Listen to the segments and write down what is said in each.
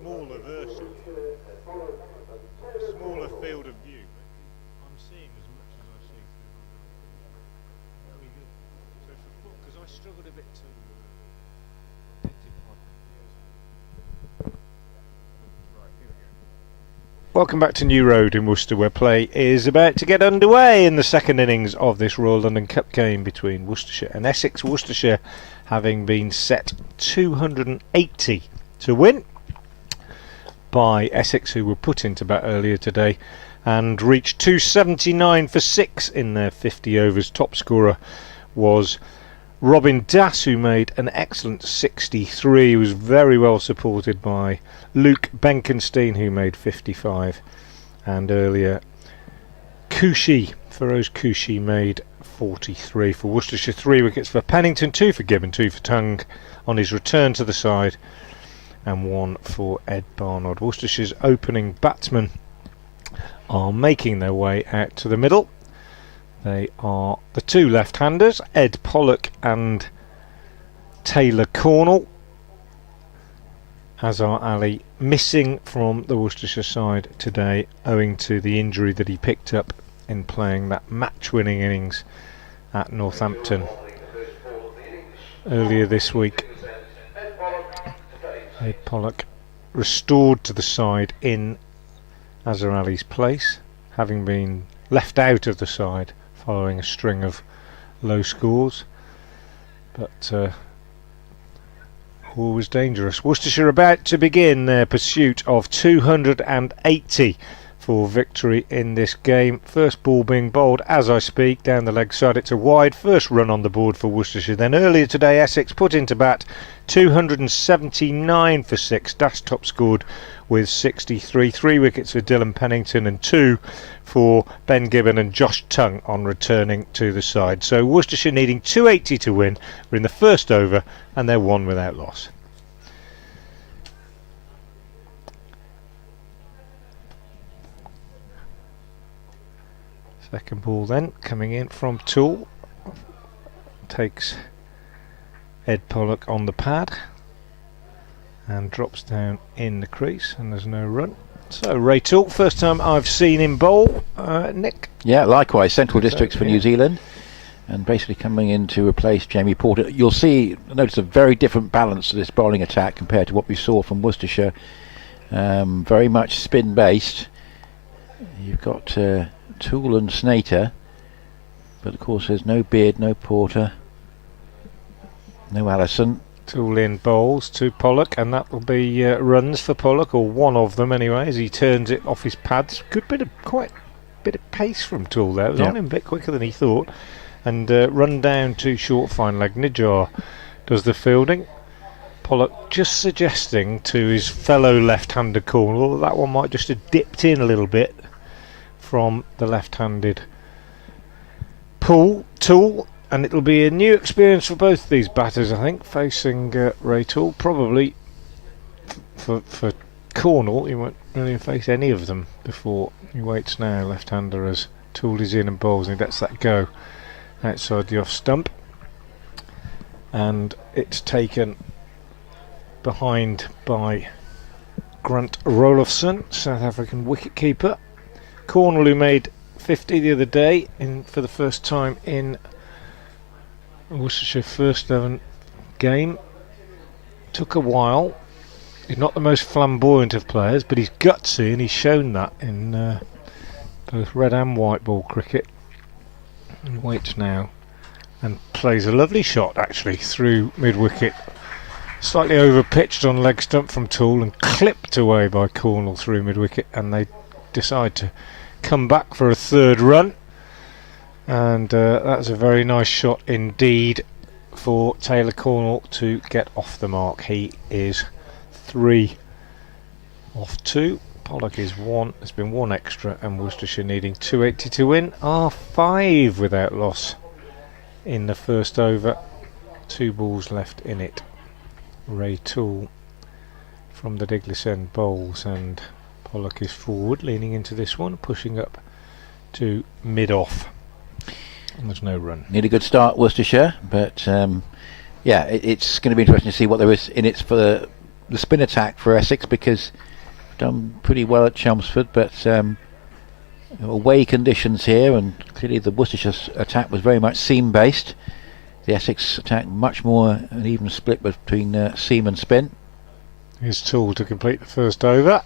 smaller version, a smaller field of view, but I'm seeing as much as I see through my eyes. Very good. So for because I struggled a bit to identify. Right, here we go. Welcome back to New Road in Worcester, where play is about to get underway in the second innings of this Royal London Cup game between Worcestershire and Essex. Worcestershire having been set 280 to win by Essex, who were put into bat earlier today, and reached 279 for 6 in their 50 overs. Top scorer was Robin Dass, who made an excellent 63. He was very well supported by Luke Benkenstein, who made 55, and earlier Feroz Kushi made 43 for Worcestershire. 3 wickets for Pennington, 2 for Gibbon, 2 for Tongue on his return to the side, and 1 for Ed Barnard. Worcestershire's opening batsmen are making their way out to the middle. They are the two left-handers, Ed Pollock and Taylor Cornall. Azhar Ali missing from the Worcestershire side today owing to the injury that he picked up in playing that match-winning innings at Northampton earlier this week. Ed Pollock restored to the side in Azhar Ali's place, having been left out of the side following a string of low scores, but all was dangerous. Worcestershire about to begin their pursuit of 280 for victory in this game. First ball being bowled as I speak down the leg side. It's a wide. First run on the board for Worcestershire. Then earlier today Essex put into bat 279 for 6. Dass top scored with 63. 3 wickets for Dylan Pennington and 2 for Ben Gibbon and Josh Tongue on returning to the side. So Worcestershire needing 280 to win. We're in the first over and they're 1 without loss. Second ball then coming in from Toole. Takes Ed Pollock on the pad and drops down in the crease, and there's no run. So Ray Toole, first time I've seen him bowl. Nick? Yeah, likewise, Central Districts for New Zealand, and basically coming in to replace Jamie Porter. You'll notice a very different balance to this bowling attack compared to what we saw from Worcestershire. Very much spin based. You've got Toole and Snater, but of course there's no Beard, no Porter, no Allison. Toole in bowls to Pollock, and that will be runs for Pollock, or one of them anyway, as he turns it off his pads. Quite a bit of pace from Toole there. It was on him a bit quicker than he thought. And run down to short fine leg. Nijar does the fielding. Pollock just suggesting to his fellow left-hander Cornall that one might just have dipped in a little bit from the left-handed Toole, and it'll be a new experience for both these batters, I think, facing Ray Toole. Probably for Cornall, he won't really face any of them before he waits now. Left-hander as Toole is in and bowls, and he lets that go outside the off stump, and it's taken behind by Grant Rolofsson, South African wicketkeeper. Cornall, who made 50 the other day for the first time in Worcestershire first 11 game. Took a while. He's not the most flamboyant of players, but he's gutsy, and he's shown that in both red and white ball cricket. And waits now and plays a lovely shot actually through mid wicket, slightly over pitched on leg stump from Toole and clipped away by Cornall through mid wicket, and they decide to come back for a third run. And that's a very nice shot indeed for Taylor Cornall to get off the mark. He is 3 off 2. Pollock is 1. There's been 1 extra, and Worcestershire needing 280 to win are 5 without loss in the first over. 2 balls left in it. Ray Toole from the Diglis end bowls, and Pollock is forward, leaning into this one, pushing up to mid-off. And there's no run. Need a good start, Worcestershire, but yeah, it's going to be interesting to see what there is in it for the spin attack for Essex, because done pretty well at Chelmsford, but away conditions here, and clearly the Worcestershire attack was very much seam based. The Essex attack much more an even split between seam and spin. His tool to complete the first over.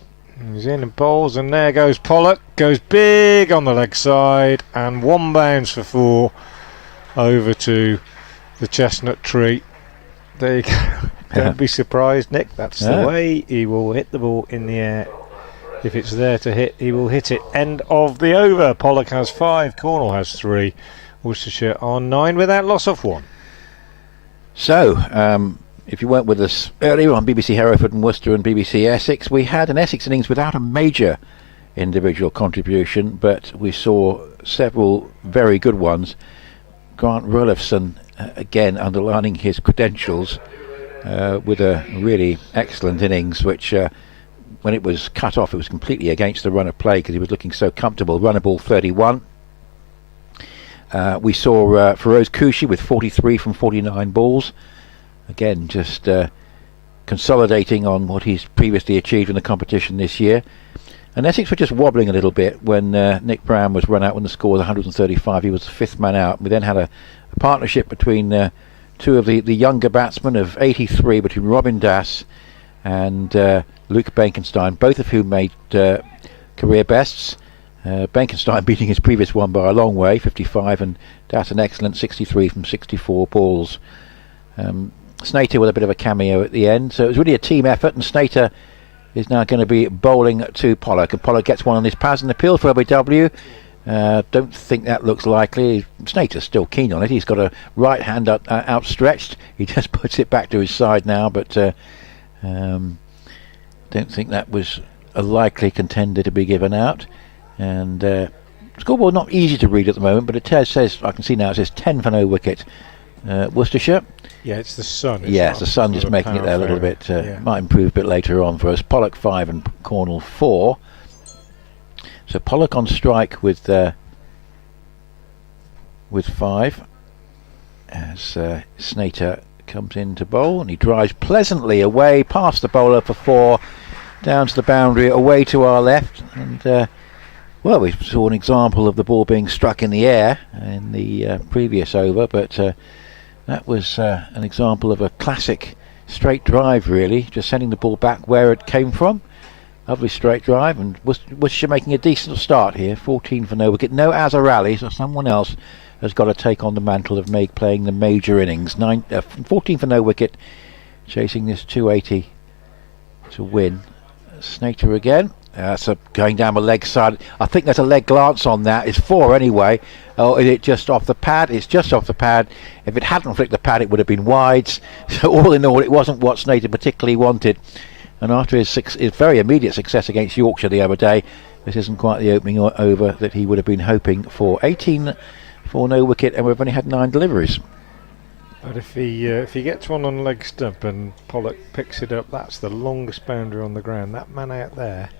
He's in and bowls, and there goes Pollock. Goes big on the leg side, and one bounce for 4 over to the chestnut tree. There you go. Don't be surprised, Nick. That's the way. He will hit the ball in the air. If it's there to hit, he will hit it. End of the over. Pollock has 5, Cornall has 3. Worcestershire on 9 without loss of 1. So, if you weren't with us earlier on BBC Hereford and Worcester and BBC Essex, we had an Essex innings without a major individual contribution, but we saw several very good ones. Grant Rulifson, again underlining his credentials with a really excellent innings, which when it was cut off, it was completely against the run of play because he was looking so comfortable. Runner ball 31. We saw Feroz Koushi with 43 from 49 balls. Again, just consolidating on what he's previously achieved in the competition this year. And Essex were just wobbling a little bit when Nick Brown was run out when the score was 135. He was the 5th man out. We then had a partnership between two of the younger batsmen of 83, between Robin Das and Luke Benkenstein, both of whom made career bests. Benkenstein beating his previous one by a long way, 55, and Das an excellent 63 from 64 balls. Snater with a bit of a cameo at the end, so it was really a team effort, and Snater is now going to be bowling to Pollock, and Pollock gets one on his pads and appeal for LBW. Don't think that looks likely. Snater's still keen on it. He's got a right hand outstretched. He just puts it back to his side now, but don't think that was a likely contender to be given out. And scoreboard not easy to read at the moment, but it says, I can see now, it says 10 for no wicket, Worcestershire. Yeah, it's the sun. Yeah, it's the sun just making it there a little bit. Might improve a bit later on for us. Pollock 5 and Cornall 4. So Pollock on strike with 5 as Snater comes in to bowl, and he drives pleasantly away past the bowler for 4, down to the boundary, away to our left, and well, we saw an example of the ball being struck in the air in the previous over, but that was an example of a classic straight drive, really, just sending the ball back where it came from. Lovely straight drive, and Worcestershire making a decent start here. 14 for no wicket. No Azhar Ali, so someone else has got to take on the mantle of playing the major innings. 14 for no wicket, chasing this 280 to win. Snater again. So going down the leg side. I think there's a leg glance on that. It's 4 anyway. Oh, is it just off the pad? It's just off the pad. If it hadn't flicked the pad, it would have been wides. So all in all, it wasn't what Snater particularly wanted. And after his very immediate success against Yorkshire the other day, this isn't quite the opening over that he would have been hoping for. 18 for no wicket, and we've only had 9 deliveries. But if he gets one on leg stump and Pollock picks it up, that's the longest boundary on the ground. That man out there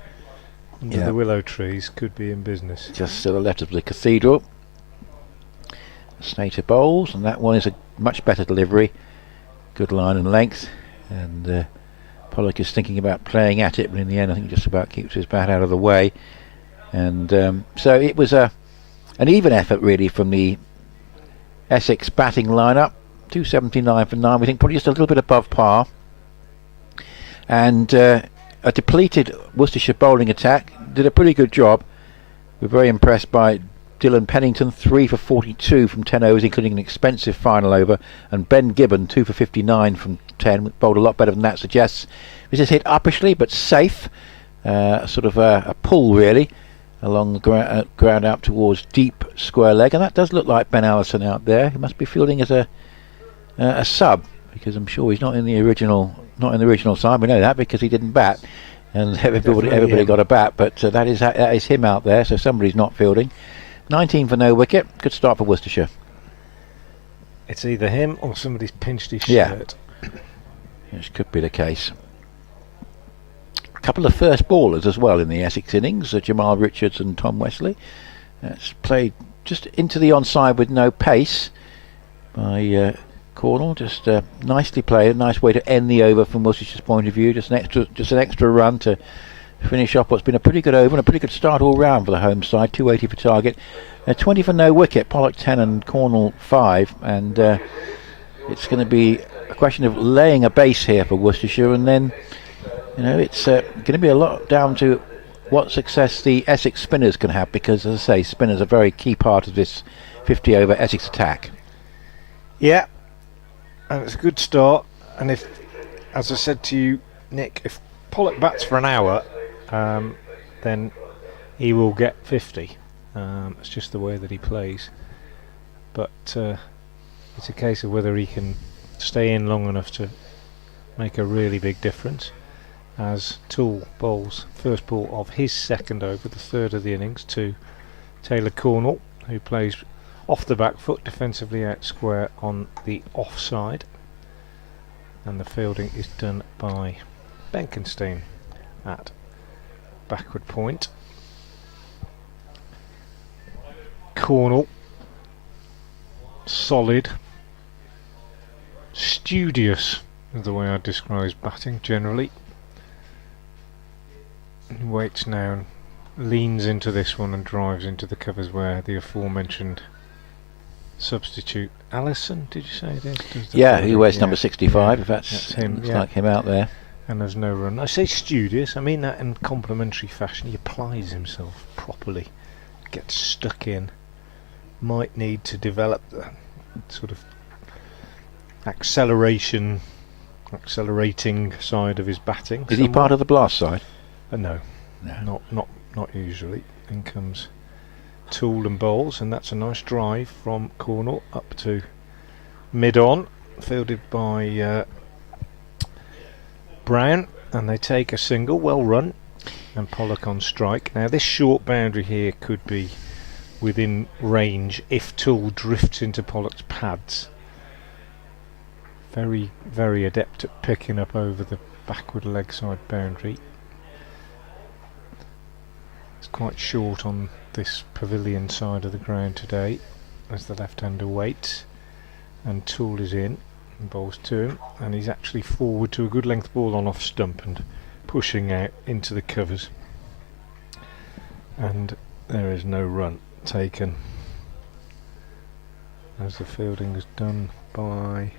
under the willow trees could be in business. Just to the left of the cathedral. Snater bowls, and that one is a much better delivery. Good line and length, and Pollock is thinking about playing at it, but in the end I think he just about keeps his bat out of the way. And so it was an even effort really from the Essex batting lineup. 279 for 9, we think probably just a little bit above par. And a depleted Worcestershire bowling attack did a pretty good job. We're very impressed by Dylan Pennington, 3 for 42 from 10 overs, including an expensive final over, and Ben Gibbon, 2 for 59 from 10, bowled a lot better than that suggests. This is hit uppishly but safe, sort of a pull really along the ground out towards deep square leg, and that does look like Ben Allison out there. He must be fielding as a sub, because I'm sure he's not in the original side. We know that because he didn't bat, and everybody got a bat, but that is him out there, so somebody's not fielding. 19 for no wicket. Good start for Worcestershire. It's either him or somebody's pinched his shirt. Which could be the case. A couple of first ballers as well in the Essex innings, Jamal Richards and Tom Wesley. It's played just into the onside with no pace by Cornall just nicely played, a nice way to end the over from Worcestershire's point of view. Just an extra run to finish off what's been a pretty good over and a pretty good start all round for the home side. 280 for target, 20 for no wicket. Pollock 10 and Cornall 5, and it's going to be a question of laying a base here for Worcestershire, and then it's going to be a lot down to what success the Essex spinners can have, because, as I say, spinners are a very key part of this 50 over Essex attack. Yeah, and it's a good start. And if, as I said to you, Nick, if Pollock bats for an hour, then he will get 50. It's just the way that he plays. But it's a case of whether he can stay in long enough to make a really big difference. As Toole bowls first ball of his second over, the third of the innings, to Taylor Cornall, who plays off the back foot, defensively out square on the offside, and the fielding is done by Benkenstein at backward point. Cornall, solid, studious is the way I describe his batting generally. He waits now and leans into this one and drives into the covers where the aforementioned substitute Allison, did you say it is? Yeah, he wears number 65, if that's him. Looks like him out there. And there's no run. I say studious, I mean that in complimentary fashion. He applies himself properly, gets stuck in, might need to develop the sort of accelerating side of his batting. Is he part of the blast side? No, not usually. In comes Toole and bowls, and that's a nice drive from Cornall up to mid-on, fielded by Brown, and they take a single, well run, and Pollock on strike. Now this short boundary here could be within range if Toole drifts into Pollock's pads. Very, very adept at picking up over the backward leg side boundary. It's quite short on this pavilion side of the ground today as the left-hander waits, and Toole is in and bowls to him, and he's actually forward to a good length ball on off stump and pushing out into the covers, and there is no run taken as the fielding is done by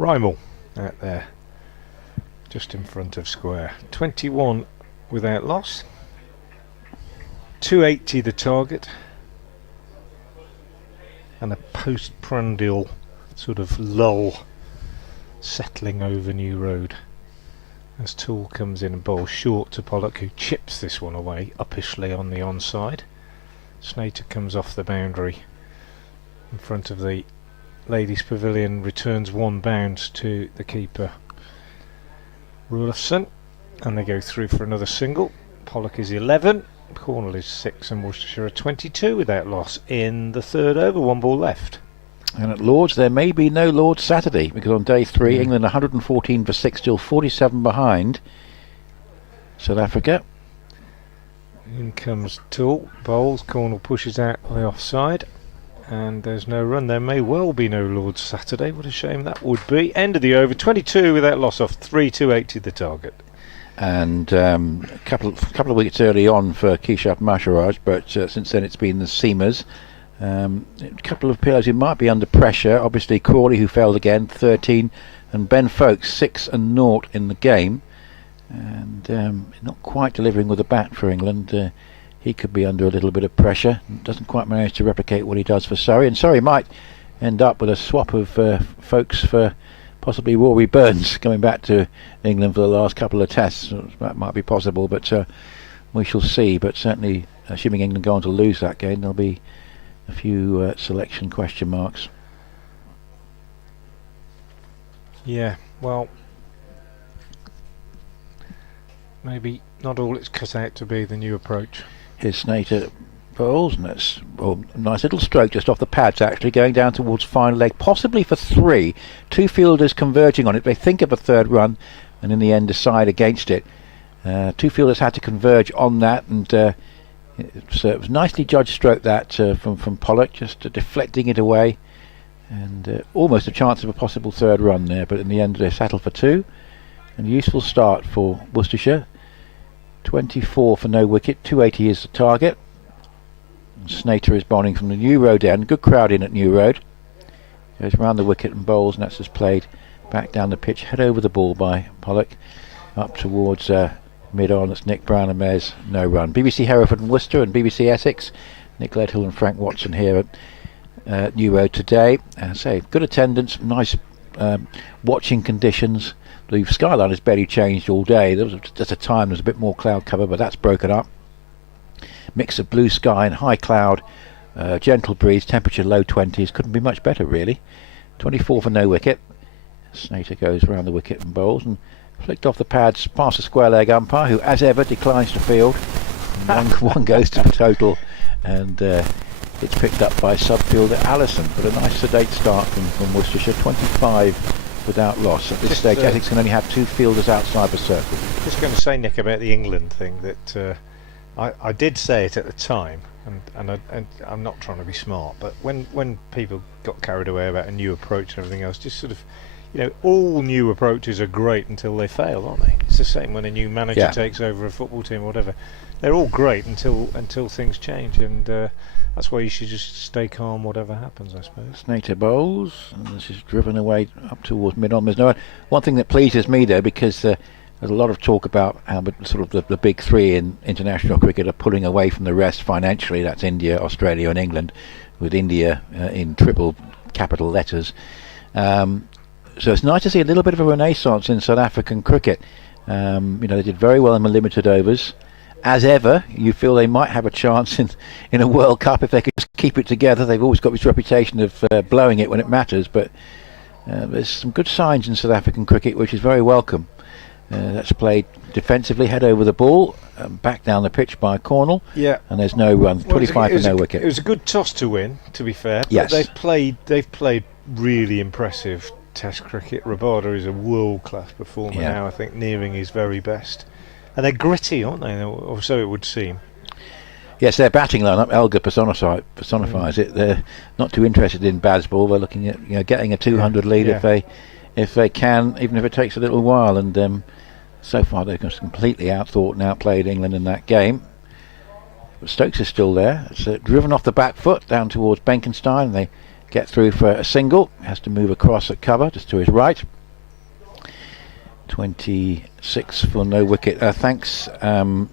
Rymel out there just in front of square. 21 without loss, 280 the target, and a post-prandial sort of lull settling over New Road as Toole comes in and bowls short to Pollock, who chips this one away uppishly on the onside. Snater comes off the boundary in front of the ladies' pavilion, returns one bounce to the keeper Rulofson, and they go through for another single. Pollock is 11, Cornall is 6, and Worcestershire are 22 without loss in the third over, one ball left. And at Lords there may be no Lords Saturday, because on day 3 England 114 for 6, still 47 behind South Africa. In comes Toole, bowls, Cornall pushes out the offside, and there's no run. There may well be no Lords Saturday. What a shame that would be. End of the over, 22 without loss off 3, 280 the target. And a couple of weeks early on for Keshaf Masharaj, but since then it's been the seamers. A couple of players who might be under pressure. Obviously Crawley, who failed again, 13, and Ben Folkes 6 and 0 in the game, and not quite delivering with the bat for England. He could be under a little bit of pressure. Doesn't quite manage to replicate what he does for Surrey, and Surrey might end up with a swap of Folkes for possibly Rory Burns coming back to England for the last couple of tests. That might be possible, but we shall see. But certainly, assuming England go on to lose that game, there'll be a few selection question marks. Yeah, well, maybe not all it's cut out to be the new approach. Here's Snater bowls, and that's a nice little stroke just off the pads, actually going down towards final leg, possibly for 3. Two fielders converging on it. They think of a third run and in the end decide against it. Two fielders had to converge on that, and it was nicely judged stroke that from Pollock, just deflecting it away, and almost a chance of a possible third run there, but in the end they settle for 2. And a useful start for Worcestershire. 24 for no wicket, 280 is the target. And Snater is bowling from the New Road end. Good crowd in at New Road. Goes round the wicket and bowls, and that's just played back down the pitch, head over the ball by Pollock, up towards mid-on. It's Nick Brown and Mares, no run. BBC Hereford and Worcester and BBC Essex. Nick Leadhill and Frank Watson here at New Road today. So good attendance, nice watching conditions. The skyline has barely changed all day. There was just a time there was a bit more cloud cover, but that's broken up. Mix of blue sky and high cloud, gentle breeze, temperature low 20s. Couldn't be much better really. 24 for no wicket. Snater goes round the wicket and bowls, and flicked off the pads past the square leg umpire, who as ever declines to field. One goes to the total, and it's picked up by subfielder Allison. But a nice sedate start from Worcestershire. 25 without loss. At this stage, Essex can only have 2 fielders outside the circle. Just going to say, Nick, about the England thing, that I did say it at the time, and I'm not trying to be smart, but when people got carried away about a new approach and everything else, just sort of, all new approaches are great until they fail, aren't they? It's the same when a new manager takes over a football team or whatever. They're all great until things change, and that's why you should just stay calm whatever happens, I suppose. Snater bowls, and this is driven away up towards mid-on. There's no one thing that pleases me though, because there's a lot of talk about how sort of the big 3 in international cricket are pulling away from the rest financially. That's India, Australia and England, with India in triple capital letters. So it's nice to see a little bit of a renaissance in South African cricket. They did very well in the limited overs. As ever, you feel they might have a chance in a World Cup if they could just keep it together. They've always got this reputation of blowing it when it matters, but there's some good signs in South African cricket, which is very welcome. That's played defensively, head over the ball, back down the pitch by Cornall. Yeah. And there's no run. 25 for no wicket. It was a good toss to win, to be fair. Yes. But they've played really impressive Test cricket. Rabada is a world-class performer now. I think nearing his very best. And they're gritty, aren't they? Or so it would seem. Yes, their batting lineup, Elgar personifies it. They're not too interested in Bazball. They're looking at getting a 200 lead if they can, even if it takes a little while. And so far they've just completely outthought and outplayed England in that game. But Stokes is still there. It's driven off the back foot down towards Benkenstein. They get through for a single. Has to move across at cover just to his right. 26 for no wicket. Thanks for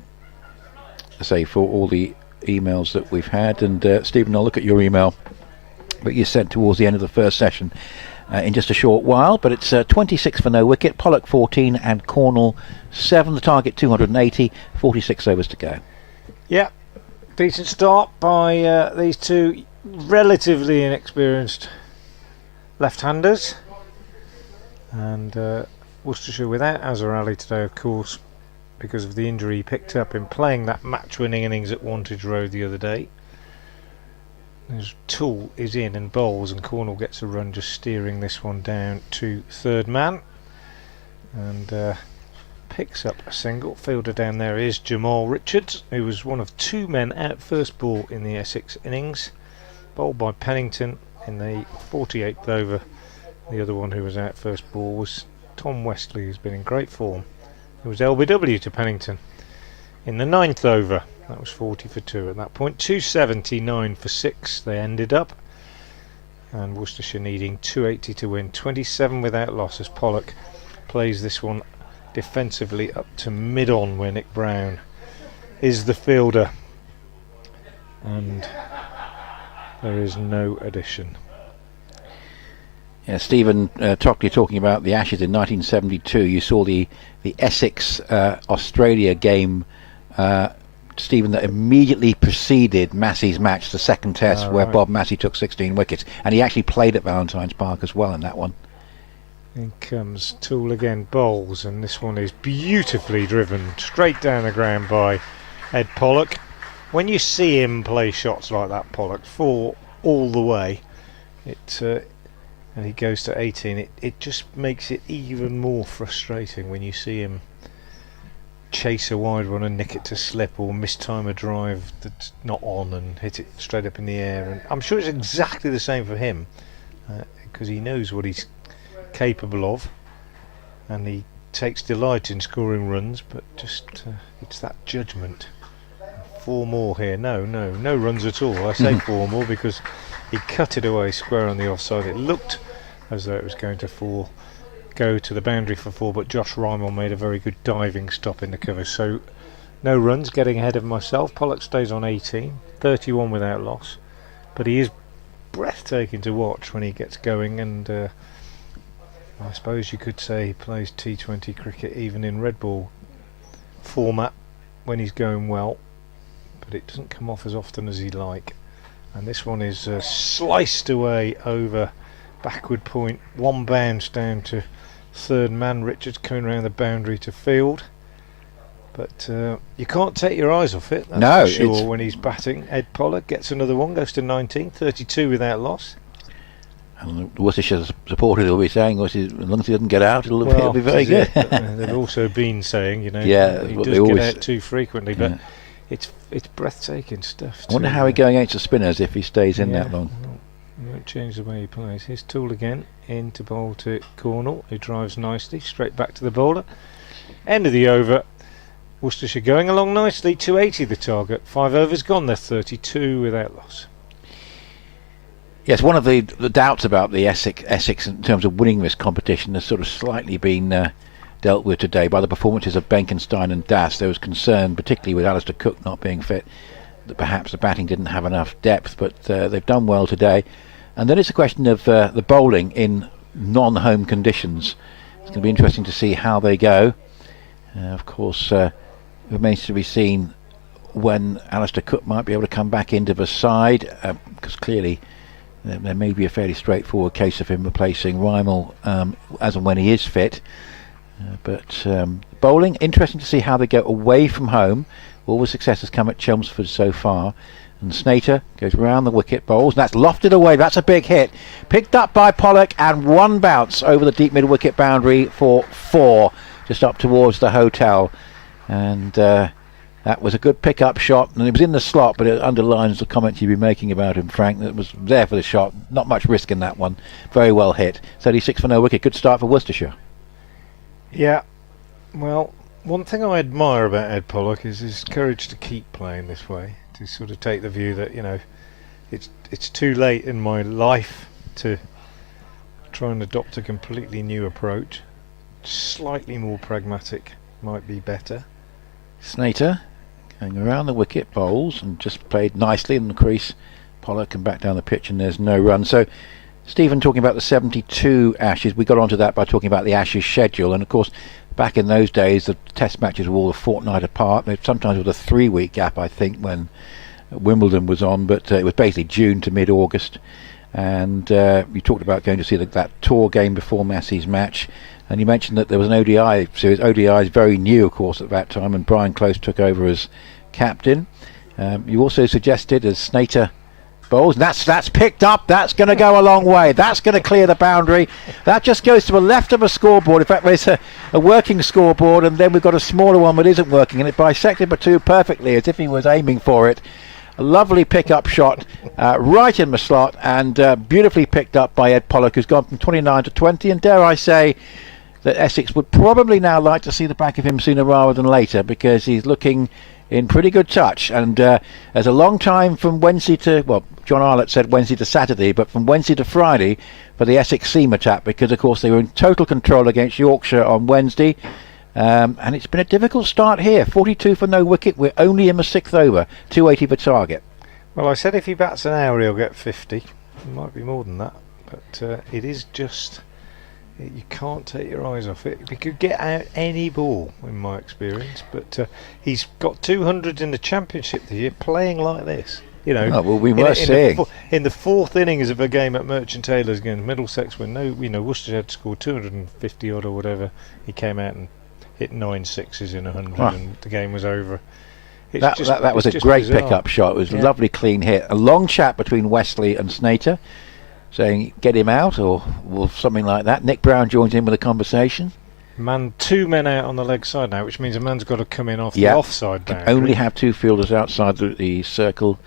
all the emails that we've had, and Stephen, I'll look at your email that you sent towards the end of the first session in just a short while. But it's 26 for no wicket, Pollock 14 and Cornall 7. The target 280, 46 overs to go. Yeah, decent start by these two relatively inexperienced left-handers, and Worcestershire without Azhar Ali today, of course, because of the injury he picked up in playing that match-winning innings at Wantage Road the other day. His Tool is in and bowls, and Cornall gets a run just steering this one down to third man, and picks up a single. Fielder down there is Jamal Richards, who was one of 2 men out first ball in the Essex innings, bowled by Pennington in the 48th over. The other one who was out first ball was Tom Westley, who's been in great form. It was LBW to Pennington in the 9th over. That was 40 for 2 at that point. 279 for 6 they ended up, and Worcestershire needing 280 to win. 27 without loss as Pollock plays this one defensively up to mid-on, where Nick Brown is the fielder, and there is no addition. Yeah, Stephen Tockley talking about the Ashes in 1972. You saw the Essex Australia game, Stephen, that immediately preceded Massey's match, the second test, where Bob Massey took 16 wickets, and he actually played at Valentine's Park as well in that one. In comes Tool again, bowls, and this one is beautifully driven straight down the ground by Ed Pollock. When you see him play shots like that, Pollock, 4 all the way, and he goes to 18, it just makes it even more frustrating when you see him chase a wide one and nick it to slip, or mistime a drive that's not on and hit it straight up in the air. And I'm sure it's exactly the same for him. because he knows what he's capable of, and he takes delight in scoring runs, but just it's that judgment. 4 more here. No runs at all. I say 4 more because he cut it away square on the offside. It looked as though it was going to go to the boundary for 4, but Josh Rymel made a very good diving stop in the cover. So no runs, getting ahead of myself. Pollock stays on 18, 31 without loss, but he is breathtaking to watch when he gets going, and I suppose you could say he plays T20 cricket even in red ball format when he's going well, but it doesn't come off as often as he'd like. And this one is sliced away over backward point, 1 bounce down to third man. Richards coming around the boundary to field, but you can't take your eyes off it, that's for sure, when he's batting. Ed Pollock gets another one, goes to 19, 32 without loss. And the Worcestershire supporters will be saying, as long as he doesn't get out, it'll be very good. They've also been saying, he does get out too frequently, but it's breathtaking stuff. I wonder how he's going against the spinners if he stays in that long. He won't change the way he plays. His tool again, in to bowl to Cornall, who drives nicely, straight back to the bowler. End of the over. Worcestershire going along nicely, 280 the target. 5 overs gone, they're 32 without loss. Yes, one of the doubts about the Essex in terms of winning this competition has sort of slightly been dealt with today by the performances of Benkenstein and Das. There was concern, particularly with Alistair Cook not being fit, that perhaps the batting didn't have enough depth, but they've done well today. And then it's a question of the bowling in non-home conditions. It's going to be interesting to see how they go. Of course, it remains to be seen when Alistair Cook might be able to come back into the side, because clearly there may be a fairly straightforward case of him replacing Rymel as and when he is fit. But bowling, interesting to see how they go away from home. All the success has come at Chelmsford so far. And Snater goes round the wicket, bowls, and that's lofted away. That's a big hit. Picked up by Pollock, and 1 bounce over the deep mid wicket boundary for 4, just up towards the hotel. And that was a good pick-up shot, and it was in the slot, but it underlines the comments you've been making about him, Frank. That was there for the shot. Not much risk in that one. Very well hit. 36 for no wicket. Good start for Worcestershire. Yeah, well, one thing I admire about Ed Pollock is his courage to keep playing this way, to sort of take the view that, it's too late in my life to try and adopt a completely new approach. Slightly more pragmatic might be better. Snater going around the wicket, bowls, and just played nicely in the crease. Pollock can back down the pitch, and there's no run. So Stephen talking about the 72 Ashes, we got onto that by talking about the Ashes schedule, and of course back in those days the test matches were all a fortnight apart, sometimes with a 3-week gap, I think, when Wimbledon was on, but it was basically June to mid-August. And you talked about going to see that tour game before Massey's match, and you mentioned that there was an ODI series. ODI is very new, of course, at that time, and Brian Close took over as captain. You also suggested as Snater bowls, that's picked up, that's going to go a long way, that's going to clear the boundary. That just goes to the left of a scoreboard. In fact, there's a working scoreboard, and then we've got a smaller one that isn't working, and it bisected the two perfectly as if he was aiming for it. A lovely pick-up shot right in the slot, and beautifully picked up by Ed Pollock, who's gone from 29 to 20, and dare I say that Essex would probably now like to see the back of him sooner rather than later, because he's looking in pretty good touch. And there's a long time from Wednesday to, well, John Arlott said Wednesday to Saturday, but from Wednesday to Friday for the Essex seam attack, because of course they were in total control against Yorkshire on Wednesday. And it's been a difficult start here. 42 for no wicket. We're only in the 6th over. 280 for target. Well, I said if he bats an hour he'll get 50. It might be more than that, but it is just, you can't take your eyes off it. He could get out any ball in my experience, but he's got 200 in the Championship this year playing like this. Well, we were seeing in the 4th innings of a game at Merchant Taylor's against Middlesex, when Worcestershire had scored 250 odd or whatever, he came out and hit 9 sixes in 100, and the game was over. That was a great bizarre pick-up shot. It was a lovely clean hit. A long chat between Wesley and Snater, saying get him out or something like that. Nick Brown joins in with a conversation. 2 men out on the leg side now, which means a man's got to come in off the offside boundary. Only have 2 fielders outside the circle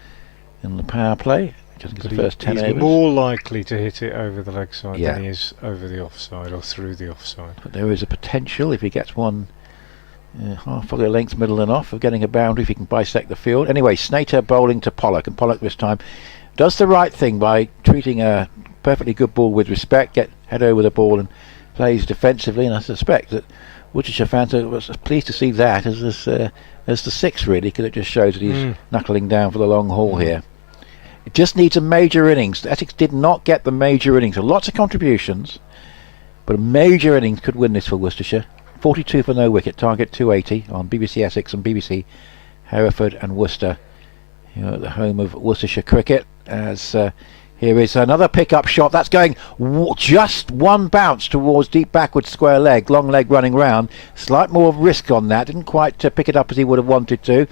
in the power play. Just But the first 10 he's overs. more likely to hit it over the leg side Yeah. than he is over the offside or through the offside. But there is a potential if he gets one half of the length, middle and off, of getting a boundary if he can bisect the field. Anyway, Snater bowling to Pollock, and Pollock this time does the right thing by treating a perfectly good ball with respect, get head over the ball and plays defensively, and I suspect that Worcestershire fans are pleased to see that as the 6 really, because it just shows that he's knuckling down for the long haul here. It just needs a major innings. Essex did not get the major innings, so lots of contributions, but a major innings could win this for Worcestershire. 42 for no wicket, target 280 on BBC Essex and BBC Hereford and Worcester, at the home of Worcestershire cricket. As here is another pick-up shot that's going just one bounce towards deep backward square leg, long leg running round. Slight more risk on that, didn't quite pick it up as he would have wanted to.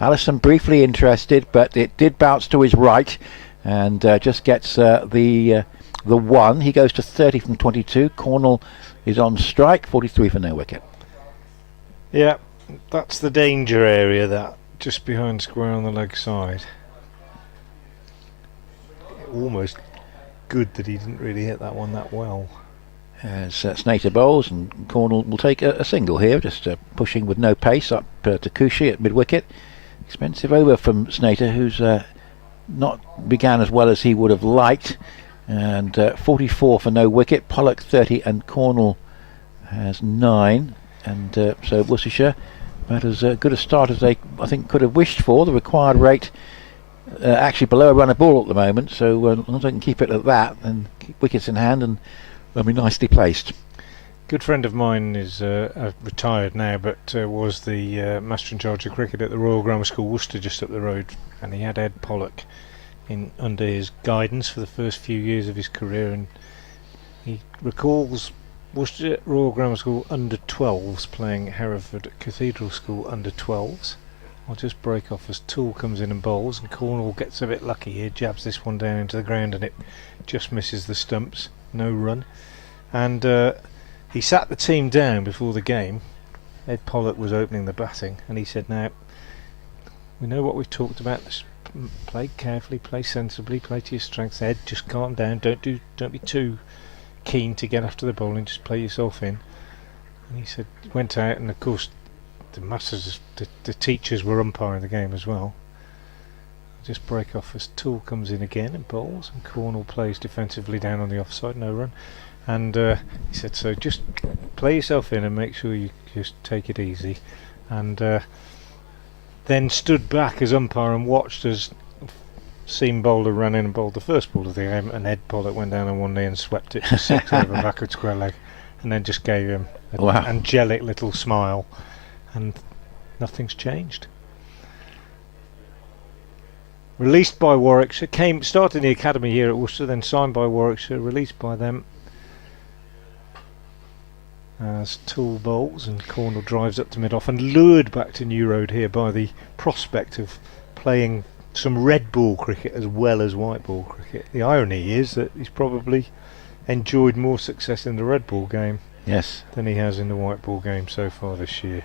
Allison briefly interested, but it did bounce to his right and just gets the 1. He goes to 30 from 22. Cornall is on strike, 43 for no wicket. Yeah, that's the danger area, that just behind square on the leg side. Almost good that he didn't really hit that one that well. As Snater bowls, and Cornall will take a single here, just pushing with no pace up to Cushy at mid-wicket. Expensive over from Snater, who's not began as well as he would have liked, and 44 for no wicket. Pollock 30 and Cornall has 9, and so Worcestershire about as good a start as they I think could have wished for. The required rate actually below a run a ball at the moment, so as long as they can keep it at that and keep wickets in hand, and they'll be nicely placed. Good friend of mine is retired now, but was the master in charge of cricket at the Royal Grammar School, Worcester, just up the road, and he had Ed Pollock under his guidance for the first few years of his career, and he recalls Worcester Royal Grammar School under 12s playing Hereford Cathedral School under 12s. I'll just break off as Toole comes in and bowls, and Cornall gets a bit lucky here, jabs this one down into the ground and it just misses the stumps, no run. And he sat the team down before the game. Ed Pollock was opening the batting, and he said, now we know what we've talked about, just play carefully, play sensibly, play to your strengths. Ed, just calm down, don't be too keen to get after the bowling, just play yourself in. And he said, went out, and of course the masters, the teachers were umpiring the game as well. Just break off as Toole comes in again and bowls, and Cornall plays defensively down on the offside, no run. And he said, so just play yourself in and make sure you just take it easy. And then stood back as umpire and watched as seam bowler ran in and bowled the first ball of the game, and Ed Pollock went down on one knee and swept it to 6 over backward square leg, and then just gave him an angelic little smile, and nothing's changed. Released by Warwickshire, started in the academy here at Worcester, then signed by Warwickshire, released by them as Toole bowls, and Cornall drives up to mid-off and lured back to New Road here by the prospect of playing some red ball cricket as well as white ball cricket. The irony is that he's probably enjoyed more success in the red ball game than he has in the white ball game so far this year.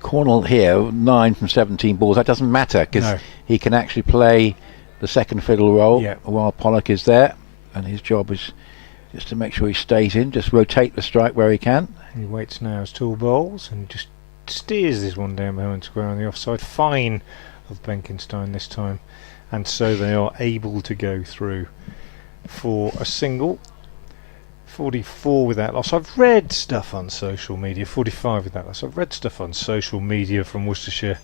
Cornall here 9 from 17 balls. That doesn't matter because he can actually play the second fiddle role while Pollock is there, and his job is just to make sure he stays in, just rotate the strike where he can. He waits now as Toole bowls and just steers this one down behind square on the offside. Fine of Blenkenstein this time, and so they are able to go through for a single. 44 with that loss. I've read stuff on social media. 45 with that loss. I've read stuff on social media from Worcestershire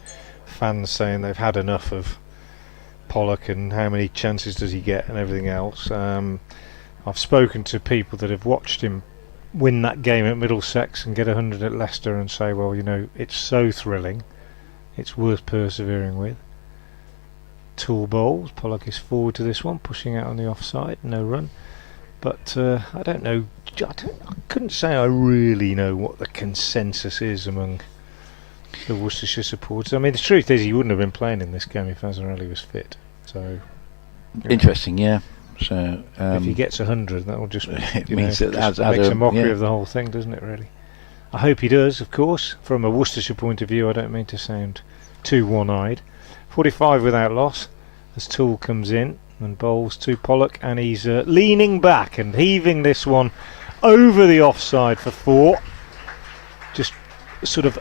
fans saying they've had enough of Pollock and how many chances does he get and everything else. I've spoken to people that have watched him win that game at Middlesex and get 100 at Leicester and say, well, you know, it's so thrilling, it's worth persevering with. Toole bowls. Pollock is forward to this one, pushing out on the offside, no run. But I don't know, I couldn't say I really know what the consensus is among the Worcestershire supporters. I mean, the truth is he wouldn't have been playing in this game if Azarelli was fit. So interesting, yeah. So if he gets 100, that will just it means that just makes a mockery of the whole thing, doesn't it? Really. I hope he does, of course. From a Worcestershire point of view, I don't mean to sound too one-eyed. 45 without loss, as Toole comes in and bowls to Pollock, and he's leaning back and heaving this one over the offside for 4. Just sort of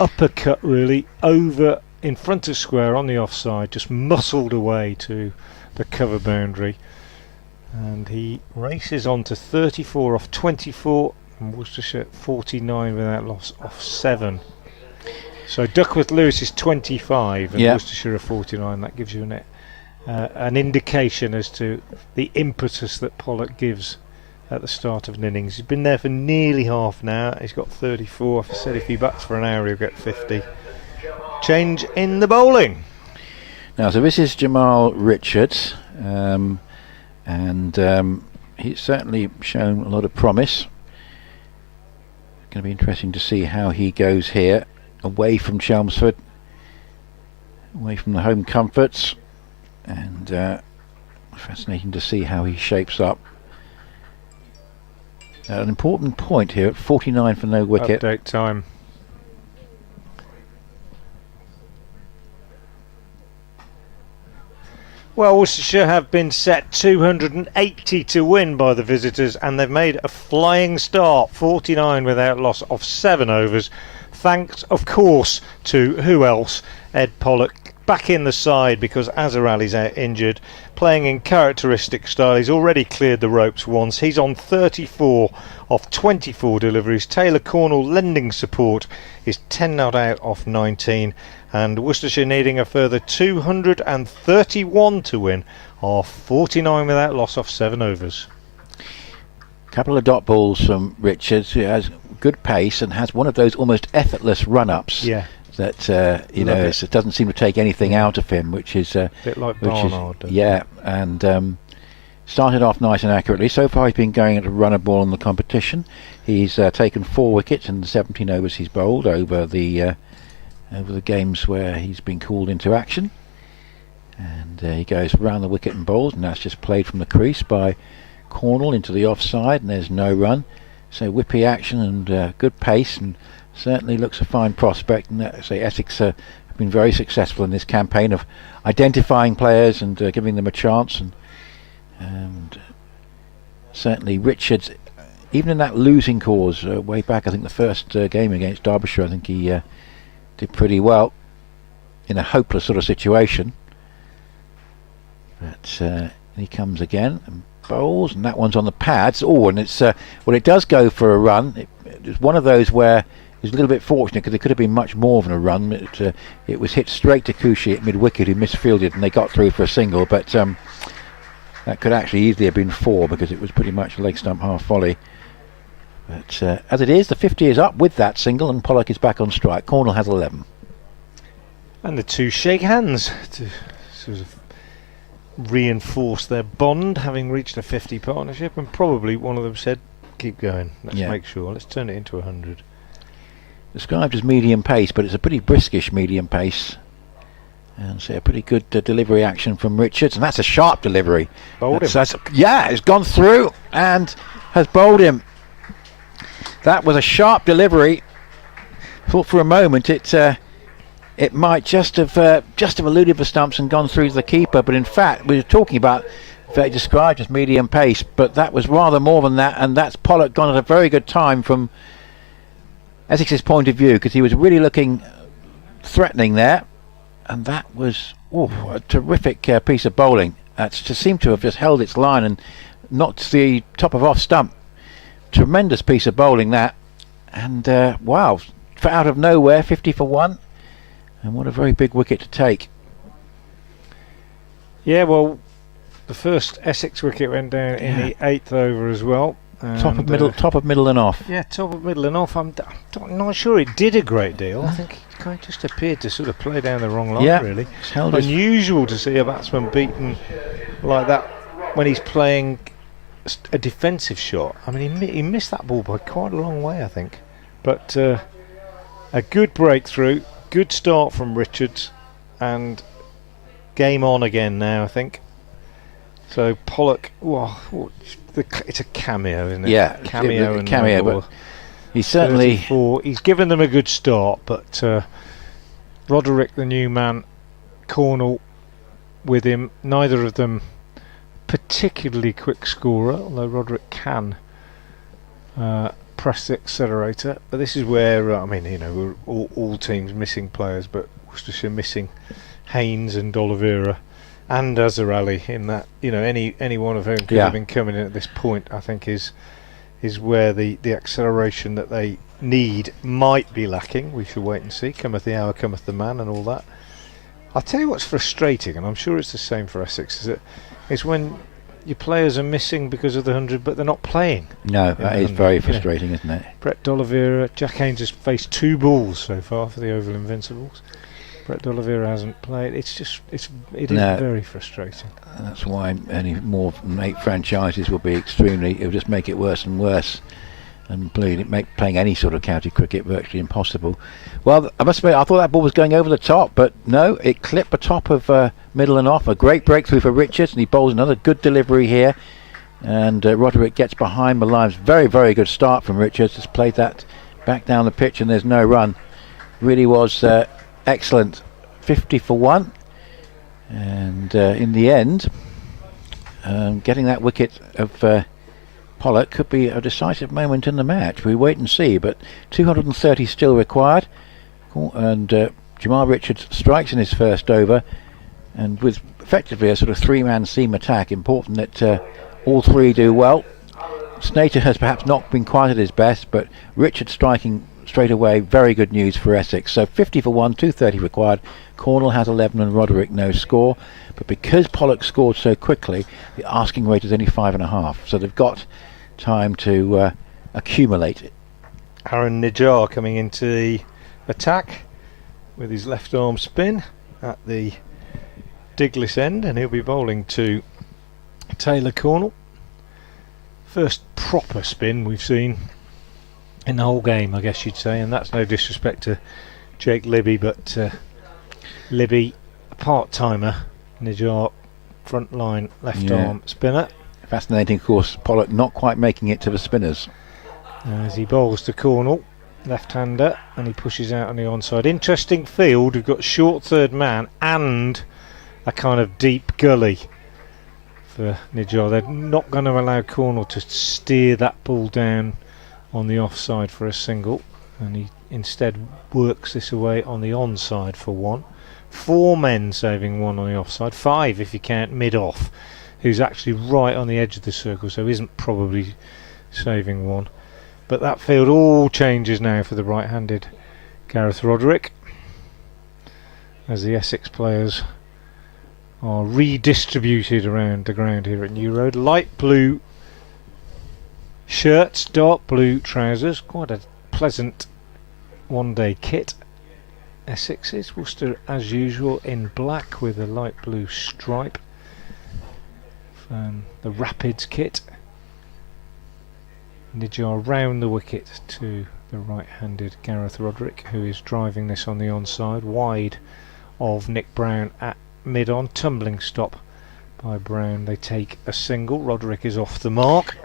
uppercut really over in front of square on the offside, just muscled away to the cover boundary, and he races on to 34 off 24, and Worcestershire 49 without loss off 7. So Duckworth Lewis is 25 and Worcestershire are 49. That gives you an indication as to the impetus that Pollock gives at the start of an innings. He's been there for nearly half an hour. He's got 34. I said if he bats for an hour he'll get 50. Change in the bowling. Now, so this is Jamal Richards, he's certainly shown a lot of promise. It's going to be interesting to see how he goes here, away from Chelmsford, away from the home comforts, and fascinating to see how he shapes up. An important point here at 49 for no wicket. Update time. Well, Worcestershire have been set 280 to win by the visitors, and they've made a flying start, 49 without loss of 7 overs, thanks of course to who else? Ed Pollock back in the side, because Azarali's out injured, playing in characteristic style. He's already cleared the ropes once. He's on 34 off 24 deliveries. Taylor Cornall lending support is 10 not out off 19, and Worcestershire needing a further 231 to win, off 49 without loss off 7 overs. Couple of dot balls from Richards, who has good pace and has one of those almost effortless run-ups. Yeah. That it doesn't seem to take anything out of him, which is a bit like Barnard. And started off nice and accurately. So far, he's been going at a runner ball in the competition. He's taken 4 wickets in the 17 overs he's bowled over the games where he's been called into action. And he goes round the wicket and bowls, and that's just played from the crease by Cornall into the offside, and there's no run. So whippy action and good pace, and certainly looks a fine prospect. And Essex have been very successful in this campaign of identifying players and giving them a chance. And certainly Richards, even in that losing cause way back, I think the first game against Derbyshire, I think he did pretty well in a hopeless sort of situation. But he comes again and bowls, and that one's on the pads. Oh, and it's it does go for a run. It's one of those where he's a little bit fortunate, because it could have been much more than a run. It was hit straight to Cushy at mid-wicket, who misfielded, and they got through for a single. But that could actually easily have been 4, because it was pretty much a leg stump half volley. But as it is, the 50 is up with that single, and Pollock is back on strike. Cornall has 11. And the two shake hands to sort of reinforce their bond, having reached a 50 partnership, and probably one of them said, keep going, let's make sure, let's turn it into 100. Described as medium pace, but it's a pretty briskish medium pace. And so a pretty good delivery action from Richards, and that's a sharp delivery. Bowled him. It's gone through and has bowled him. That was a sharp delivery. Thought for a moment it might just have eluded the stumps and gone through to the keeper, but in fact we were talking about that described as medium pace, but that was rather more than that, and that's Pollock gone at a very good time from Essex's point of view, because he was really looking threatening there, and that was a terrific piece of bowling. That's just seemed to have just held its line and knocked the top of off stump. Tremendous piece of bowling that, and wow, for out of nowhere, 50 for 1, and what a very big wicket to take. Yeah, well, the first Essex wicket went down in the 8th over as well. Top of middle and off. Yeah, top of middle and off. I'm not sure it did a great deal. I think it kind of just appeared to sort of play down the wrong line, really. It's held unusual to see a batsman beaten like that when he's playing a defensive shot. I mean, he missed that ball by quite a long way, I think. But a good breakthrough, good start from Richards, and game on again now, I think. So Pollock, it's a cameo, isn't it? Yeah, cameo. But he's certainly 34. He's given them a good start, but Roderick, the new man, Cornall, with him. Neither of them particularly quick scorer, although Roderick can press the accelerator. But this is where we're all teams missing players, but Worcestershire missing Haynes and Oliveira and Azarali in that. Any one of whom could have been coming in at this point, I think is where the acceleration that they need might be lacking. We shall wait and see. Cometh the hour, cometh the man, and all that. I'll tell you what's frustrating, and I'm sure it's the same for Essex, is when your players are missing because of the 100, but they're not playing. No, that is very frustrating, isn't it? Brett D'Oliveira, Jack Haynes has faced 2 balls so far for the Oval Invincibles. Brett D'Oliveira hasn't played. It is very frustrating. That's why any more than 8 franchises will be it'll just make it worse and worse, and playing any sort of county cricket virtually impossible. Well, I must admit, I thought that ball was going over the top, but no, it clipped the top of middle and off. A great breakthrough for Richards, and he bowls another good delivery here. And Roderick gets behind the lines. Very, very good start from Richards. Just played that back down the pitch, and there's no run. Really was excellent. 50 for 1. And in the end, getting that wicket of Pollock could be a decisive moment in the match. We wait and see, but 230 still required. And Jamal Richards strikes in his first over, and with effectively a sort of 3-man seam attack, important that all 3 do well. Snater has perhaps not been quite at his best, but Richards striking straight away, very good news for Essex. So 50 for 1, 230 required. Cornall has 11 and Roderick no score, but because Pollock scored so quickly, the asking rate is only 5.5, so they've got time to accumulate it. Aaron Nijar coming into the attack with his left arm spin at the Diglis end, and he'll be bowling to Taylor Cornall. First proper spin we've seen in the whole game, I guess you'd say, and that's no disrespect to Jake Libby, but Libby, a part-timer, Nijar, front line, left arm spinner. Fascinating, of course, Pollock not quite making it to the spinners. As he bowls to Cornall, left-hander, and he pushes out on the onside. Interesting field. We've got short third man and a kind of deep gully for Nijar. They're not going to allow Cornall to steer that ball down on the offside for a single, and he instead works this away on the onside for 1. 4 men saving 1 on the offside, 5 if you count mid-off, who's actually right on the edge of the circle, so isn't probably saving 1. But that field all changes now for the right-handed Gareth Roderick, as the Essex players are redistributed around the ground here at New Road. Light blue shirts, dark blue trousers, quite a pleasant one-day kit. Essex is. Worcester as usual in black with a light blue stripe. The Rapids kit. Nijar round the wicket to the right-handed Gareth Roderick, who is driving this on the onside, wide of Nick Brown at mid-on. Tumbling stop by Brown. They take a single. Roderick is off the mark,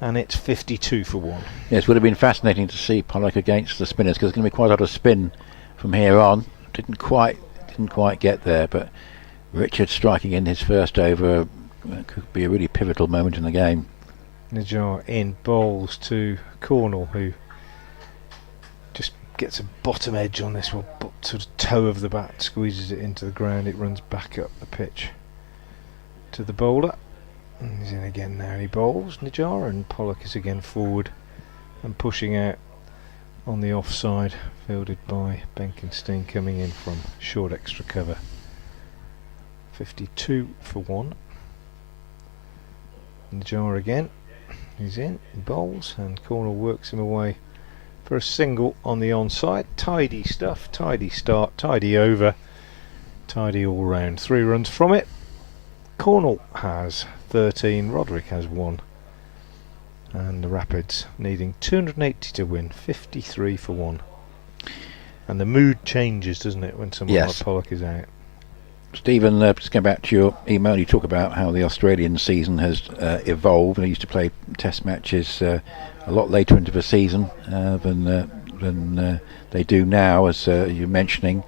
and it's 52 for 1. Yes, would have been fascinating to see Pollock against the spinners, because there's going to be quite a lot of spin from here on. Didn't quite get there, but Richard striking in his first over could be a really pivotal moment in the game. Nijar in bowls to Cornall, who just gets a bottom edge on this one, sort of toe of the bat, squeezes it into the ground. It runs back up the pitch to the bowler. And he's in again now. He bowls Nijar, and Pollock is again forward and pushing out on the offside, fielded by Benkenstein, coming in from short extra cover. 52 for 1. Nijar again. He's in, he bowls, and Cornall works him away for a single on the onside. Tidy stuff, tidy start, tidy over, tidy all round. 3 runs from it. Cornall has 13, Roderick has 1, and the Rapids needing 280 to win, 53 for 1. And the mood changes, doesn't it, when someone like Pollock is out. Stephen, just going back to your email, you talk about how the Australian season has evolved. They used to play test matches a lot later into the season than they do now, as you're mentioning.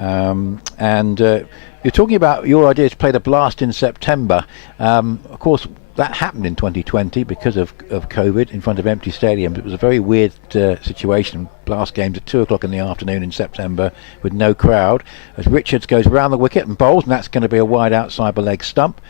And you're talking about your idea to play the Blast in September. Of course, that happened in 2020 because of COVID in front of empty stadiums. It was a very weird situation. Blast games at 2 o'clock in the afternoon in September with no crowd. As Richards goes round the wicket and bowls, and that's going to be a wide outside the leg stump.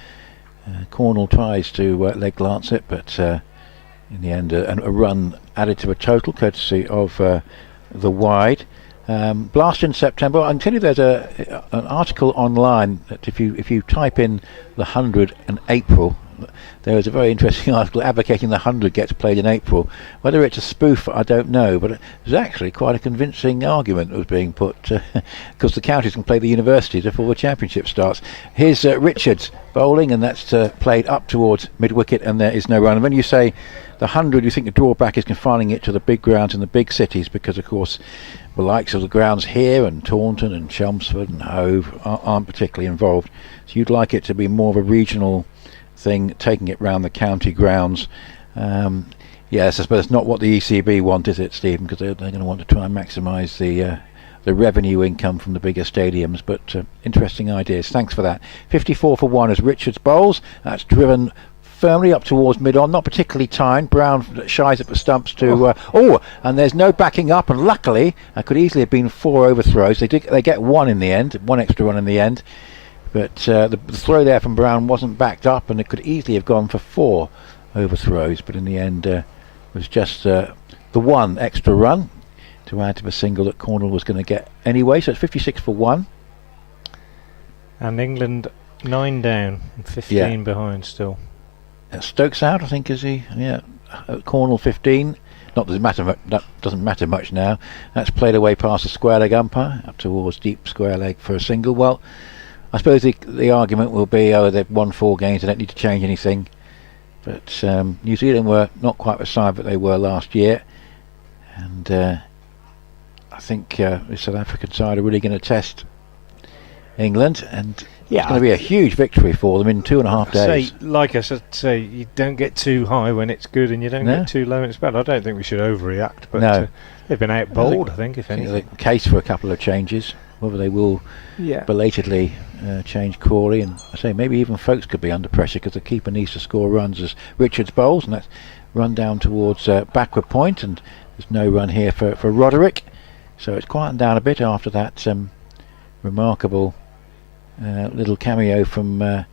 Cornall tries to leg glance it, but in the end, a run added to a total courtesy of the wide. Blast in September. I can tell you there's an article online that if you type in the 100 and April, there is a very interesting article advocating the 100 gets played in April. Whether it's a spoof, I don't know, but it was actually quite a convincing argument that was being put, because the counties can play the universities before the championship starts. Here's Richards bowling, and that's played up towards mid-wicket, and there is no run. And when you say the 100, you think the drawback is confining it to the big grounds in the big cities, because of course the likes of the grounds here and Taunton and Chelmsford and Hove aren't particularly involved. So you'd like it to be more of a regional thing, taking it round the county grounds. Yes, I suppose it's not what the ECB want, is it, Stephen? Because they're going to want to try and maximise the revenue income from the bigger stadiums. But interesting ideas. Thanks for that. 54 for 1 as Richards bowls. That's driven firmly up towards mid-on, not particularly timed. Brown shies at the stumps to and there's no backing up, and luckily that could easily have been 4 overthrows. They get 1 in the end, 1 extra run in the end, but the throw there from Brown wasn't backed up, and it could easily have gone for 4 overthrows, but in the end was just the 1 extra run to add to the single that Cornall was going to get anyway. So it's 56 for 1, and England 9 down and 15 behind still. Stokes out, I think, is he? Yeah. Cornall 15. Not that doesn't matter much now. That's played away past the square leg umpire up towards deep square leg for a single. Well, I suppose the argument will be, they've won 4 games, they don't need to change anything. But New Zealand were not quite the side that they were last year, and I think the South African side are really going to test England, and it's going to be a huge victory for them in 2.5 days. Like I said, you don't get too high when it's good, and you don't get too low when it's bad. I don't think we should overreact, but they've been out bowled, I think, if anything. The case for a couple of changes, whether they will belatedly change Crawley, and I say maybe even Folkes could be under pressure because the keeper needs to score runs as Richards bowls, and that's run down towards backward point, and there's no run here for Roderick, so it's quietened down a bit after that remarkable little cameo from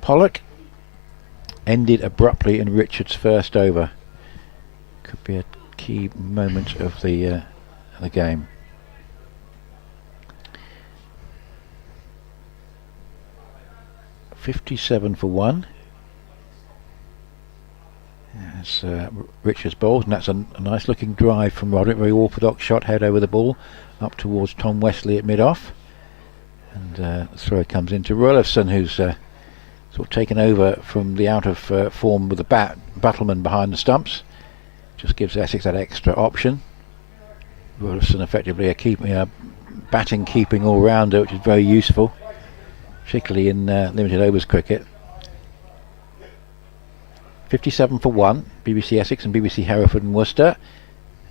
Pollock. Ended abruptly in Richards' first over. Could be a key moment of the game. .57 for 1. As Richards bowls, and that's a nice looking drive from Roderick. Very orthodox shot, head over the ball up towards Tom Wesley at mid-off. And the throw comes into Roloffson, who's sort of taken over from the out of form with the battleman behind the stumps. Just gives Essex that extra option. Roloffson effectively a batting keeping all-rounder, which is very useful, particularly in limited overs cricket. 57 for 1, BBC Essex and BBC Hereford and Worcester.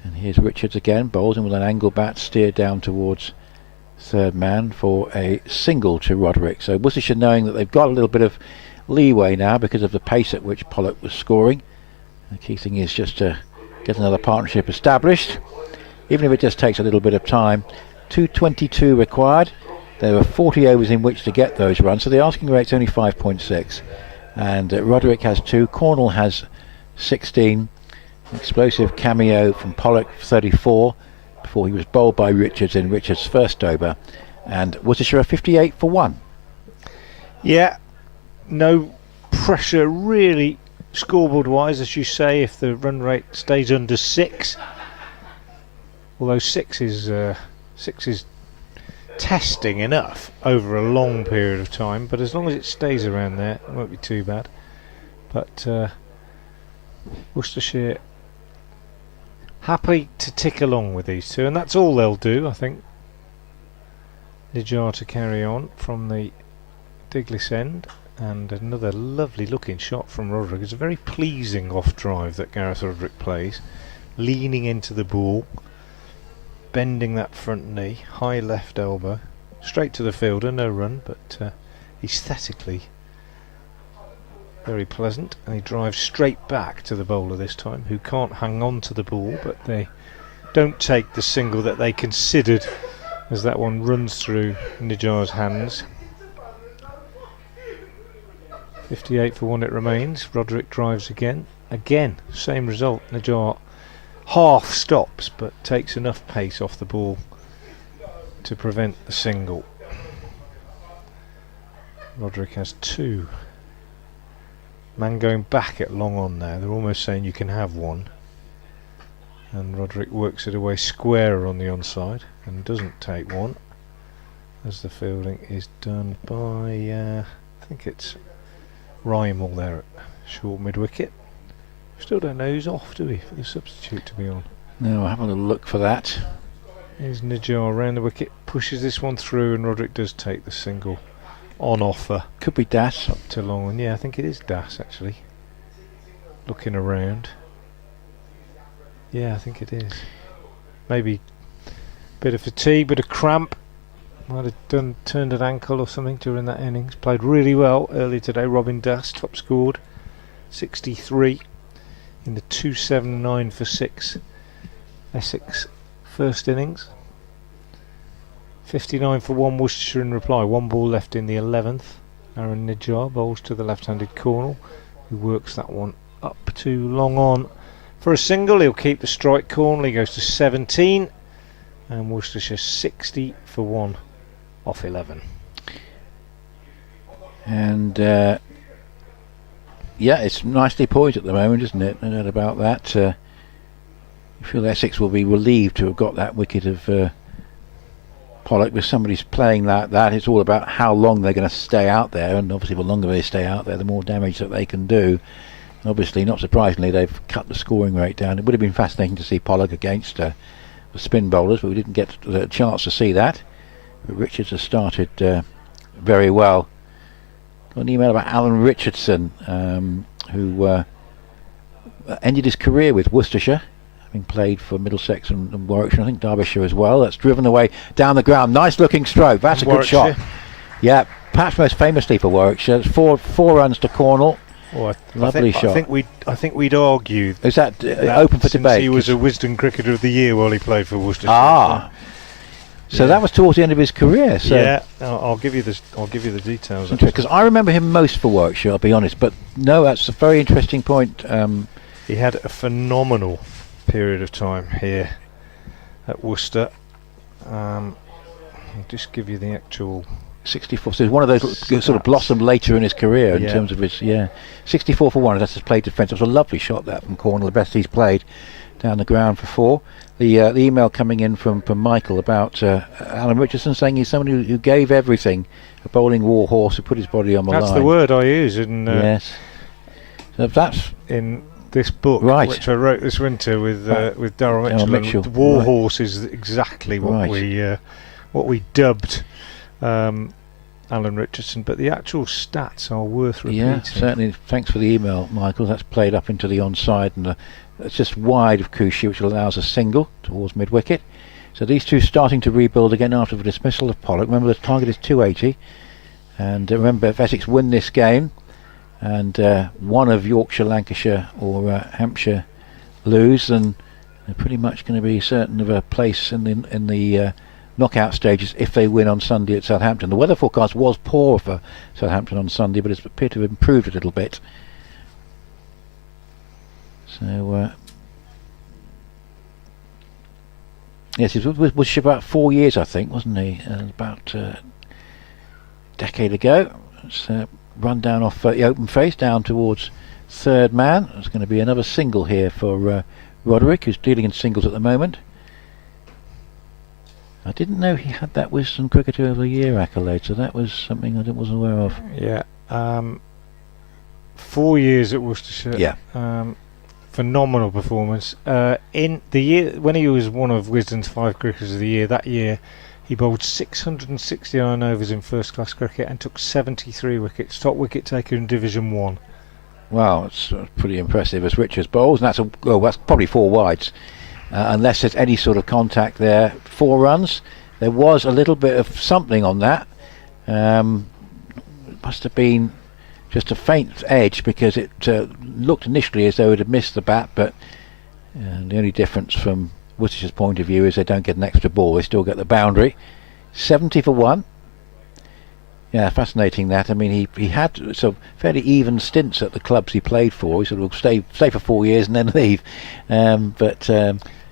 And here's Richards again, bowls in with an angle bat, steered down towards third man for a single to Roderick. So Worcestershire, knowing that they've got a little bit of leeway now because of the pace at which Pollock was scoring. The key thing is just to get another partnership established, even if it just takes a little bit of time. 222 required. There were 40 overs in which to get those runs, so the asking rate's only 5.6, and Roderick has 2, Cornall has 16. Explosive cameo from Pollock, 34, before he was bowled by Richards in Richards' first over, and Worcestershire 58 for 1. Yeah, no pressure really scoreboard wise, as you say, if the run rate stays under 6, although 6 is testing enough over a long period of time, but as long as it stays around there it won't be too bad. But Worcestershire happy to tick along with these two, and that's all they'll do, I think. Nijar to carry on from the Diglis end, and another lovely looking shot from Roderick. It's a very pleasing off drive that Gareth Roderick plays, leaning into the ball, bending that front knee, high left elbow, Straight to the fielder, no run, but aesthetically very pleasant, and he drives straight back to the bowler this time, who can't hang on to the ball, but they don't take the single that they considered as that one runs through Nijar's hands. 58 for 1 it remains. Roderick drives again. Again, same result. Nijar half stops but takes enough pace off the ball to prevent the single. Roderick has 2. Man going back at long on there. They're almost saying you can have 1. And Roderick works it away squarer on the onside and doesn't take 1, as the fielding is done by I think it's Rymel there at short mid-wicket. Still don't know who's off, do we, for the substitute to be on? No, having a look for that. Here's Nijar round the wicket, pushes this one through, and Roderick does take the single on offer. Could be Das. Up to long one. Yeah, I think it is Das actually. Looking around. Yeah, I think it is. Maybe a bit of fatigue, bit of cramp. Might have turned an ankle or something during that innings. Played really well earlier today. Robin Das top scored 63 in the 279 for 6 Essex first innings. 59 for 1 Worcestershire in reply. 1 ball left in the 11th. Aaron Nijar bowls to the left-handed Cornall, who works that one up to long on for a single. He'll keep the strike. Cornall, he goes to 17, and Worcestershire 60 for 1 off 11. And yeah, it's nicely poised at the moment, isn't it? No doubt about that. I feel Essex will be relieved to have got that wicket of Pollock. With somebody's playing like that, it's all about how long they're going to stay out there, and obviously the longer they stay out there, the more damage that they can do. And obviously, not surprisingly, they've cut the scoring rate down. It would have been fascinating to see Pollock against the spin bowlers, but we didn't get a chance to see that. But Richards has started very well. Got an email about Alan Richardson, who ended his career with Worcestershire, having played for Middlesex and Warwickshire, I think Derbyshire as well. That's driven away down the ground. Nice looking stroke. That's a good shot. Yeah, perhaps most famously for Warwickshire. It's four runs to Cornall. Oh, Lovely shot. I think we'd argue is that open for debate? He was a Wisden Cricketer of the Year while he played for Worcestershire. So that was towards the end of his career. So yeah, I'll give you this. I'll give you the details. Because I remember him most for Warwickshire, I'll be honest. But no, that's a very interesting point. He had a phenomenal period of time here at Worcester. I'll just give you the actual 64. So it's one of those sort of blossomed later in his career in terms of his 64 for 1. That's his played defence. It was a lovely shot that from Cornall, the best he's played down the ground for 4. The email coming in from Michael about Alan Richardson saying he's somebody who gave everything, a bowling war horse who put his body on the line. That's the word I use in yes. So that's in this book, which I wrote this winter with Darryl Mitchell. The war horse is exactly what we dubbed Alan Richardson, but the actual stats are worth repeating. Yeah, certainly. Thanks for the email, Michael. That's played up into the onside, and it's just wide of Cushy, which allows a single towards mid-wicket. So these two starting to rebuild again after the dismissal of Pollock. Remember, the target is 280, and remember, if Essex win this game and one of Yorkshire, Lancashire or Hampshire lose, then they're pretty much going to be certain of a place in the knockout stages if they win on Sunday at Southampton. The weather forecast was poor for Southampton on Sunday, but it's appeared to have improved a little bit. So yes, he was about 4 years, I think, wasn't he? About a decade ago. It's run down off the open face down towards third man. There's going to be another single here for Roderick, who's dealing in singles at the moment. I didn't know he had that Wisden Cricketer of the Year accolade, so that was something I wasn't aware of. Yeah, 4 years at Worcestershire. Yeah. Phenomenal performance. In the year when he was one of Wisden's 5 cricketers of the year, that year he bowled 669 overs in first class cricket and took 73 wickets, top wicket taker in Division 1. Wow, it's pretty impressive as Richards bowls, and that's probably 4 wides. Unless there's any sort of contact there. 4 runs, there was a little bit of something on that. It must have been just a faint edge, because it looked initially as though it had missed the bat, but the only difference from Worcestershire's point of view is they don't get an extra ball, they still get the boundary. 70 for 1. Yeah, fascinating that. I mean, he had sort of fairly even stints at the clubs he played for. He sort of stay for 4 years and then leave. Yeah,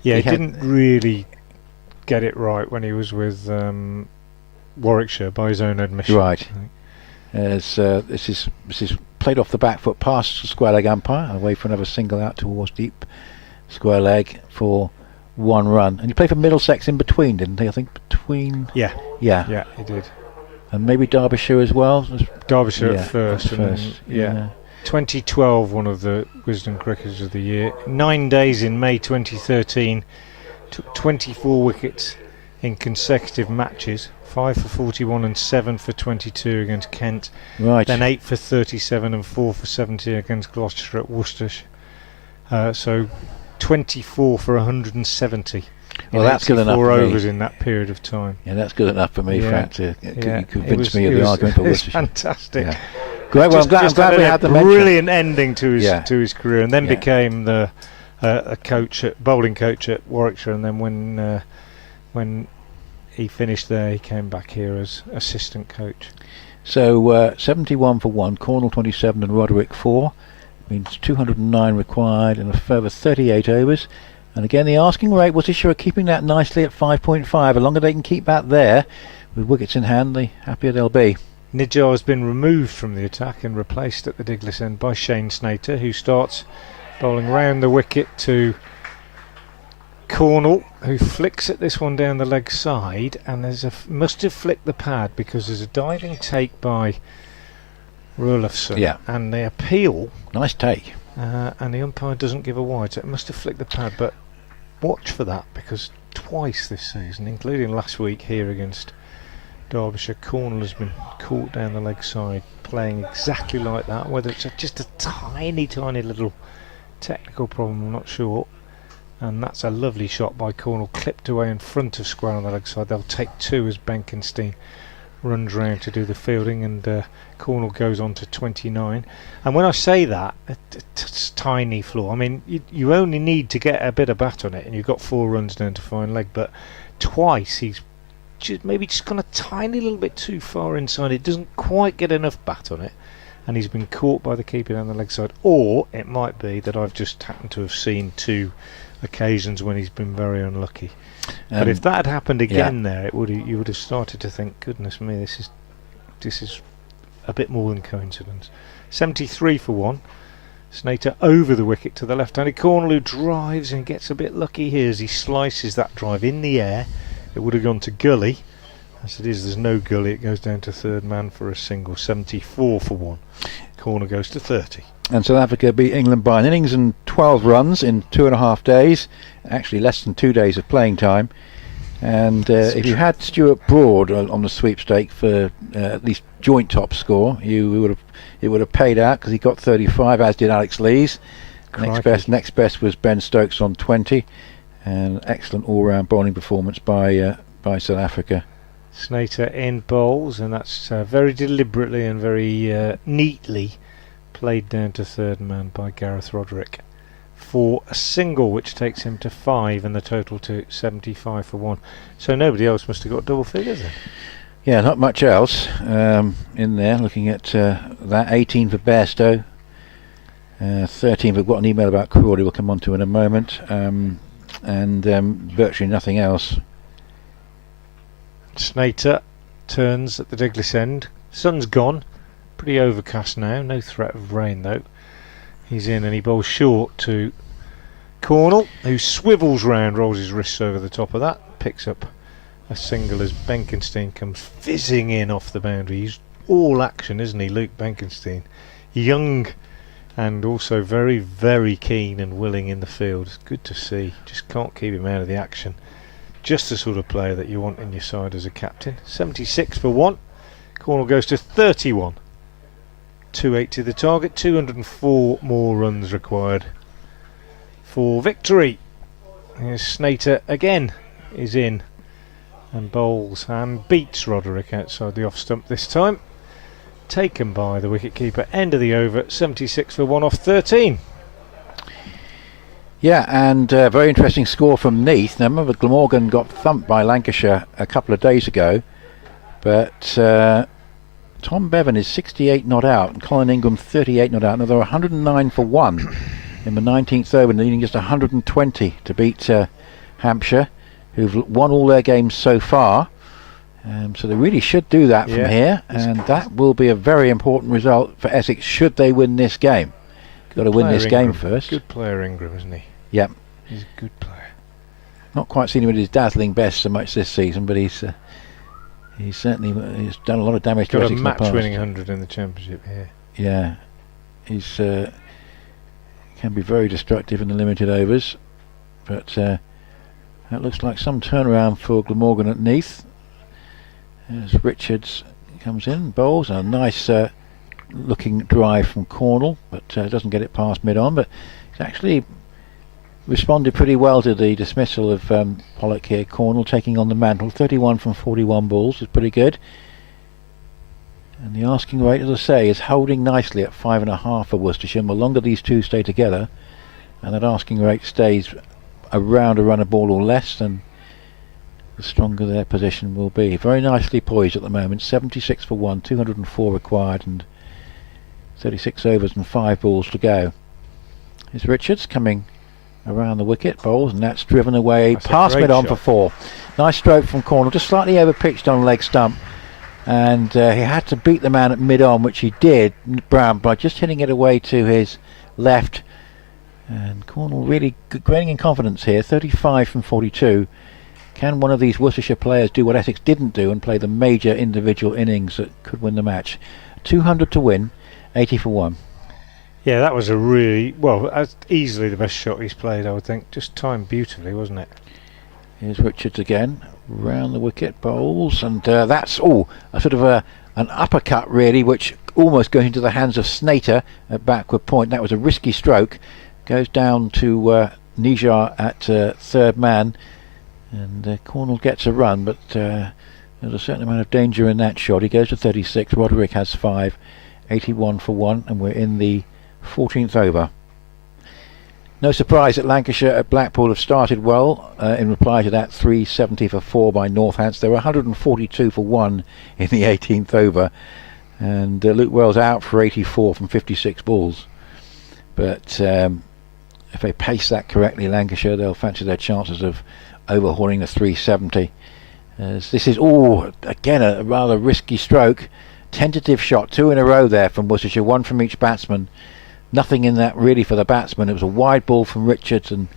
he didn't really get it right when he was with Warwickshire, by his own admission. Right. As this is played off the back foot past the square leg umpire, and away for another single out towards deep square leg for 1 run. And he played for Middlesex in between, didn't he? I think between. Yeah, he did. And maybe Derbyshire as well. Derbyshire at first. Then, 2012, one of the Wisden Cricketers of the Year. 9 days in May 2013, took 24 wickets in consecutive matches. 5 for 41 and 7 for 22 against Kent. Right. Then 8 for 37 and 4 for 70 against Gloucestershire at Worcestershire. So 24 for 170. Well, that's good enough for overs me. In that period of time. Yeah, that's good enough for me, Frank, to convince me of it the argument for was Worcestershire. Fantastic. Yeah. Great. Well, I'm glad we had the brilliant ending to his career, and then Yeah. became the a bowling coach at Warwickshire, and then when he finished there, he came back here as assistant coach. So 71 for 1, Cornall 27 and Roderick 4. Means 209 required and a further 38 overs. And again, the asking rate, Worcestershire are keeping that nicely at 5.5. The longer they can keep that there, with wickets in hand, the happier they'll be. Nijjar has been removed from the attack and replaced at the Diglis end by Shane Snater, who starts bowling round the wicket to Cornall, who flicks at this one down the leg side, and must have flicked the pad, because there's a diving take by Rulofsson. Yeah. And they appeal. Nice take. And the umpire doesn't give a wide, so it must have flicked the pad. But watch for that, because twice this season, including last week here against Derbyshire, Cornall has been caught down the leg side playing exactly like that. Whether it's just a tiny little technical problem, I'm not sure. And that's a lovely shot by Cornall, clipped away in front of square on the leg side. They'll take 2 as Benkenstein runs round to do the fielding, and Cornall goes on to 29. And when I say that, it's tiny flaw. I mean, you only need to get a bit of bat on it, and you've got 4 runs down to fine leg. But twice he's maybe just gone a tiny little bit too far inside. It doesn't quite get enough bat on it, and he's been caught by the keeper down the leg side. Or it might be that I've just happened to have seen 2 occasions when he's been very unlucky. But if that had happened again there, you would have started to think, goodness me, this is a bit more than coincidence. 73 for 1. Snater over the wicket to the left-handed Cornall, who drives and gets a bit lucky here as he slices that drive in the air. It would have gone to gully. As it is, there's no gully. It goes down to third man for a single. 74 for 1. Cornall goes to 30. And South Africa beat England by an innings and 12 runs in 2.5 days. Actually, less than 2 days of playing time. And if you had Stuart Broad on the sweepstake for at least joint top score, it would have paid out, because he got 35, as did Alex Lees. Next best was Ben Stokes on 20, and excellent all-round bowling performance by South Africa. Snater in bowls, and that's very deliberately and very neatly played down to third man by Gareth Roderick for a single, which takes him to 5 and the total to 75 for 1. So nobody else must have got double figures then. Yeah, not much else in there. Looking at that, 18 for Bairstow, 13 we've got an email about Crawley we'll come on to in a moment, and virtually nothing else. Snater turns at the Diglis end. Sun's gone. Pretty overcast now, no threat of rain though. He's in and he bowls short to Cornall, who swivels round, rolls his wrists over the top of that, picks up a single as Benkenstein comes fizzing in off the boundary. He's all action, isn't he, Luke Benkenstein? Young and also very, very keen and willing in the field. It's good to see. Just can't keep him out of the action. Just the sort of player that you want in your side as a captain. 76 for 1. Cornall goes to 31. 280 the target, 204 more runs required for victory. Here's Snater again, is in and bowls and beats Roderick outside the off stump this time. Taken by the wicketkeeper. End of the over, 76 for 1 off 13. Yeah, and very interesting score from Neath. Now remember, Glamorgan got thumped by Lancashire a couple of days ago, but Tom Bevan is 68 not out and Colin Ingram 38 not out. Now they're 109 for 1 in the 19th over, needing just 120 to beat Hampshire, who've won all their games so far. So they really should do that from here, and that will be a very important result for Essex should they win this game. Got to win this game first. Good player Ingram, isn't he? Yep. He's a good player. Not quite seen him at his dazzling best so much this season, but he's certainly done a lot of damage to Essex in the past. Got a match-winning 100 in the Championship here. Yeah, he's can be very destructive in the limited overs, but that looks like some turnaround for Glamorgan at Neath. As Richards comes in, bowls, and a nice looking drive from Cornall, but doesn't get it past mid-on, but he's actually responded pretty well to the dismissal of Pollock here. Cornall taking on the mantle, 31 from 41 balls is pretty good, and the asking rate, as I say, is holding nicely at 5.5 for Worcestershire. The longer these two stay together, and that asking rate stays around a run a ball or less, then the stronger their position will be. Very nicely poised at the moment, 76 for 1, 204 required, and 36 overs and 5 balls to go. Here's Richards coming around the wicket, bowls, and that's driven away past mid-on for 4. Nice stroke from Cornall, just slightly over pitched on leg stump, and he had to beat the man at mid-on, which he did, Brown, by just hitting it away to his left. And Cornall really gaining in confidence here, 35 from 42. Can one of these Worcestershire players do what Essex didn't do and play the major individual innings that could win the match? 200 to win, 80 for 1. Yeah, that was a really, well, easily the best shot he's played, I would think. Just timed beautifully, wasn't it? Here's Richards again, round the wicket, bowls, and that's a sort of an uppercut really, which almost goes into the hands of Snater at backward point. That was a risky stroke. Goes down to Nijar at third man, and Cornall gets a run, but there's a certain amount of danger in that shot. He goes to 36, Roderick has 5, 81 for 1, and we're in the 14th over. No surprise that Lancashire at Blackpool have started well in reply to that 370 for 4 by Northants. They were 142 for 1 in the 18th over, and Luke Wells out for 84 from 56 balls. But if they pace that correctly, Lancashire, they'll fancy their chances of overhauling the 370. As this is again a rather risky stroke. Tentative shot, 2 in a row there from Worcestershire, 1 from each batsman. Nothing in that really for the batsman. It was a wide ball from Richards, and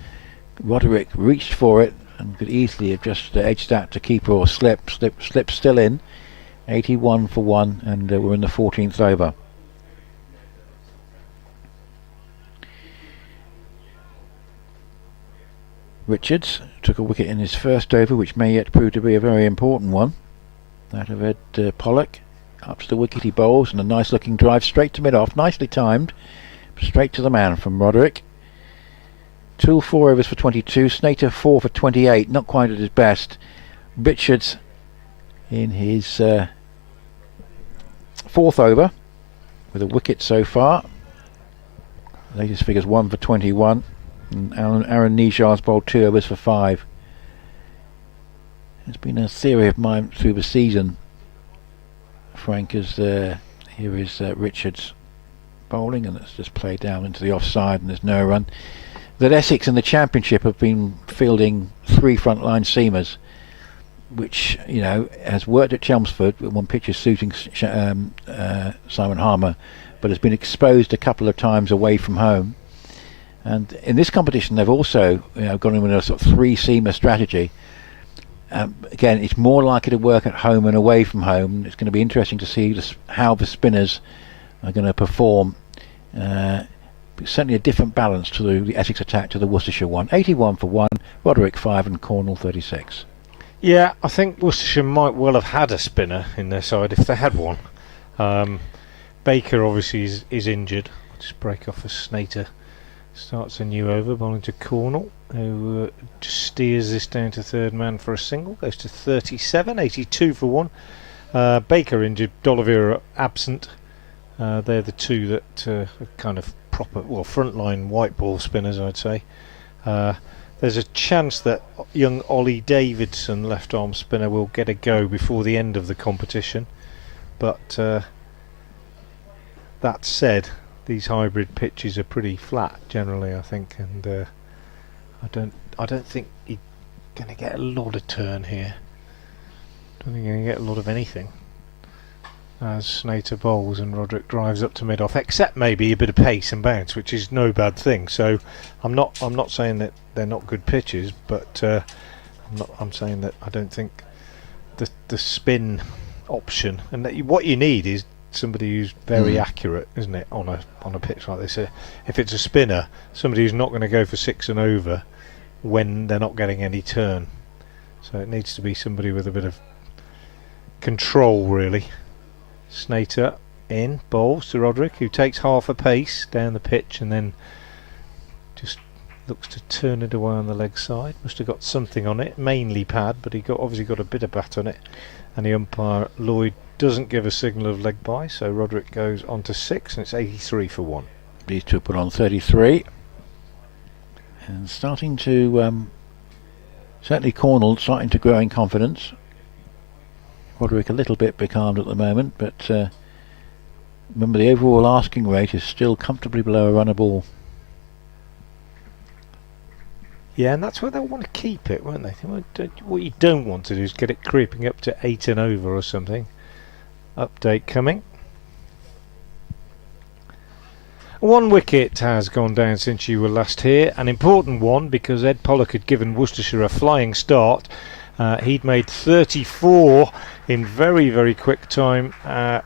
Roderick reached for it and could easily have just edged that to keeper or slip still in. 81 for 1, and we're in the 14th over. Richards took a wicket in his first over, which may yet prove to be a very important one. That of Ed Pollock. Up to the wicket he bowls, and a nice looking drive straight to mid-off, nicely timed, straight to the man from Roderick. Toole 4 overs for 22, Snater 4 for 28, not quite at his best. Richards in his 4th over with a wicket so far. Latest figures 1 for 21. And Aaron Nijar's bowled 2 overs for 5. It's been a theory of mine through the season, Frank, as here is Richards bowling, and it's just played down into the offside and there's no run, that Essex in the Championship have been fielding 3 frontline seamers, which, you know, has worked at Chelmsford with one pitcher suiting Simon Harmer, but has been exposed a couple of times away from home. And in this competition they've also gone in with a sort of 3-seamer strategy. Again, it's more likely to work at home and away from home. It's going to be interesting to see how the spinners are going to perform. Certainly a different balance to the Essex attack to the Worcestershire one. 81 for 1, Roderick 5 and Cornall 36. Yeah, I think Worcestershire might well have had a spinner in their side if they had one. Baker obviously is injured. I'll just break off a Snater Starts a new over, bowling to Cornall, who just steers this down to third man for a single. Goes to 37, 82 for 1. Baker injured, D'Oliveira absent. They're the two that are kind of proper, well, frontline white ball spinners, I'd say. There's a chance that young Ollie Davidson, left arm spinner, will get a go before the end of the competition. But that said, these hybrid pitches are pretty flat generally, I think, and I don't think he's going to get a lot of turn here. I don't think he's going to get a lot of anything as Snater bowls and Roderick drives up to mid-off, except maybe a bit of pace and bounce, which is no bad thing. So I'm not saying that they're not good pitches, but I'm saying that I don't think the spin option, and that what you need is somebody who's very accurate, isn't it, on a pitch like this. If it's a spinner, somebody who's not going to go for 6 and over when they're not getting any turn. So it needs to be somebody with a bit of control, really. Snater in, bowls to Roderick, who takes half a pace down the pitch and then just looks to turn it away on the leg side. Must have got something on it, mainly pad, but he obviously got a bit of bat on it. And the umpire, Lloyd, doesn't give a signal of leg by, so Roderick goes on to 6, and it's 83 for 1. These two put on 33. And starting to, certainly Cornall starting to grow in confidence. Roderick a little bit becalmed at the moment, but remember the overall asking rate is still comfortably below a runner ball. Yeah, and that's where they'll want to keep it, won't they? What you don't want to do is get it creeping up to 8 and over or something. Update coming. 1 wicket has gone down since you were last here, an important one because Ed Pollock had given Worcestershire a flying start. He'd made 34 in very, very quick time,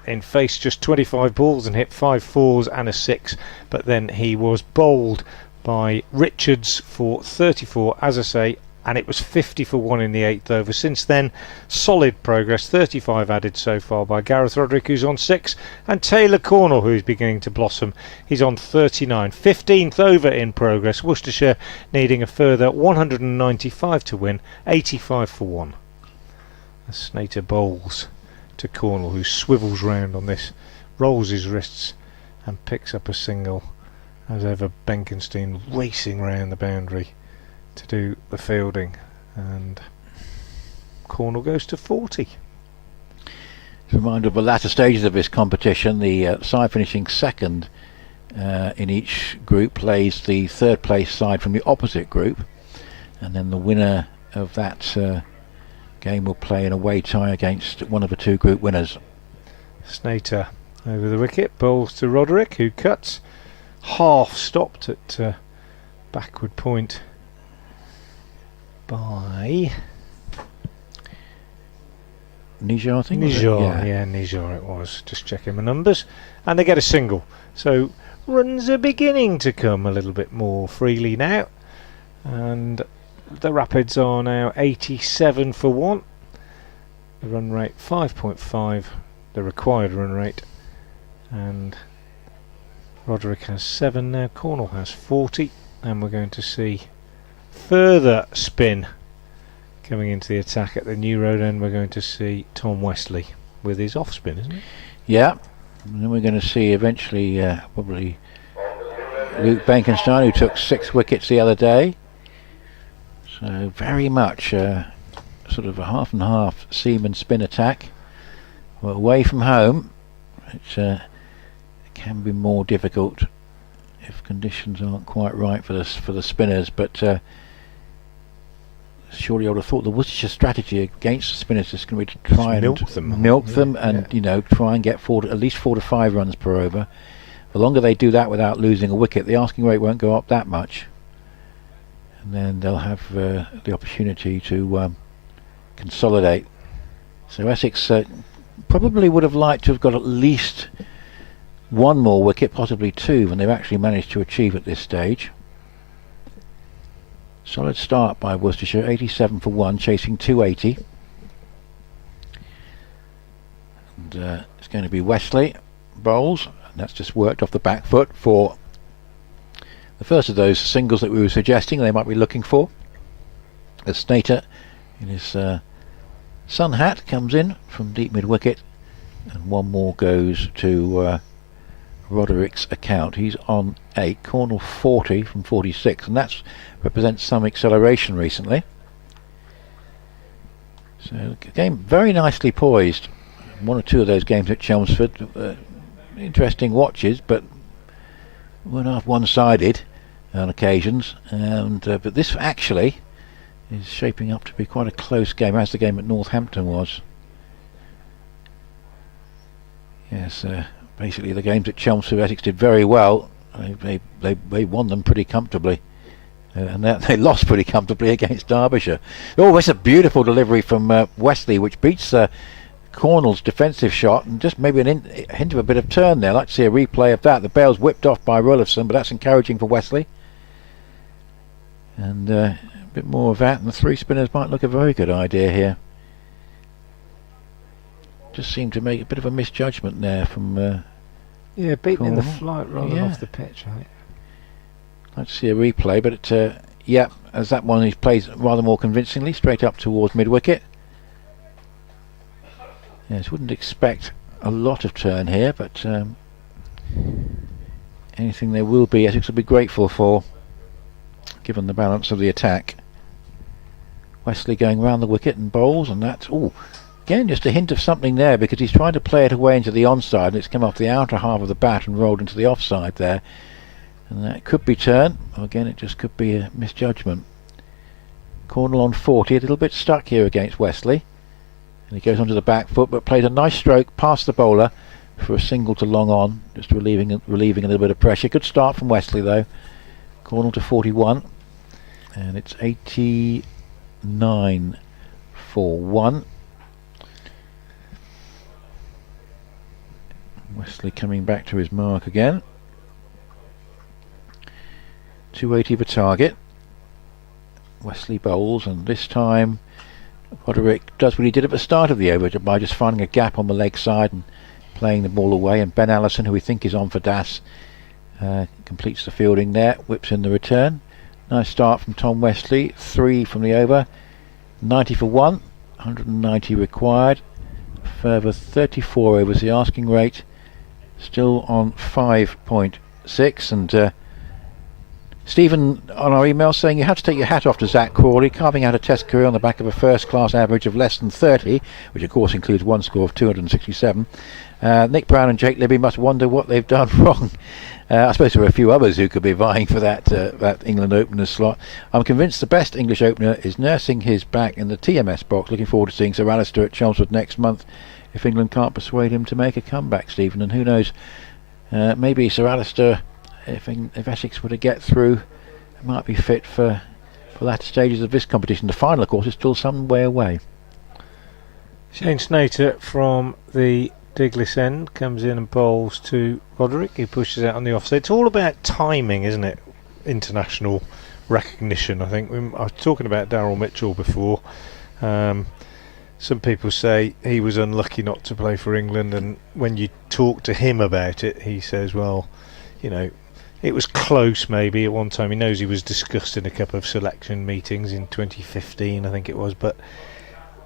in face just 25 balls and hit 5 fours and a 6, but then he was bowled by Richards for 34, as I say, and it was 50 for 1 in the 8th over. Since then, solid progress, 35 added so far by Gareth Roderick, who's on 6, and Taylor Cornall, who's beginning to blossom. He's on 39. 15th over in progress, Worcestershire needing a further 195 to win, 85 for 1. As Snater bowls to Cornall, who swivels round on this, rolls his wrists and picks up a single. As ever, Benkenstein racing round the boundary to do the fielding, and Cornall goes to 40. It's a reminder of the latter stages of this competition. The side finishing second in each group plays the third place side from the opposite group, and then the winner of that game will play an away tie against one of the two group winners. Snater over the wicket, bowls to Roderick, who cuts. Half stopped at backward point by Nijar, I think. Nijar, yeah, Nijar it was. Just checking my numbers, and they get a single. So runs are beginning to come a little bit more freely now, and the Rapids are now 87 for 1. The run rate 5.5, the required run rate, and Roderick has 7 now, Cornall has 40, and we're going to see further spin coming into the attack at the new road end. We're going to see Tom Westley with his off spin, isn't it? Yeah, and then we're going to see eventually probably Luke Benkenstein, who took 6 wickets the other day. So very much sort of a half and half seam and spin attack. Well, away from home, it can be more difficult if conditions aren't quite right for the spinners, but surely I would have thought the Worcestershire strategy against the spinners is going to be to try and milk them and you know, try and get at least 4 to 5 runs per over. The longer they do that without losing a wicket, the asking rate won't go up that much, and then they'll have the opportunity to consolidate. So Essex probably would have liked to have got at least 1 more wicket, possibly 2, than they've actually managed to achieve at this stage. Solid start by Worcestershire, 87 for 1, chasing 280. And it's going to be Westley bowls, and that's just worked off the back foot for the first of those singles that we were suggesting they might be looking for. As Snater in his sun hat comes in from deep mid wicket, and one more goes to Roderick's account. He's on 8, Cornall 40 from 46, and that represents some acceleration recently. So the game very nicely poised. One or two of those games at Chelmsford, interesting watches, but weren't half one-sided on occasions. And but this actually is shaping up to be quite a close game, as the game at Northampton was. Yes, basically the games at Chelmsford, Essex did very well. They won them pretty comfortably. And they lost pretty comfortably against Derbyshire. Oh, it's a beautiful delivery from Wesley, which beats Cornell's defensive shot, and just maybe a hint of a bit of turn there. I'd like to see a replay of that. The bail's whipped off by Rullifson, but that's encouraging for Wesley. And a bit more of that, and the 3 spinners might look a very good idea here. Just seemed to make a bit of a misjudgment there from yeah, beaten in the Cornall. flight rather than off the pitch, I think. I'd see a replay, but yeah, as that one he plays rather more convincingly, straight up towards mid-wicket. Yes, wouldn't expect a lot of turn here, but anything there will be, Essex will be grateful for, given the balance of the attack. Wesley going round the wicket and bowls, and that's, oh, again just a hint of something there, because he's trying to play it away into the onside, and it's come off the outer half of the bat and rolled into the offside there. And that could be turn, or again it just could be a misjudgment. Cornall on 40, a little bit stuck here against Wesley, and he goes onto the back foot, but plays a nice stroke past the bowler for a single to long on, just relieving a little bit of pressure. Good start from Wesley though. Cornall to 41, and it's 89 for 1. Wesley coming back to his mark again. 280 for target. Wesley bowls, and this time Roderick does what he did at the start of the over by just finding a gap on the leg side and playing the ball away, and Ben Allison, who we think is on for Das, completes the fielding there, whips in the return. Nice start from Tom Wesley, 3 from the over, 90 for 1, 190 required, further 34 overs the asking rate, still on 5.6, and Stephen on our email saying you have to take your hat off to Zach Crawley, carving out a test career on the back of a first class average of less than 30, which of course includes one score of 267. Nick Brown and Jake Libby must wonder what they've done wrong. I suppose there are a few others who could be vying for that England opener slot. I'm convinced the best English opener is nursing his back in the TMS box. Looking forward to seeing Sir Alistair at Chelmsford next month if England can't persuade him to make a comeback, Stephen. And who knows, maybe Sir Alistair, if Essex were to get through, might be fit for latter stages of this competition. The final, of course, is still some way away. Shane Snater from the Diglis end comes in and bowls to Roderick. He pushes out on the offside. It's all about timing, isn't it? International recognition, I think. I was talking about Daryl Mitchell before. Some people say he was unlucky not to play for England, and when you talk to him about it, he says, well, you know, it was close maybe at one time. He knows he was discussed in a couple of selection meetings in 2015, I think it was, but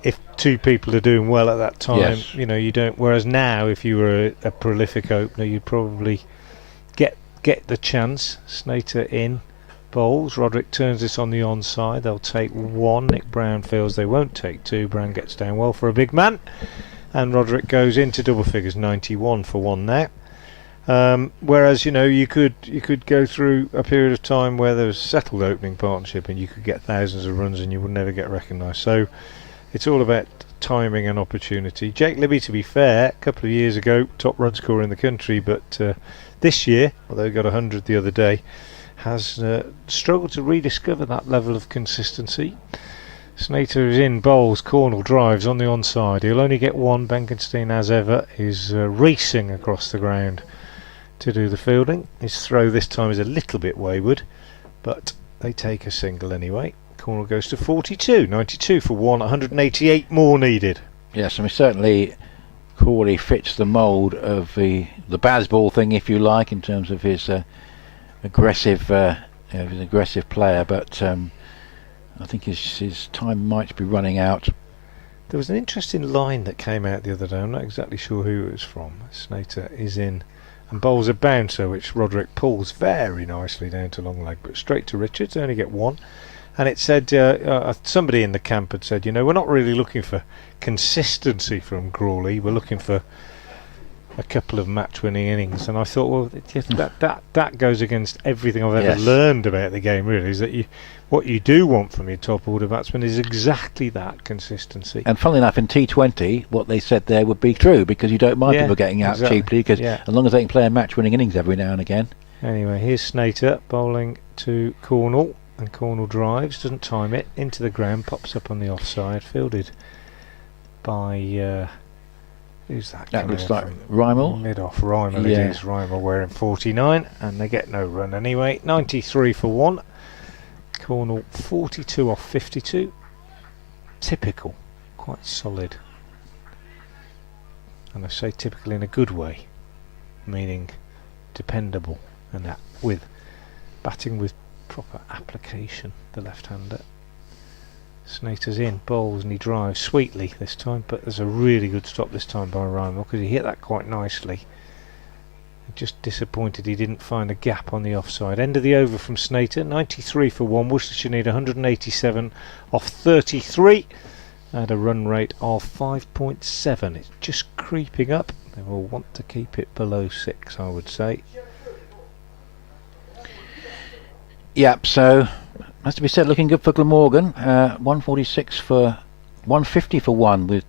if two people are doing well at that time, yes, you know, you don't. Whereas now, if you were a prolific opener, you'd probably get the chance. Snater in bowls. Roderick turns this on the onside. They'll take 1. Nick Brown feels they won't take 2. Brown gets down well for a big man, and Roderick goes into double figures, 91 for 1 now. Whereas, you know, you could go through a period of time where there was a settled opening partnership and you could get thousands of runs and you would never get recognised. So it's all about timing and opportunity. Jake Libby, to be fair, a couple of years ago, top run scorer in the country, but this year, although he got 100 the other day, has struggled to rediscover that level of consistency. Snater is in, bowls, Cornall drives on the onside. He'll only get 1. Benkenstein, as ever, is racing across the ground to do the fielding. His throw this time is a little bit wayward, but they take a single anyway. Cornall goes to 42, 92 for 1, 188 more needed. Yes, I mean, certainly Crawley fits the mould of the Bazball thing, if you like, in terms of his aggressive, he's an aggressive player, but I think his time might be running out. There was an interesting line that came out the other day. I'm not exactly sure who it was from. Snater is in and bowls a bouncer, which Roderick pulls very nicely down to long leg, but straight to Richards. They only get one. And it said, somebody in the camp had said, we're not really looking for consistency from Crawley. We're looking for a couple of match-winning innings. And I thought, well, that goes against everything I've ever learned about the game. Really, is that what you do want from your top order batsman is exactly that consistency. And funnily enough, in T20, what they said there would be true, because you don't mind people getting out cheaply, because as long as they can play a match-winning innings every now and again. Anyway, here's Snater bowling to Cornall. And Cornall drives, doesn't time it, into the ground, pops up on the offside, fielded by who's that? That looks like Rymel. Mid-off Rymel, it is. Rymel wearing 49, and they get no run anyway. 93 for 1. Cornall 42 off 52. Typical, quite solid. And I say typical in a good way, meaning dependable, and that with batting with proper application, the left-hander. Snater's in, bowls, and he drives sweetly this time, but there's a really good stop this time by Rymel, because he hit that quite nicely. Just disappointed he didn't find a gap on the offside. End of the over from Snater, 93 for 1. Worcestershire need 187 off 33 at a run rate of 5.7. It's just creeping up. They will want to keep it below 6, I would say. Yep, so has to be said, looking good for Glamorgan. 146 for 150 for 1, with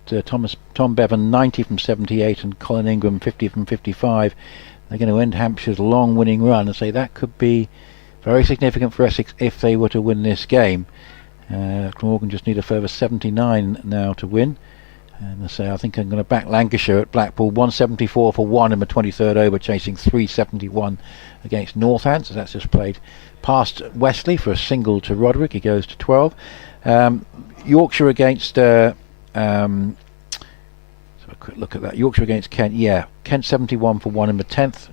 Tom Bevan 90 from 78 and Colin Ingram 50 from 55. They're going to end Hampshire's long winning run, and say that could be very significant for Essex if they were to win this game. Glamorgan just need a further 79 now to win. And I say I think I'm going to back Lancashire at Blackpool. 174 for 1 in the 23rd over, chasing 371 against Northants. So that's just played past Wesley for a single to Roderick. He goes to 12. Yorkshire against so a quick look at that. Yorkshire against Kent. Yeah, Kent 71 for 1 in the 10th,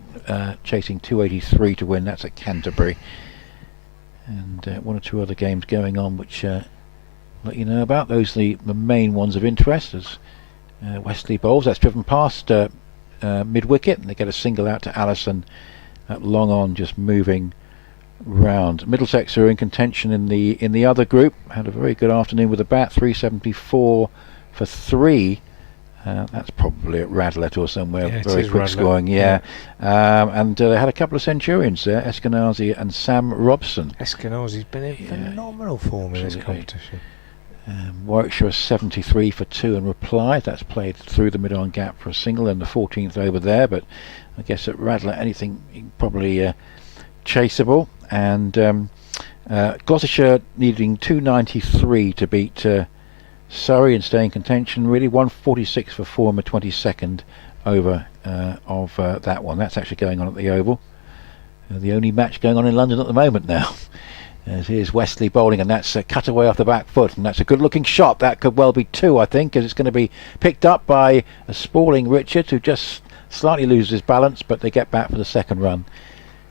chasing 283 to win. That's at Canterbury. And one or two other games going on which let you know about. Those are the main ones of interest. As Wesley bowls, that's driven past mid-wicket, and they get a single out to Allison at long on, just moving round. Middlesex are in contention in the other group. Had a very good afternoon with the bat, 374 for 3. That's probably at Radlett or somewhere. Very quick scoring, and they had a couple of Centurions there, Eskenazi and Sam Robson. Eskenazi's been in phenomenal form in this competition. Warwickshire 73 for 2 in reply. That's played through the mid-on gap for a single in the 14th over there, but I guess at Radlett anything probably chaseable. And Gloucestershire needing 293 to beat Surrey and stay in contention, really. 146 for 4 in the 22nd over of that one. That's actually going on at the Oval. The only match going on in London at the moment now. As here's Wesley bowling, and that's a cutaway off the back foot, and that's a good looking shot. That could well be 2, I think, as it's going to be picked up by a sprawling Richards, who just slightly loses his balance, but they get back for the second run.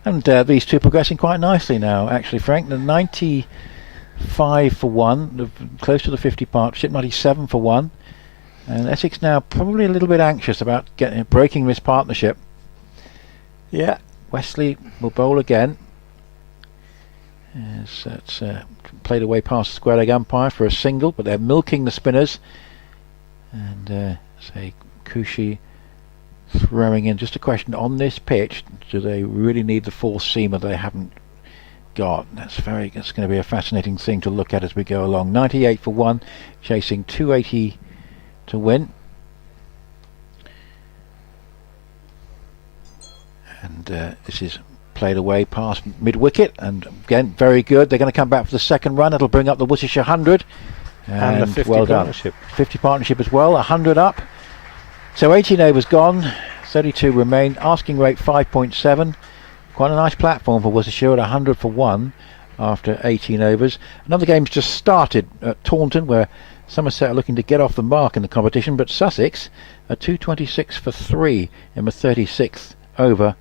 And these two progressing quite nicely now, actually, Frank. The 95 for 1, close to the 50 partnership, 97 for 1. And Essex now probably a little bit anxious about breaking this partnership. Yeah. Wesley will bowl again. Yes, that's played away past the square leg umpire for a single, but they're milking the spinners. And say Kushi throwing in. Just a question, on this pitch, do they really need the fourth seamer they haven't got? That's going to be a fascinating thing to look at as we go along. 98 for 1, chasing 280 to win. And this is played away past mid-wicket, and again very good. They're going to come back for the second run. It'll bring up the Worcestershire 100, and the 50 well partnership. 50 partnership as well, 100 up. So 18 overs gone, 32 remain. Asking rate 5.7. Quite a nice platform for Worcestershire at 100 for 1 after 18 overs. Another game's just started at Taunton, where Somerset are looking to get off the mark in the competition, but Sussex are 226 for 3 in the 36th over.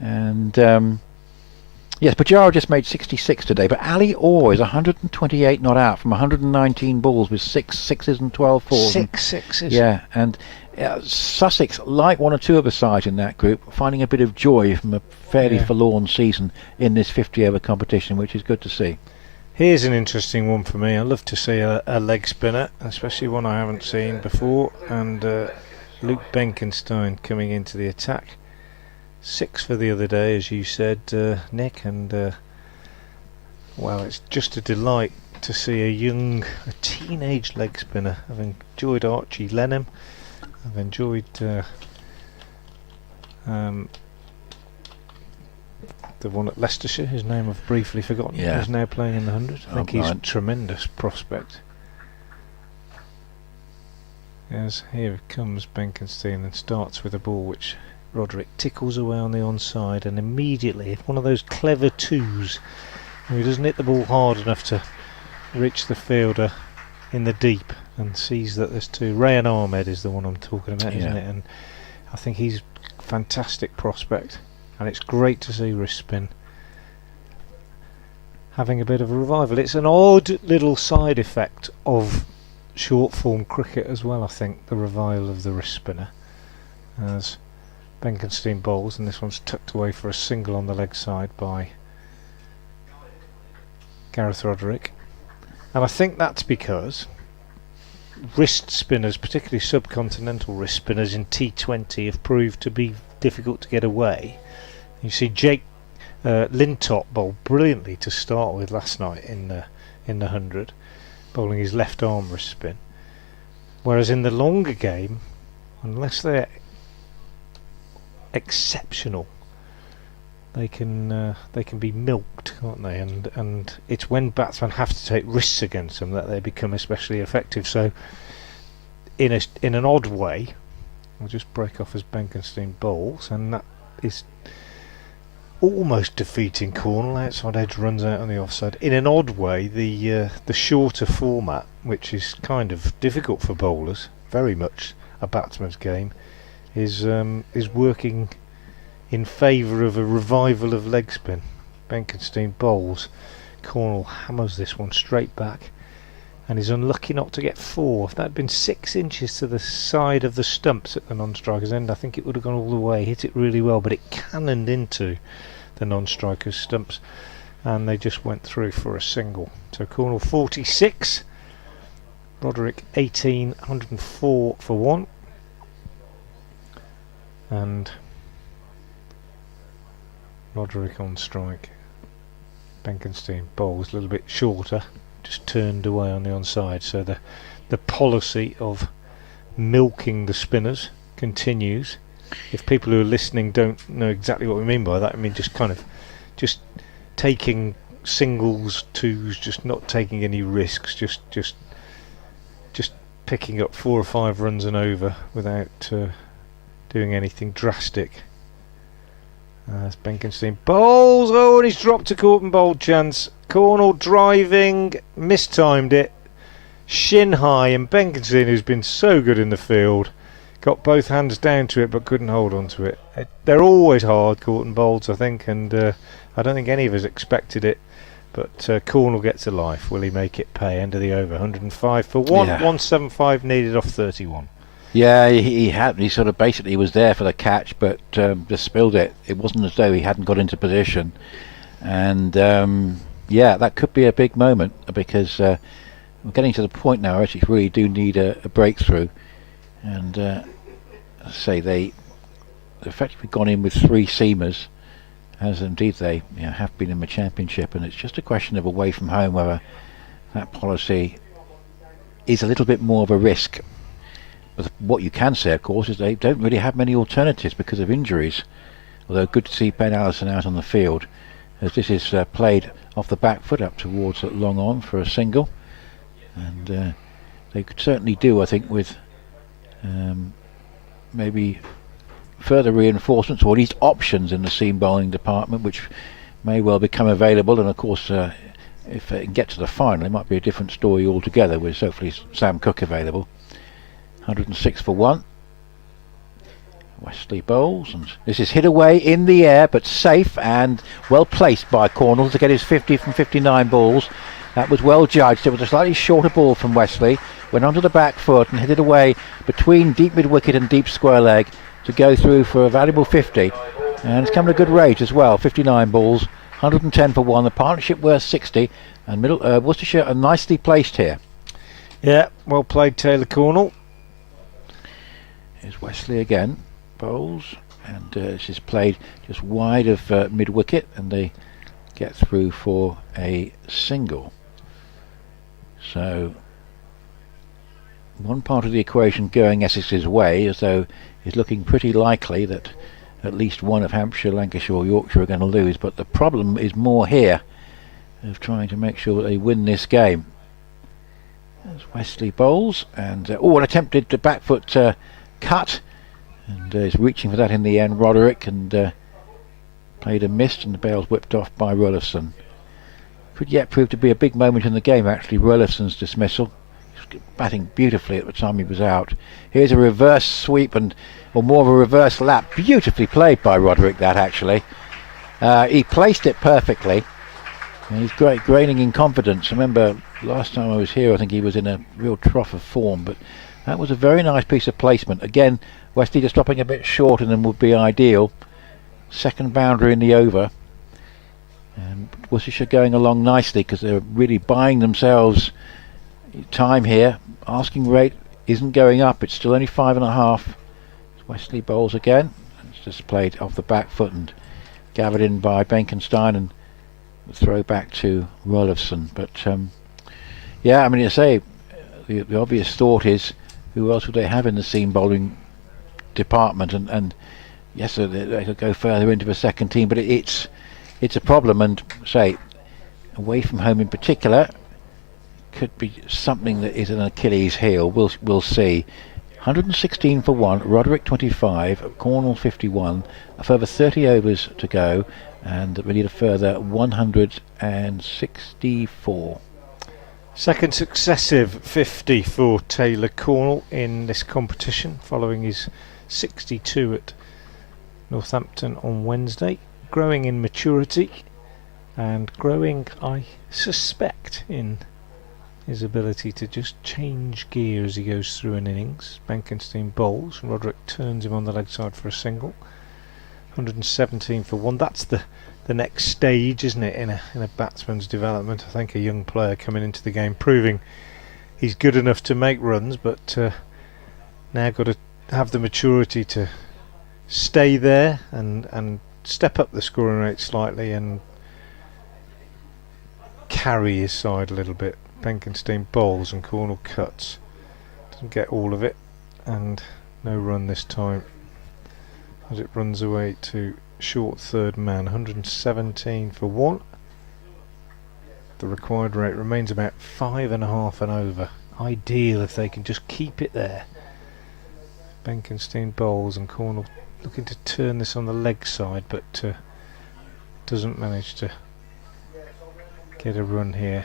And Yes, Pajaro just made 66 today, but Ali Orr is 128 not out from 119 balls with 6 sixes and 12 fours. 6 sixes. Yeah, and Sussex, like one or two of the sides in that group, finding a bit of joy from a fairly forlorn season in this 50-over competition, which is good to see. Here's an interesting one for me. I love to see a leg spinner, especially one I haven't seen before, and Luke Benkenstein coming into the attack. 6 for the other day, as you said, Nick, and well, it's just a delight to see a teenage leg spinner. I've enjoyed Archie Lenham. I've enjoyed the one at Leicestershire, his name I've briefly forgotten. Yeah. He's now playing in the 100. I think he's a tremendous prospect. Yes, here comes Benkenstein and starts with a ball which Roderick tickles away on the onside, and immediately, one of those clever twos, where he doesn't hit the ball hard enough to reach the fielder in the deep, and sees that there's two. Rayan Ahmed is the one I'm talking about, isn't it? And I think he's a fantastic prospect, and it's great to see wrist spin having a bit of a revival. It's an odd little side effect of short form cricket as well, I think, the revival of the wrist spinner, as Benkenstein bowls, and this one's tucked away for a single on the leg side by Gareth Roderick. And I think that's because wrist spinners, particularly subcontinental wrist spinners in T20, have proved to be difficult to get away. You see Jake Lintop bowled brilliantly to start with last night in the 100, bowling his left arm wrist spin. Whereas in the longer game, unless they're exceptional, they can be milked, can't they? And it's when batsmen have to take risks against them that they become especially effective. So in an odd way, we'll just break off as Benkenstein bowls, and that is almost defeating Cornall. Outside edge runs out on the offside. In an odd way, the shorter format, which is kind of difficult for bowlers, very much a batsman's game, is working in favour of a revival of leg spin. Benkenstein bowls, Cornall hammers this one straight back, and is unlucky not to get 4. If that had been 6 inches to the side of the stumps at the non-striker's end, I think it would have gone all the way. Hit it really well, but it cannoned into the non-striker's stumps, and they just went through for a single. So Cornall 46, Roderick 18, 104 for 1, and Roderick on strike. Benkenstein bowls a little bit shorter, just turned away on the onside. So the policy of milking the spinners continues. If people who are listening don't know exactly what we mean by that, I mean just taking singles, twos, just not taking any risks, just picking up 4 or 5 runs and over without doing anything drastic. As Benkenstein bowls, and he's dropped a caught and bowled chance. Cornall driving, mistimed it, shin high, and Benkenstein, who's been so good in the field, got both hands down to it but couldn't hold on to it. They're always hard, caught and bowls, I think, and I don't think any of us expected it, but Cornall gets a life. Will he make it pay? End of the over, 105 for 1, 175 needed off 31. Yeah, he sort of basically was there for the catch, but just spilled it. It wasn't as though he hadn't got into position, and that could be a big moment, because we're getting to the point now where actually really do need a breakthrough, and say they've effectively gone in with 3 seamers, as indeed they have been in the championship, and it's just a question of away from home whether that policy is a little bit more of a risk. But what you can say, of course, is they don't really have many alternatives because of injuries. Although good to see Ben Allison out on the field, as this is played off the back foot up towards long on for a single, and they could certainly do, I think, with maybe further reinforcements, or at least options in the seam bowling department, which may well become available. And of course, if they can get to the final, it might be a different story altogether, with hopefully Sam Cook available. 106 for 1. Wesley bowls, and this is hit away in the air, but safe and well placed by Cornall to get his 50 from 59 balls. That was well judged. It was a slightly shorter ball from Wesley. Went onto the back foot and hit it away between deep mid wicket and deep square leg to go through for a valuable 50. And it's come at a good rate as well. 59 balls, 110 for 1. The partnership worth 60, and Worcestershire are nicely placed here. Yeah, well played, Taylor Cornall. Here's Wesley again. Bowls, and this is played just wide of mid wicket, and they get through for a single. So one part of the equation going Essex's way, as though it's looking pretty likely that at least one of Hampshire, Lancashire or Yorkshire are going to lose, but the problem is more here of trying to make sure that they win this game. There's Wesley bowls, and an attempted back foot cut, and is reaching for that in the end, Roderick, and played a miss, and the bail's whipped off by Roelofsen. Could yet prove to be a big moment in the game, actually, Roelofsen's dismissal. He was batting beautifully at the time he was out. Here's a reverse sweep, or more of a reverse lap. Beautifully played by Roderick, that actually. He placed it perfectly, and he's gaining in confidence. Remember, last time I was here, I think he was in a real trough of form, but that was a very nice piece of placement. Again, Wesley just dropping a bit short and then would be ideal. Second boundary in the over, and Worcestershire going along nicely because they're really buying themselves time here. Asking rate isn't going up, it's still only 5.5. Wesley bowls again, it's just played off the back foot and gathered in by Benkenstein, and throw back to Roelofsen. But yeah, I mean, you say the obvious thought is, who else would they have in the seam bowling department? And yes, they could go further into the second team, but it's a problem. And say, away from home in particular, could be something that is an Achilles heel. We'll see. 116 for 1, Roderick 25, Cornall 51, a further 30 overs to go, and we need a further 164. Second successive 50 for Taylor Cornall in this competition, following his 62 at Northampton on Wednesday. Growing in maturity, and growing, I suspect, in his ability to just change gear as he goes through an innings. Benkenstein bowls, and Roderick turns him on the leg side for a single. 117 for 1. That's the next stage, isn't it, in a batsman's development? I think a young player coming into the game, proving he's good enough to make runs, but now got to have the maturity to stay there and step up the scoring rate slightly and carry his side a little bit. Benkenstein bowls and Cornall cuts. Doesn't get all of it, and no run this time as it runs away to short third man. 117 for 1. The required rate remains about 5.5 and over. Ideal if they can just keep it there. Benkenstein bowls, and Cornall looking to turn this on the leg side, but doesn't manage to get a run here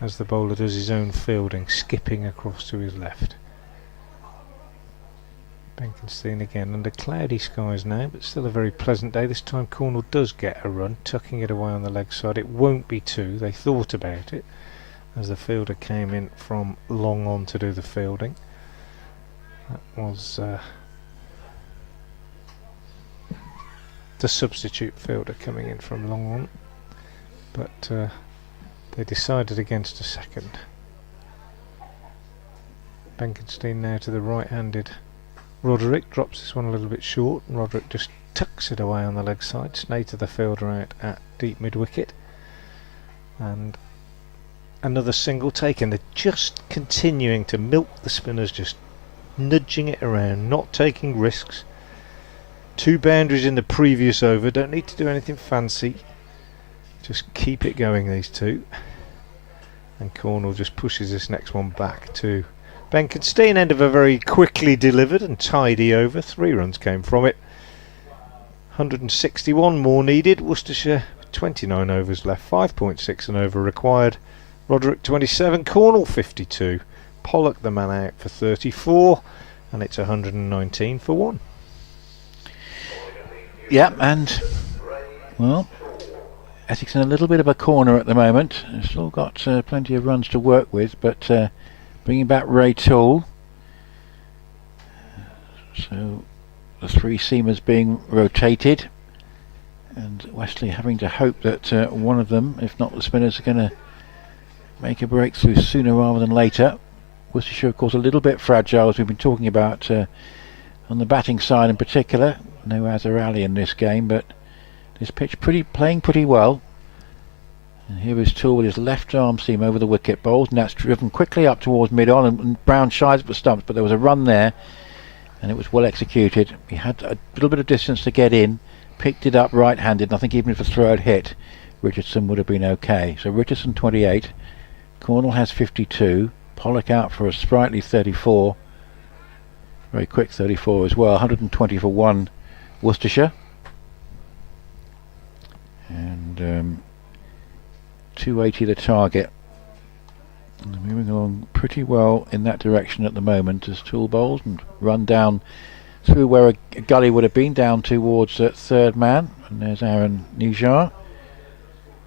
as the bowler does his own fielding, skipping across to his left. Benkenstein again under cloudy skies now, but still a very pleasant day. This time Cornall does get a run, tucking it away on the leg side. It won't be 2. They thought about it as the fielder came in from long on to do the fielding. That was the substitute fielder coming in from long on, but they decided against a second. Benkenstein now to the right-handed Roderick, drops this one a little bit short, and Roderick just tucks it away on the leg side. Snay the fielder out at deep mid-wicket, and another single taken. They're just continuing to milk the spinners, just nudging it around, not taking risks. 2 boundaries in the previous over, don't need to do anything fancy, just keep it going, these two. And Cornall just pushes this next one back to Benkenstein. End of a very quickly delivered and tidy over. 3 runs came from it. 161 more needed. Worcestershire 29 overs left, 5.6 an over required. Roderick 27, Cornall 52. Pollock the man out for 34, and it's 119 for 1. Yeah, and well, Essex in a little bit of a corner at the moment. They've still got plenty of runs to work with, but bringing back Ray Toole. So the three seamers being rotated, and Wesley having to hope that one of them, if not the spinners, are going to make a breakthrough sooner rather than later. Worcestershire, of course, a little bit fragile, as we've been talking about on the batting side in particular. No Azhar Ali in this game, but this pitch playing pretty well. And here is Toole with his left arm seam over the wicket bowls, and that's driven quickly up towards mid-on, and Brown shies at the stumps, but there was a run there, and it was well executed. He had a little bit of distance to get in, picked it up right-handed, and I think even if the throw had hit, Richardson would have been okay. So Richardson 28, Cornall has 52, Pollock out for a sprightly 34, very quick 34 as well, 120 for 1 Worcestershire, and 280 the target. And they're moving along pretty well in that direction at the moment as Toole bowls and run down through where a gully would have been, down towards third man, and there's Aaron Nijar.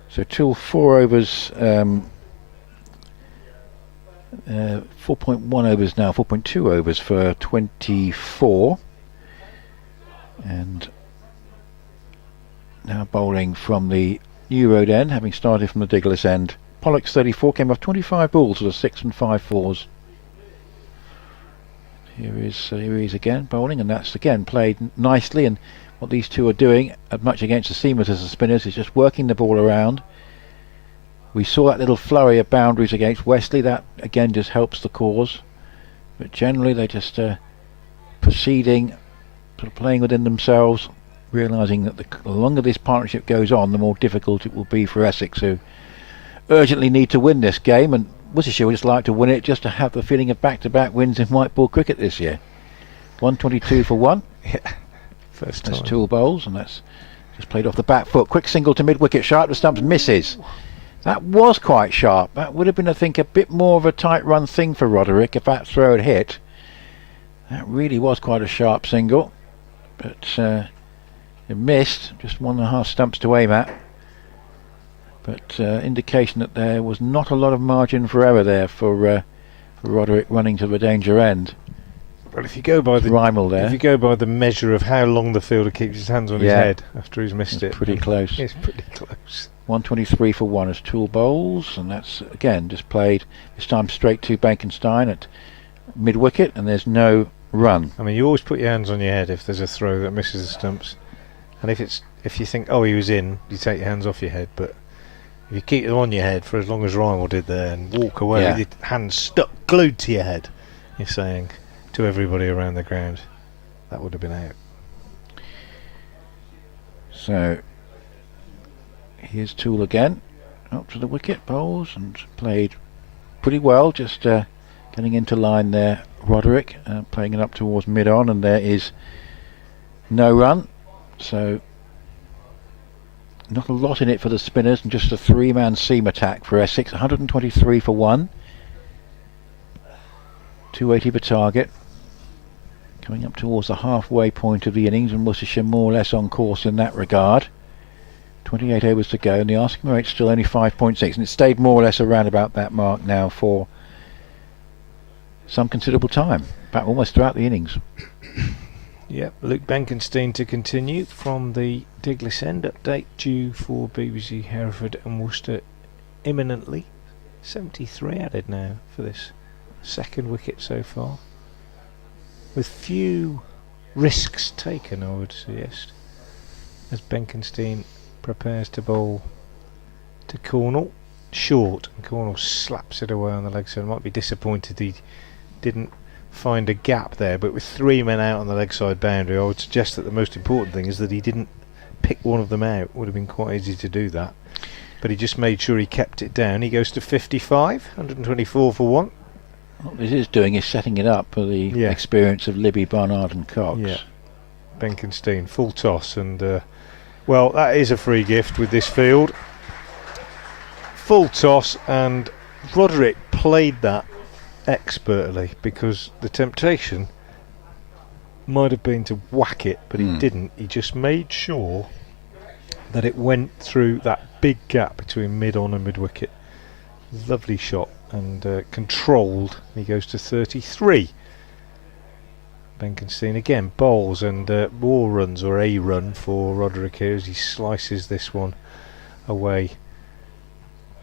So Toole 4 overs, 4.1 overs now, 4.2 overs for 24, and now bowling from the New Road end, having started from the Diggless end. Pollock's 34 came off 25 balls with a 6 and 5 fours. Here he is again bowling, and that's again played nicely. And what these two are doing, as much against the seamers as the spinners, is just working the ball around. We saw that little flurry of boundaries against Wesley. That again just helps the cause. But generally they're just proceeding, sort of playing within themselves, realising that the longer this partnership goes on, the more difficult it will be for Essex, who urgently need to win this game, and Worcestershire would just like to win it just to have the feeling of back-to-back wins in white ball cricket this year. 122 for 1. Yeah, first time. That's Toole bowls, and that's just played off the back foot. Quick single to mid-wicket, sharp to stumps, misses. That was quite sharp. That would have been, I think, a bit more of a tight run thing for Roderick if that throw had hit. That really was quite a sharp single, but it missed, just 1.5 stumps to aim at. But indication that there was not a lot of margin for error there for Roderick running to the danger end. Well, if you go by the measure of how long the fielder keeps his hands on his head after he's missed it, pretty close. It's pretty close. 123 for 1 as Toole bowls, and that's again just played this time straight to Benkenstein at mid wicket, and there's no run. I mean, you always put your hands on your head if there's a throw that misses the stumps, and if you think, oh, he was in, you take your hands off your head. But if you keep them on your head for as long as Rymel did there and walk away with your hands stuck glued to your head, you're saying to everybody around the ground, that would have been out. So here's Toole again, up to the wicket, bowls, and played pretty well, just getting into line there. Roderick playing it up towards mid-on, and there is no run. So not a lot in it for the spinners, and just a 3-man seam attack for Essex. 123 for 1. 280 per target. Coming up towards the halfway point of the innings, and Worcestershire more or less on course in that regard. 28 overs to go, and the asking rate's still only 5.6, and it's stayed more or less around about that mark now for some considerable time, in fact almost throughout the innings. Yep, Luke Benkenstein to continue from the Diggless end. Update due for BBC Hereford and Worcester imminently. 73 added now for this second wicket so far, with few risks taken, I would suggest, as Benkenstein prepares to bowl to Cornall. Short, and Cornall slaps it away on the leg side. Might be disappointed he didn't find a gap there, but with 3 men out on the leg side boundary, I would suggest that the most important thing is that he didn't pick one of them out. Would have been quite easy to do that, but he just made sure he kept it down. He goes to 55, 124 for 1. What this is doing is setting it up for the experience of Libby, Barnard and Cox. Yeah, Benkenstein full toss, and well, that is a free gift with this field. Full toss, and Roderick played that expertly, because the temptation might have been to whack it, but he didn't. He just made sure that it went through that big gap between mid-on and mid-wicket. Lovely shot, and controlled. He goes to 33. Benkenstein again bowls, and more runs, or a run for Roderick here as he slices this one away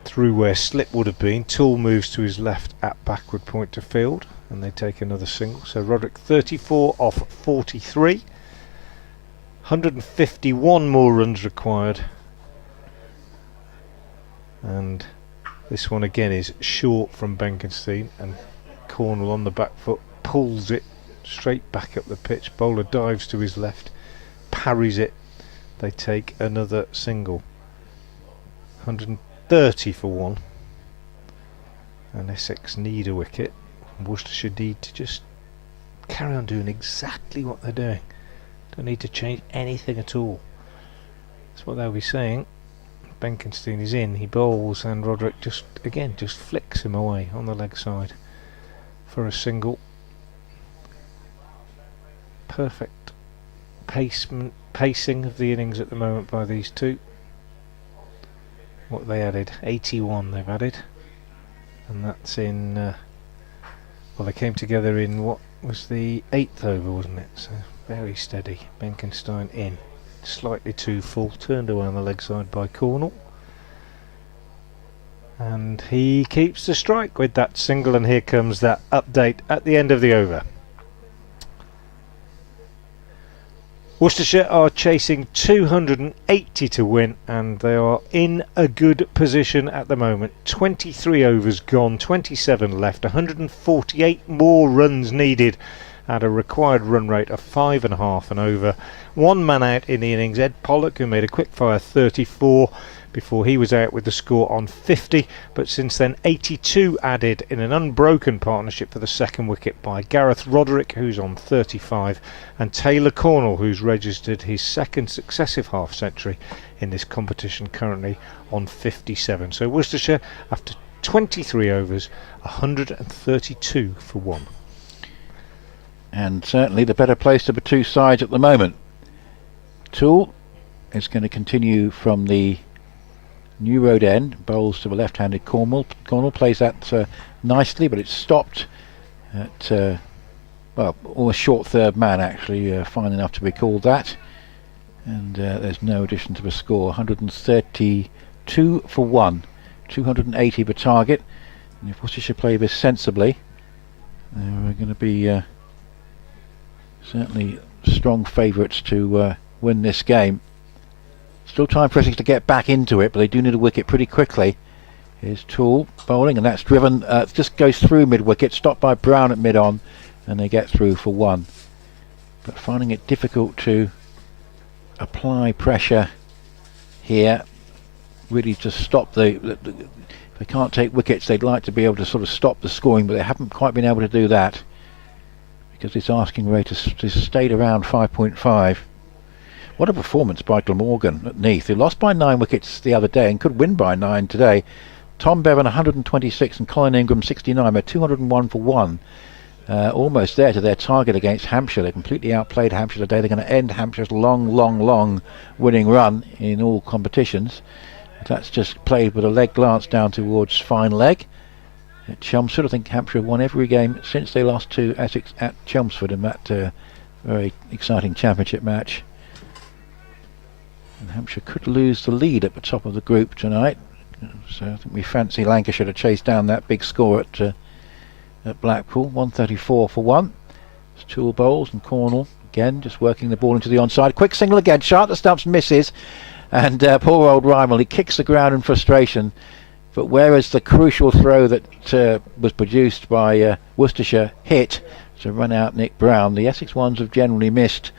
through where slip would have been. Toole moves to his left at backward point to field, and they take another single. So Roderick 34 off 43. 151 more runs required, and this one again is short from Benkenstein, and Cornall on the back foot pulls it straight back up the pitch. Bowler dives to his left, parries it. They take another single. 130 for one, and Essex need a wicket. Worcestershire need to just carry on doing exactly what they're doing. Don't need to change anything at all. That's what they'll be saying. Benkenstein is in, he bowls, and Roderick just flicks him away on the leg side for a single. Perfect pacing of the innings at the moment by these two. What they added, 81 they've added, and that's in well, they came together in what was the 8th over, wasn't it? So very steady. Benkenstein in, slightly too full, turned away on the leg side by Cornall, and he keeps the strike with that single, and here comes that update at the end of the over. Worcestershire are chasing 280 to win, and they are in a good position at the moment. 23 overs gone, 27 left, 148 more runs needed at a required run rate of 5.5 and over. One man out in the innings, Ed Pollock, who made a quick-fire 34 before he was out with the score on 50, but since then 82 added in an unbroken partnership for the second wicket by Gareth Roderick, who's on 35, and Taylor Cornall, who's registered his second successive half-century in this competition, currently on 57. So Worcestershire, after 23 overs, 132 for one. And certainly the better place of the two sides at the moment. Toole is going to continue from the New Road end, bowls to the left-handed Cornall. Cornall plays that nicely, but it's stopped at well, almost short third man actually, fine enough to be called that. And there's no addition to the score. 132 for one, 280 the target. And if Worcestershire play this sensibly, they're going to be certainly strong favourites to win this game. Still time for Essex to get back into it, but they do need a wicket pretty quickly. Here's Toole bowling, and that's driven, just goes through mid-wicket, stopped by Brown at mid-on, and they get through for one. But finding it difficult to apply pressure here, really to stop if they can't take wickets, they'd like to be able to sort of stop the scoring, but they haven't quite been able to do that, because this asking rate has stayed around 5.5. What a performance by Glamorgan at Neath, who lost by 9 wickets the other day and could win by 9 today. Tom Bevan 126 and Colin Ingram 69. They're 201 for one. Almost there to their target against Hampshire. They completely outplayed Hampshire today. They're going to end Hampshire's long winning run in all competitions. That's just played with a leg glance down towards fine leg. At Chelmsford, I think Hampshire have won every game since they lost to Essex at Chelmsford in that very exciting championship match. And Hampshire could lose the lead at the top of the group tonight, so I think we fancy Lancashire to chase down that big score at Blackpool. 134 for one. It's Toole bowls, and Cornall again just working the ball into the onside. Quick single again, sharp the stumps, misses, and poor old Rymel, he kicks the ground in frustration. But whereas the crucial throw that was produced by Worcestershire hit to run out Nick Brown, the Essex ones have generally missed.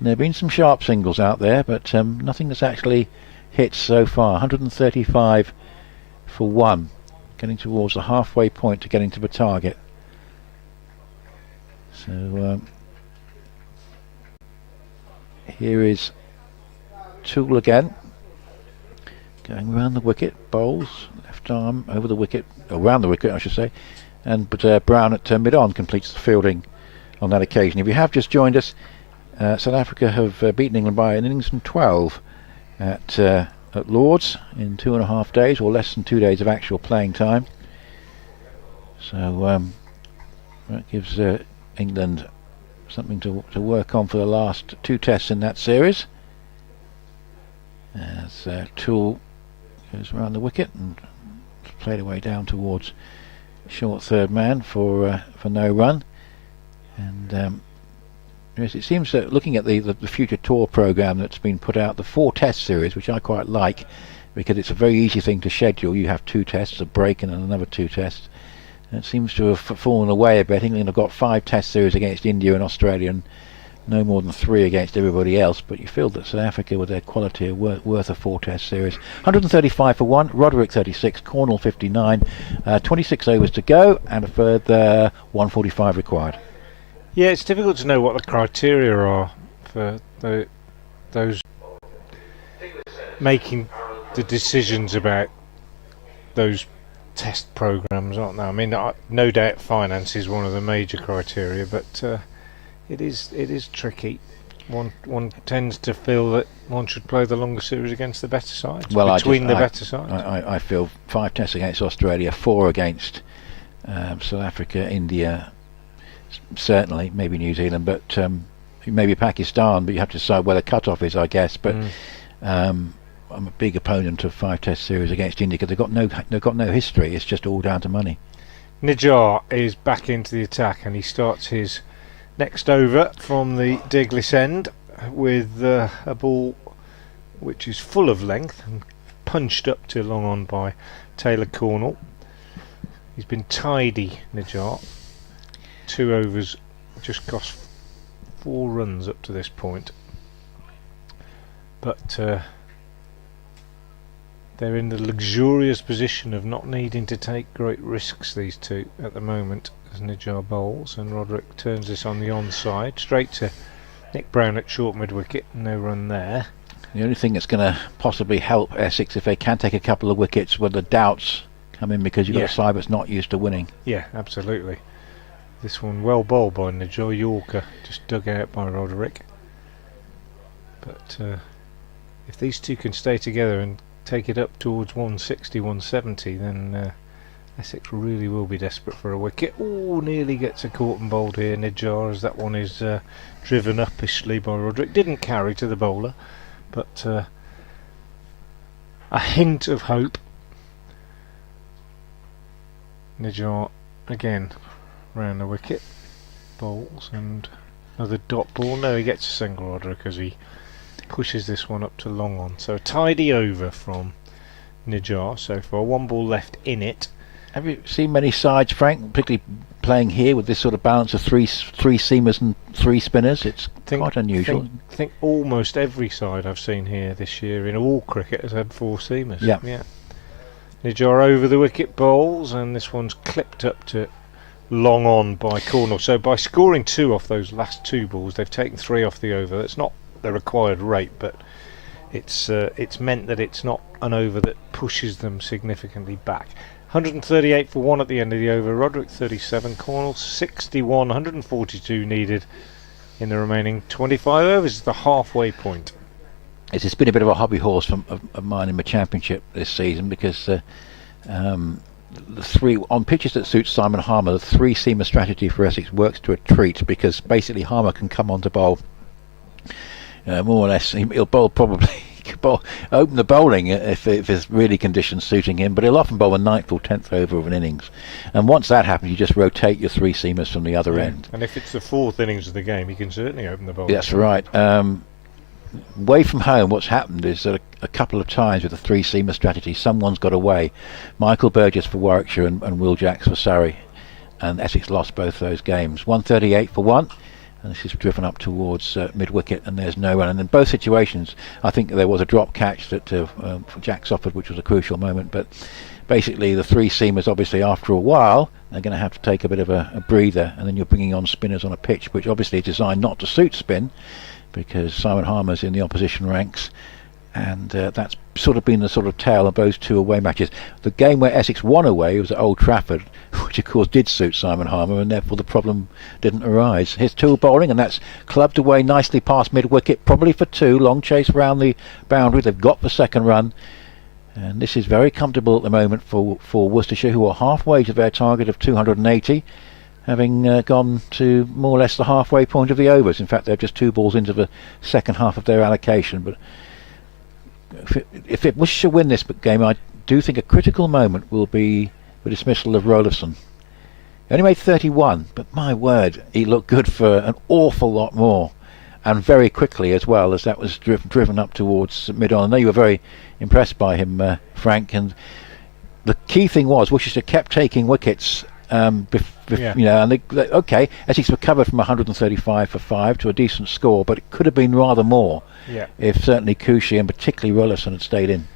There have been some sharp singles out there, but nothing that's actually hit so far. 135 for one, getting towards the halfway point to getting to the target. So here is Toole again, going around the wicket, bowls, left arm over the wicket, around the wicket I should say, and but Brown at mid-on completes the fielding on that occasion. If you have just joined us, South Africa have beaten England by an innings from 12 at Lords in 2.5 days, or less than 2 days of actual playing time. So that gives England something to work on for the last 2 tests in that series. As Toole goes around the wicket and played away down towards short third man for no run. And yes, it seems that looking at the future tour programme that's been put out, the 4 test series, which I quite like because it's a very easy thing to schedule. You have 2 tests, a break and then another 2 tests. And it seems to have fallen away a bit. England have got 5 test series against India and Australia and no more than 3 against everybody else, but you feel that South Africa with their quality are worth a 4 test series. 135 for 1, Roderick 36, Cornall 59, 26 overs to go and a further 145 required. Yeah, it's difficult to know what the criteria are for those making the decisions about those test programmes, aren't there? I mean, no doubt finance is one of the major criteria, but it is tricky. One tends to feel that one should play the longer series against the better sides, between the better sides. I feel 5 tests against Australia, 4 against South Africa, India, certainly, maybe New Zealand, but maybe Pakistan, but you have to decide where the cut-off is, I guess. But I'm a big opponent of 5 test series against India because they've got no history. It's just all down to money. Nijar is back into the attack and he starts his next over from the Diglis end with a ball which is full of length and punched up to long on by Taylor Cornall. He's been tidy, Nijar. 2 overs, just cost 4 runs up to this point, but they're in the luxurious position of not needing to take great risks, these two, at the moment, as Nijar bowls, and Roderick turns this on the onside, straight to Nick Brown at short mid-wicket, no run there. The only thing that's going to possibly help Essex if they can take a couple of wickets when the doubts come in, because you've got a side that's not used to winning. Yeah, absolutely. This one well bowled by Nijar, Yorker, just dug out by Roderick. But if these two can stay together and take it up towards 160, 170, then Essex really will be desperate for a wicket. Oh, nearly gets a caught and bowled here, Nijar, as that one is driven uppishly by Roderick. Didn't carry to the bowler, but a hint of hope. Nijar again round the wicket, bowls, and another dot ball. No, he gets a single, Roderick, as he pushes this one up to long on. So a tidy over from Nijar so far. 1 ball left in it. Have you seen many sides, Frank, particularly playing here with this sort of balance of three seamers and 3 spinners? It's quite unusual. I think almost every side I've seen here this year in all cricket has had 4 seamers. Yeah. Nijar over the wicket bowls, and this one's clipped up to long on by Cornall. So by scoring 2 off those last 2 balls, they've taken 3 off the over. That's not the required rate, but it's meant that it's not an over that pushes them significantly back. 138 for 1 at the end of the over. Roderick 37, Cornall 61, 142 needed in the remaining 25 overs. The halfway point. It's been a bit of a hobby horse of mine in my championship this season, because the 3 on pitches that suit Simon Harmer, the 3-seamer strategy for Essex works to a treat, because basically Harmer can come on to bowl more or less. He'll bowl probably open the bowling if there's really conditions suiting him, but he'll often bowl a 9th or 10th over of an innings, and once that happens you just rotate your 3 seamers from the other end. And if it's the 4th innings of the game, he can certainly open the bowling. That's right. Away from home, what's happened is that a couple of times with the 3-seamer strategy, someone's got away. Michael Burgess for Warwickshire and Will Jacks for Surrey, and Essex lost both those games. 138 for 1, and this is driven up towards mid-wicket, and there's no run. And in both situations, I think there was a drop catch that Jacks offered, which was a crucial moment. But basically, the 3-seamers, obviously, after a while, are going to have to take a bit of a breather, and then you're bringing on spinners on a pitch which obviously is designed not to suit spin, because Simon Harmer's in the opposition ranks, and that's sort of been the sort of tale of those two away matches. The game where Essex won away was at Old Trafford, which of course did suit Simon Harmer, and therefore the problem didn't arise. Here's Toole bowling, and that's clubbed away nicely past mid-wicket, probably for two. Long chase round the boundary. They've got the second run, and this is very comfortable at the moment for Worcestershire, who are halfway to their target of 280. Having gone to more or less the halfway point of the overs. In fact, they're just 2 balls into the second half of their allocation. But if Worcestershire win this game, I do think a critical moment will be the dismissal of Roderick. He only made 31, but my word, he looked good for an awful lot more, and very quickly as well, as that was driven up towards mid-on. I know you were very impressed by him, Frank, and the key thing was Worcestershire kept taking wickets. You know, and okay, Essex recovered from 135 for 5 to a decent score, but it could have been rather more if certainly Cushy and particularly Rollerson had stayed in.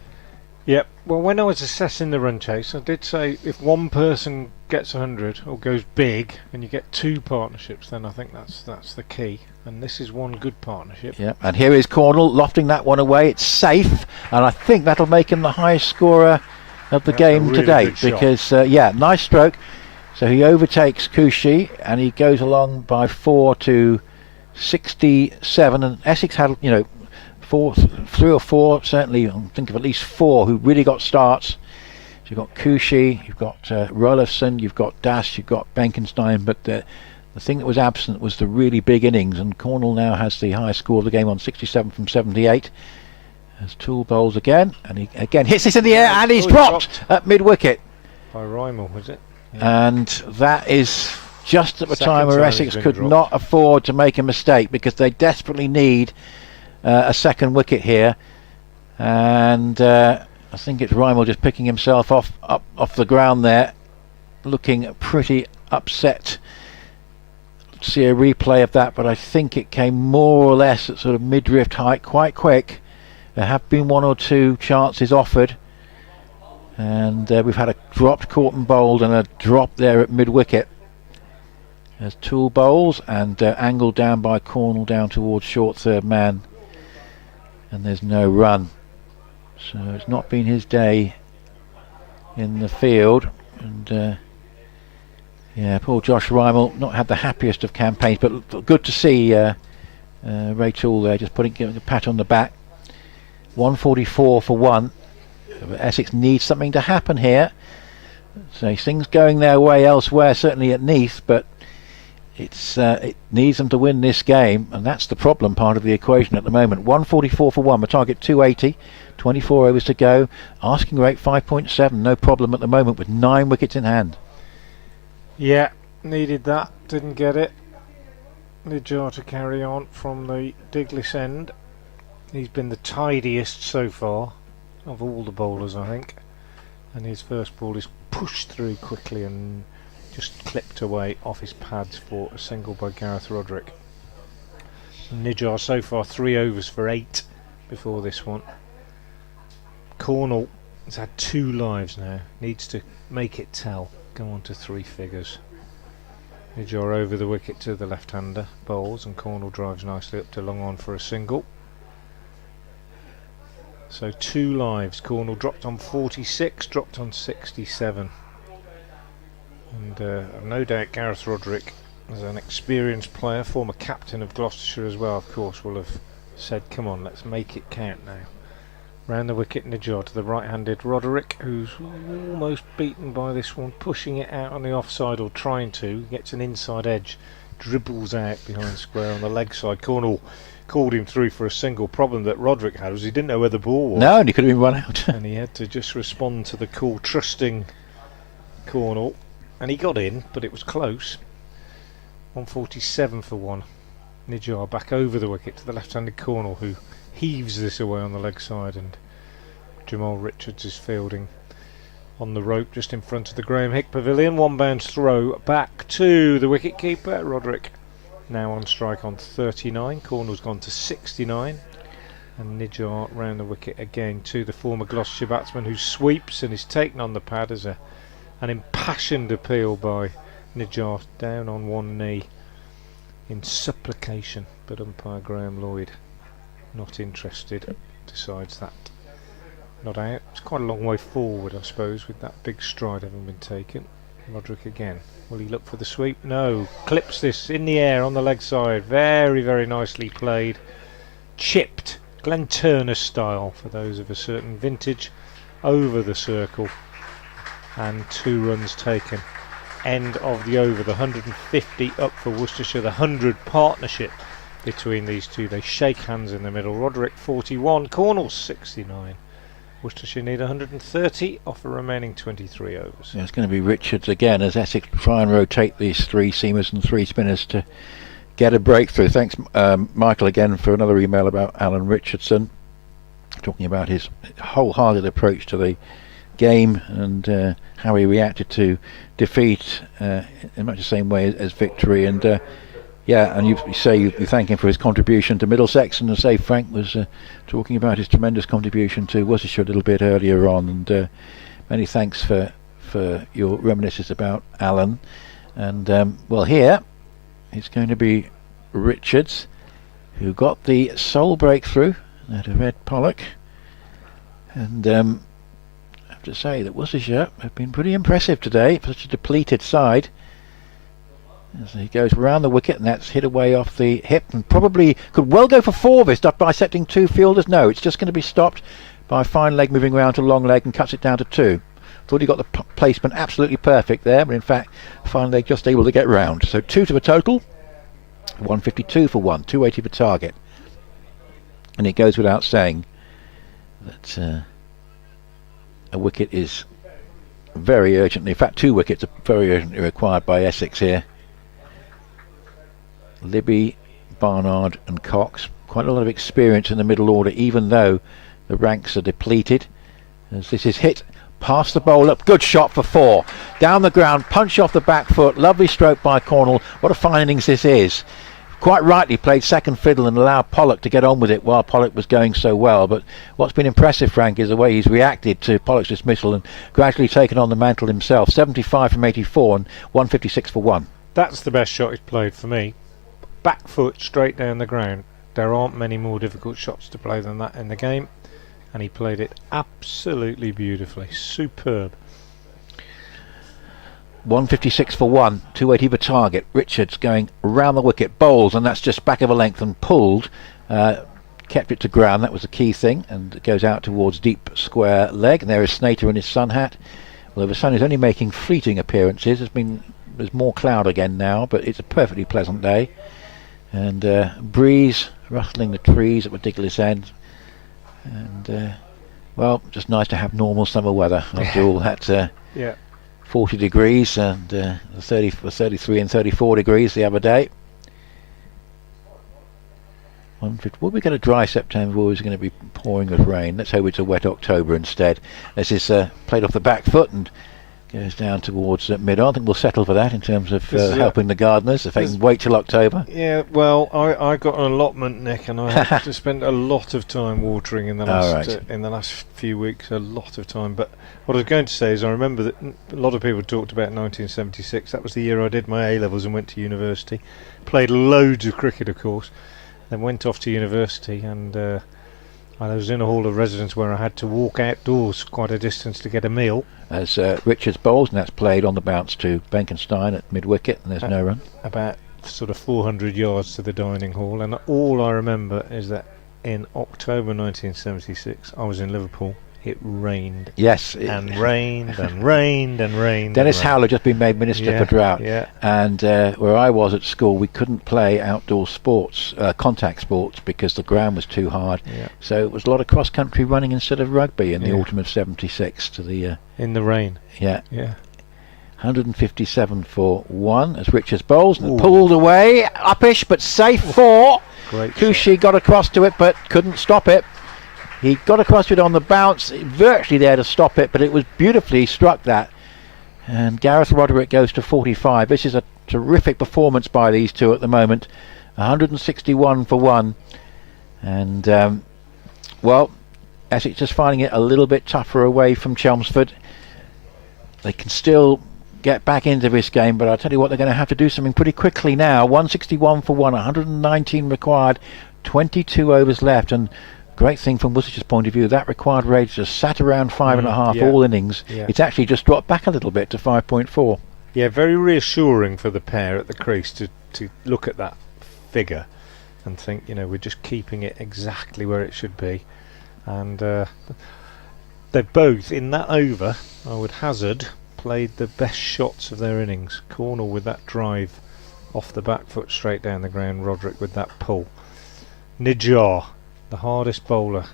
Yep. Well, when I was assessing the run chase, I did say if one person gets 100 or goes big, and you get 2 partnerships, then I think that's the key. And this is one good partnership. Yeah. And here is Cornall lofting that one away. It's safe, and I think that'll make him the highest scorer of the game to date. Because nice stroke. So he overtakes Cushy, and he goes along by 4 to 67. And Essex had, you know, 3 or 4, certainly, I think of at least 4 who really got starts. So you've got Cushy, you've got Rollerson, you've got Das, you've got Benkenstein, but the thing that was absent was the really big innings, and Cornall now has the highest score of the game on 67 from 78. As Toole bowls again, and he again hits this in the air, and he's dropped at mid-wicket. By Rymel, was it? And that is just at the time where Essex could not afford to make a mistake, because they desperately need a second wicket here. And I think it's Rymel just picking himself off the ground there, looking pretty upset. Let's see a replay of that, but I think it came more or less at sort of mid-drift height, quite quick. There have been 1 or 2 chances offered. And we've had a dropped, caught and bowled, and a drop there at mid-wicket. As Toole bowls, and angled down by Cornall down towards short third man. And there's no run. So it's not been his day in the field. And poor Josh Rymel, not had the happiest of campaigns, but good to see Ray Toole there, just giving a pat on the back. 144 for 1. Essex needs something to happen here. So things going their way elsewhere, certainly at Neath, but it needs them to win this game, and that's the problem part of the equation at the moment. 144 for 1, the target 280, 24 overs to go. Asking rate 5.7, no problem at the moment with 9 wickets in hand. Yeah, needed that, didn't get it. Nijjar to carry on from the Diglis end. He's been the tidiest so far of all the bowlers, I think, and his first ball is pushed through quickly and just clipped away off his pads for a single by Gareth Roderick. Nijjar so far 3 overs for 8 before this one. Cornall has had 2 lives now, needs to make it tell, go on to 3 figures. Nijjar over the wicket to the left-hander, bowls, and Cornall drives nicely up to long on for a single. So 2 lives. Cornall dropped on 46, dropped on 67. And I've no doubt Gareth Roderick, as an experienced player, former captain of Gloucestershire as well, of course, will have said, come on, let's make it count now. Round the wicket, Nijjar to the right-handed Roderick, who's almost beaten by this one, pushing it out on the offside, or trying to, gets an inside edge, dribbles out behind square on the leg side. Cornall called him through for a single. Problem that Roderick had was he didn't know where the ball was. No, and he could have been run out. And he had to just respond to the call, trusting Cornall. And he got in, but it was close. 147 for 1. Nijjar back over the wicket to the left-handed Cornall, who heaves this away on the leg side, and Jamal Richards is fielding on the rope just in front of the Graham Hick pavilion. 1 bounce throw back to the wicket-keeper, Roderick. Now on strike on 39. Cornwall's gone to 69. And Nijjar round the wicket again to the former Gloucestershire batsman, who sweeps and is taken on the pad as an impassioned appeal by Nijjar, down on one knee in supplication. But umpire Graham Lloyd not interested. decides that. Not out. It's quite a long way forward, I suppose, with that big stride having been taken. Roderick again. Will he look for the sweep? No. Clips this in the air on the leg side. Very, very nicely played. Chipped. Glenn Turner style, for those of a certain vintage. Over the circle. And 2 runs taken. End of the over. The 150 up for Worcestershire. The 100 partnership between these two. They shake hands in the middle. Roderick 41. Cornall 69. Worcestershire need 130 off the remaining 23 overs. Yeah, it's going to be Richards again as Essex try and rotate these 3 seamers and 3 spinners to get a breakthrough. Thanks, Michael, again for another email about Alan Richardson, talking about his wholehearted approach to the game and how he reacted to defeat in much the same way as victory. And yeah, and you thank him for his contribution to Middlesex, and say Frank was talking about his tremendous contribution to Worcestershire a little bit earlier on, and many thanks for your reminiscences about Alan. And well, here it's going to be Richards who got the sole breakthrough out of Ed Pollock, and I have to say that Worcestershire have been pretty impressive today for such a depleted side. As he goes round the wicket, and that's hit away off the hip, and probably could well go for 4 this, bisecting 2 fielders. No, it's just going to be stopped by fine leg moving round to long leg and cuts it down to 2. Thought he got the placement absolutely perfect there, but in fact fine leg just able to get round. So 2 to the total, 152 for 1, 280 for target. And it goes without saying that a wicket is very urgently, in fact 2 wickets are very urgently required by Essex here. Libby, Barnard and Cox, quite a lot of experience in the middle order, even though the ranks are depleted. As this is hit past the bowler, good shot for 4, down the ground, punch off the back foot, lovely stroke by Cornall. What a fine innings this is. Quite rightly played second fiddle and allowed Pollock to get on with it while Pollock was going so well. But what's been impressive, Frank, is the way he's reacted to Pollock's dismissal and gradually taken on the mantle himself. 75 from 84 and 156 for 1. That's the best shot he's played for me. Back foot straight down the ground. There aren't many more difficult shots to play than that in the game, and he played it absolutely beautifully. Superb. 156 for 1, 280 for target. Richards going round the wicket, bowls, and that's just back of a length and pulled. Kept it to ground, that was the key thing, and it goes out towards deep square leg. And there is Snater in his sun hat. Although the sun is only making fleeting appearances. There's more cloud again now, but it's a perfectly pleasant day. And breeze rustling the trees at ridiculous end, and well, just nice to have normal summer weather after all that. Yeah. 40 degrees and 33 and 34 degrees the other day. Well, we get a dry September, or is it going to be pouring with rain? Let's hope it's a wet October instead. This is played off the back foot and goes down towards mid-on. I think we'll settle for that in terms of helping the gardeners if they can wait till October. Yeah, well, I got an allotment, Nick, and I had to spend a lot of time watering in the last few weeks. A lot of time. But what I was going to say is, I remember that a lot of people talked about 1976. That was the year I did my A-levels and went to university. Played loads of cricket, of course. Then went off to university, and I was in a hall of residence where I had to walk outdoors quite a distance to get a meal. As Richards bowls, and that's played on the bounce to Benkenstein at mid-wicket, and there's no run. About sort of 400 yards to the dining hall, and all I remember is that in October 1976 I was in Liverpool. It rained. Yes. And rained and rained and rained. Dennis Howell had just been made Minister for Drought. Yeah. And where I was at school, we couldn't play outdoor sports, contact sports, because the ground was too hard. Yeah. So it was a lot of cross-country running instead of rugby in the autumn of 76 to the... in the rain. Yeah. Yeah. 157 for 1 as Richards bowls and pulled away. Uppish, but safe 4. Great. Cushy got across to it, but couldn't stop it. He got across to it on the bounce, virtually there to stop it, but it was beautifully struck that. And Gareth Roderick goes to 45. This is a terrific performance by these two at the moment. 161 for 1. And, well, Essex just finding it a little bit tougher away from Chelmsford. They can still get back into this game, but I'll tell you what, they're going to have to do something pretty quickly now. 161 for 1, 119 required, 22 overs left, and great thing from Worcester's point of view, that required rate just sat around 5.5 yeah. all innings. Yeah. It's actually just dropped back a little bit to 5.4. Yeah, very reassuring for the pair at the crease to look at that figure and think, you know, we're just keeping it exactly where it should be. And they've both, in that over, I would hazard, played the best shots of their innings. Cornall with that drive off the back foot straight down the ground, Roderick with that pull. Nijar, the hardest bowler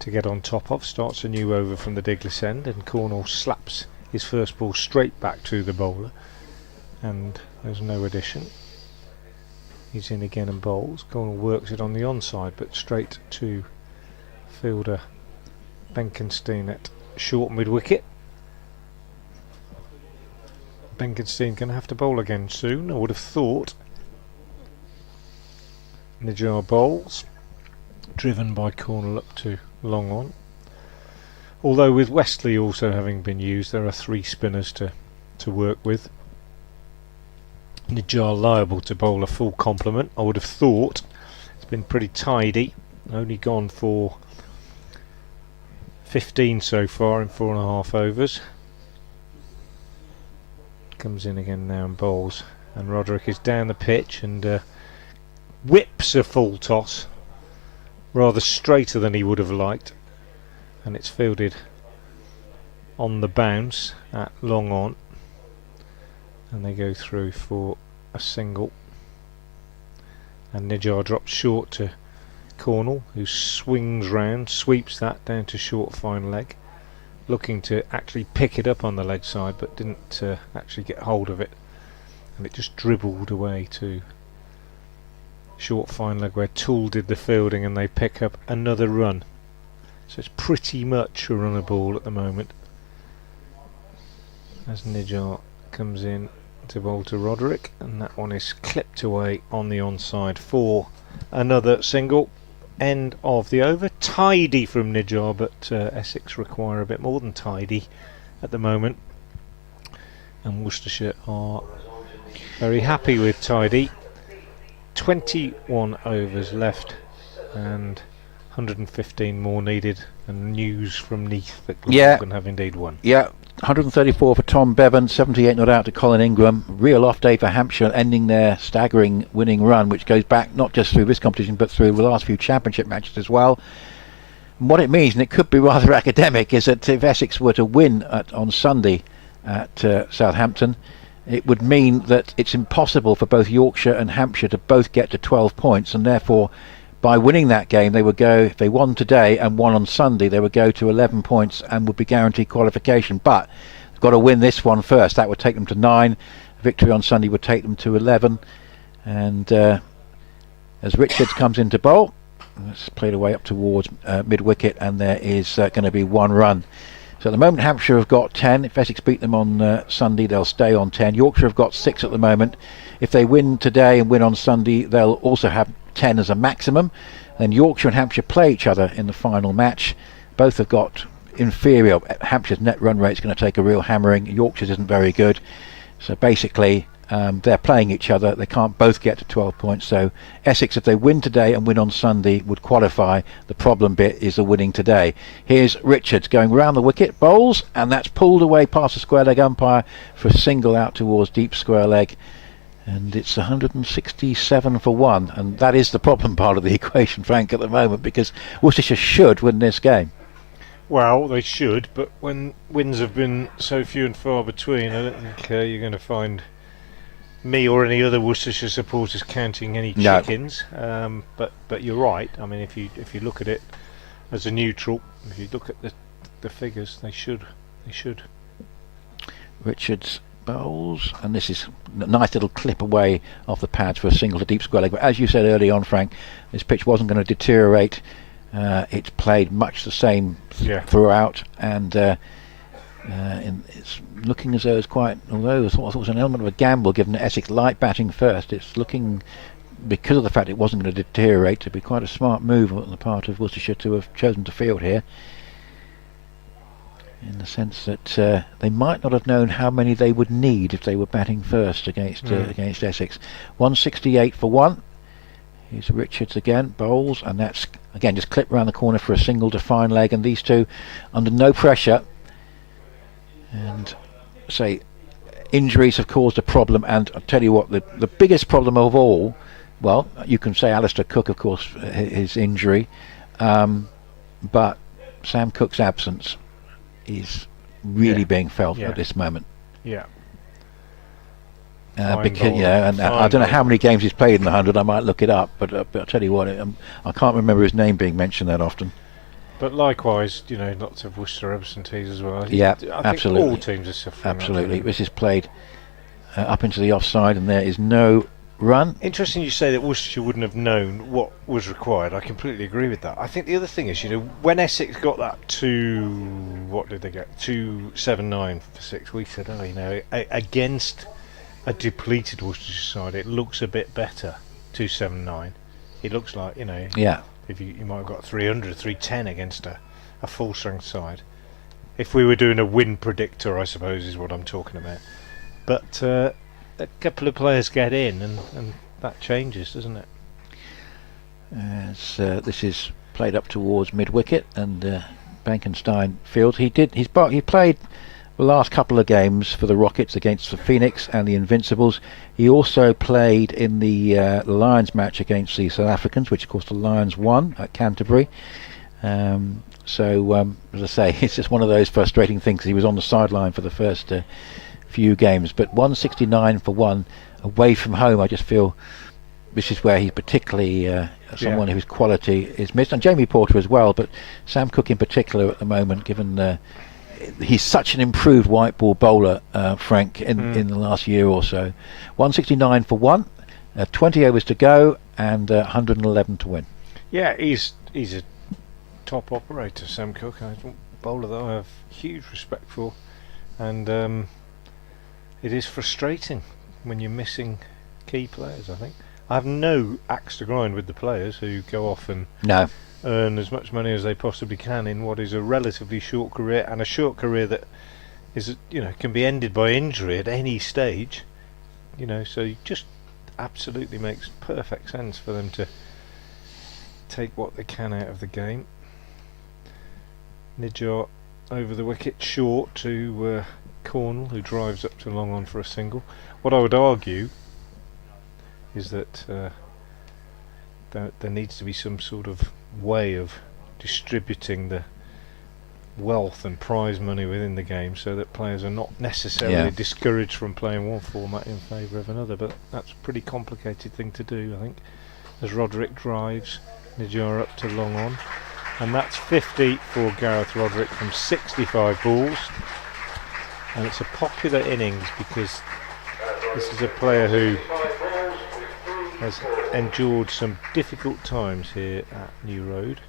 to get on top of, starts a new over from the Diglis end, and Cornall slaps his first ball straight back to the bowler, and there's no addition. He's in again and bowls. Cornall works it on the onside, but straight to fielder Benkenstein at short mid-wicket. Benkenstein going to have to bowl again soon, I would have thought. Nijar bowls, driven by Cornall up to long on. Although with Westley also having been used, there are 3 spinners to work with. Nijar liable to bowl a full complement, I would have thought. It's been pretty tidy, only gone for 15 so far in 4.5 overs. Comes in again now and bowls, and Roderick is down the pitch and whips a full toss, rather straighter than he would have liked, and it's fielded on the bounce at long on, and they go through for a single, and Nijar drops short to Cornall, who swings round, sweeps that down to short fine leg, looking to actually pick it up on the leg side, but didn't actually get hold of it, and it just dribbled away to short fine leg where Toole did the fielding, and they pick up another run. So it's pretty much a runner ball at the moment, as Nijar comes in to bowl to Roderick, and that one is clipped away on the onside for another single. End of the over. Tidy from Nijar, but Essex require a bit more than tidy at the moment, and Worcestershire are very happy with tidy. 21 overs left and 115 more needed, and news from Neath that Glasgow have indeed won. Yeah, 134 for Tom Bevan, 78 not out to Colin Ingram. Real off day for Hampshire, ending their staggering winning run, which goes back not just through this competition but through the last few championship matches as well. And what it means, and it could be rather academic, is that if Essex were to win on Sunday at Southampton, it would mean that it's impossible for both Yorkshire and Hampshire to both get to 12 points, and therefore by winning that game they would go, if they won today and won on Sunday, they would go to 11 points and would be guaranteed qualification. But they've got to win this one first. That would take them to 9. Victory on Sunday would take them to 11. And as Richards comes into bowl, it's played away up towards mid-wicket, and there is going to be 1 run. So at the moment Hampshire have got 10. If Essex beat them on Sunday, they'll stay on 10. Yorkshire have got 6 at the moment. If they win today and win on Sunday, they'll also have 10 as a maximum. Then Yorkshire and Hampshire play each other in the final match. Both have got inferior. Hampshire's net run rate is going to take a real hammering. Yorkshire's isn't very good. So basically they're playing each other. They can't both get to 12 points. So Essex, if they win today and win on Sunday, would qualify. The problem bit is the winning today. Here's Richards going round the wicket, bowls, and that's pulled away past the square leg umpire for a single out towards deep square leg. And it's 167 for 1, and that is the problem part of the equation, Frank, at the moment, because Worcestershire should win this game. Well, they should, but when wins have been so few and far between, I don't think you're going to find me or any other Worcestershire supporters counting any chickens. No. But you're right. I mean, if you look at it as a neutral, if you look at the figures, they should. Richards bowls, and this is a nice little clip away off the pads for a single to deep square leg. But as you said early on, Frank, this pitch wasn't going to deteriorate. It's played much the same throughout, and it's looking as though it's quite, although I thought it was an element of a gamble given that Essex light batting first, it's looking, because of the fact it wasn't going to deteriorate, to be quite a smart move on the part of Worcestershire to have chosen to field here, in the sense that they might not have known how many they would need if they were batting first against Essex. 168 for 1. Here's Richards again, bowls, and that's again just clipped round the corner for a single to fine leg, and these two under no pressure. And say injuries have caused a problem, and I'll tell you what, the biggest problem of all, well, you can say Alistair Cook, of course, his injury, but Sam Cook's absence is really being felt at this moment. Yeah. Because, and I don't know how many games he's played in the 100. I might look it up, but I'll tell you what, I can't remember his name being mentioned that often. But likewise, lots of Worcester absentees as well. Yeah, I absolutely. think all teams are suffering. Absolutely. This is played up into the offside, and there is no run. Interesting you say that Worcestershire wouldn't have known what was required. I completely agree with that. I think the other thing is, when Essex got that what did they get? 279 for 6 weeks. I don't know, against a depleted Worcestershire side, it looks a bit better. 279. It looks like, Yeah. if you might have got 300, 310 against a full strength side. If we were doing a win predictor, I suppose is what I'm talking about. But a couple of players get in, and that changes, doesn't it? As this is played up towards mid wicket, and Bankenstein fields. He played the last couple of games for the Rockets against the Phoenix and the Invincibles. He also played in the Lions match against the South Africans, which of course the Lions won at Canterbury. So as I say, it's just one of those frustrating things. He was on the sideline for the first few games, but 169 for 1 away from home. I just feel this is where he's particularly someone whose quality is missed, and Jamie Porter as well, but Sam Cook in particular at the moment, given he's such an improved white ball bowler, Frank, in the last year or so. 169 for 1, 20 overs to go, and 111 to win. Yeah, he's a top operator, Sam Cook. A bowler that I have huge respect for, and it is frustrating when you're missing key players. I think I have no axe to grind with the players who go off and earn as much money as they possibly can in what is a relatively short career, and a short career that is, can be ended by injury at any stage. So it just absolutely makes perfect sense for them to take what they can out of the game. Nijjar over the wicket, short to Cornall, who drives up to long on for a single. What I would argue is that there needs to be some sort of way of distributing the wealth and prize money within the game, so that players are not necessarily discouraged from playing one format in favour of another. But that's a pretty complicated thing to do, I think, as Roderick drives Nijjar up to long on, and that's 50 for Gareth Roderick from 65 balls. And it's a popular innings because this is a player who has endured some difficult times here at New Road,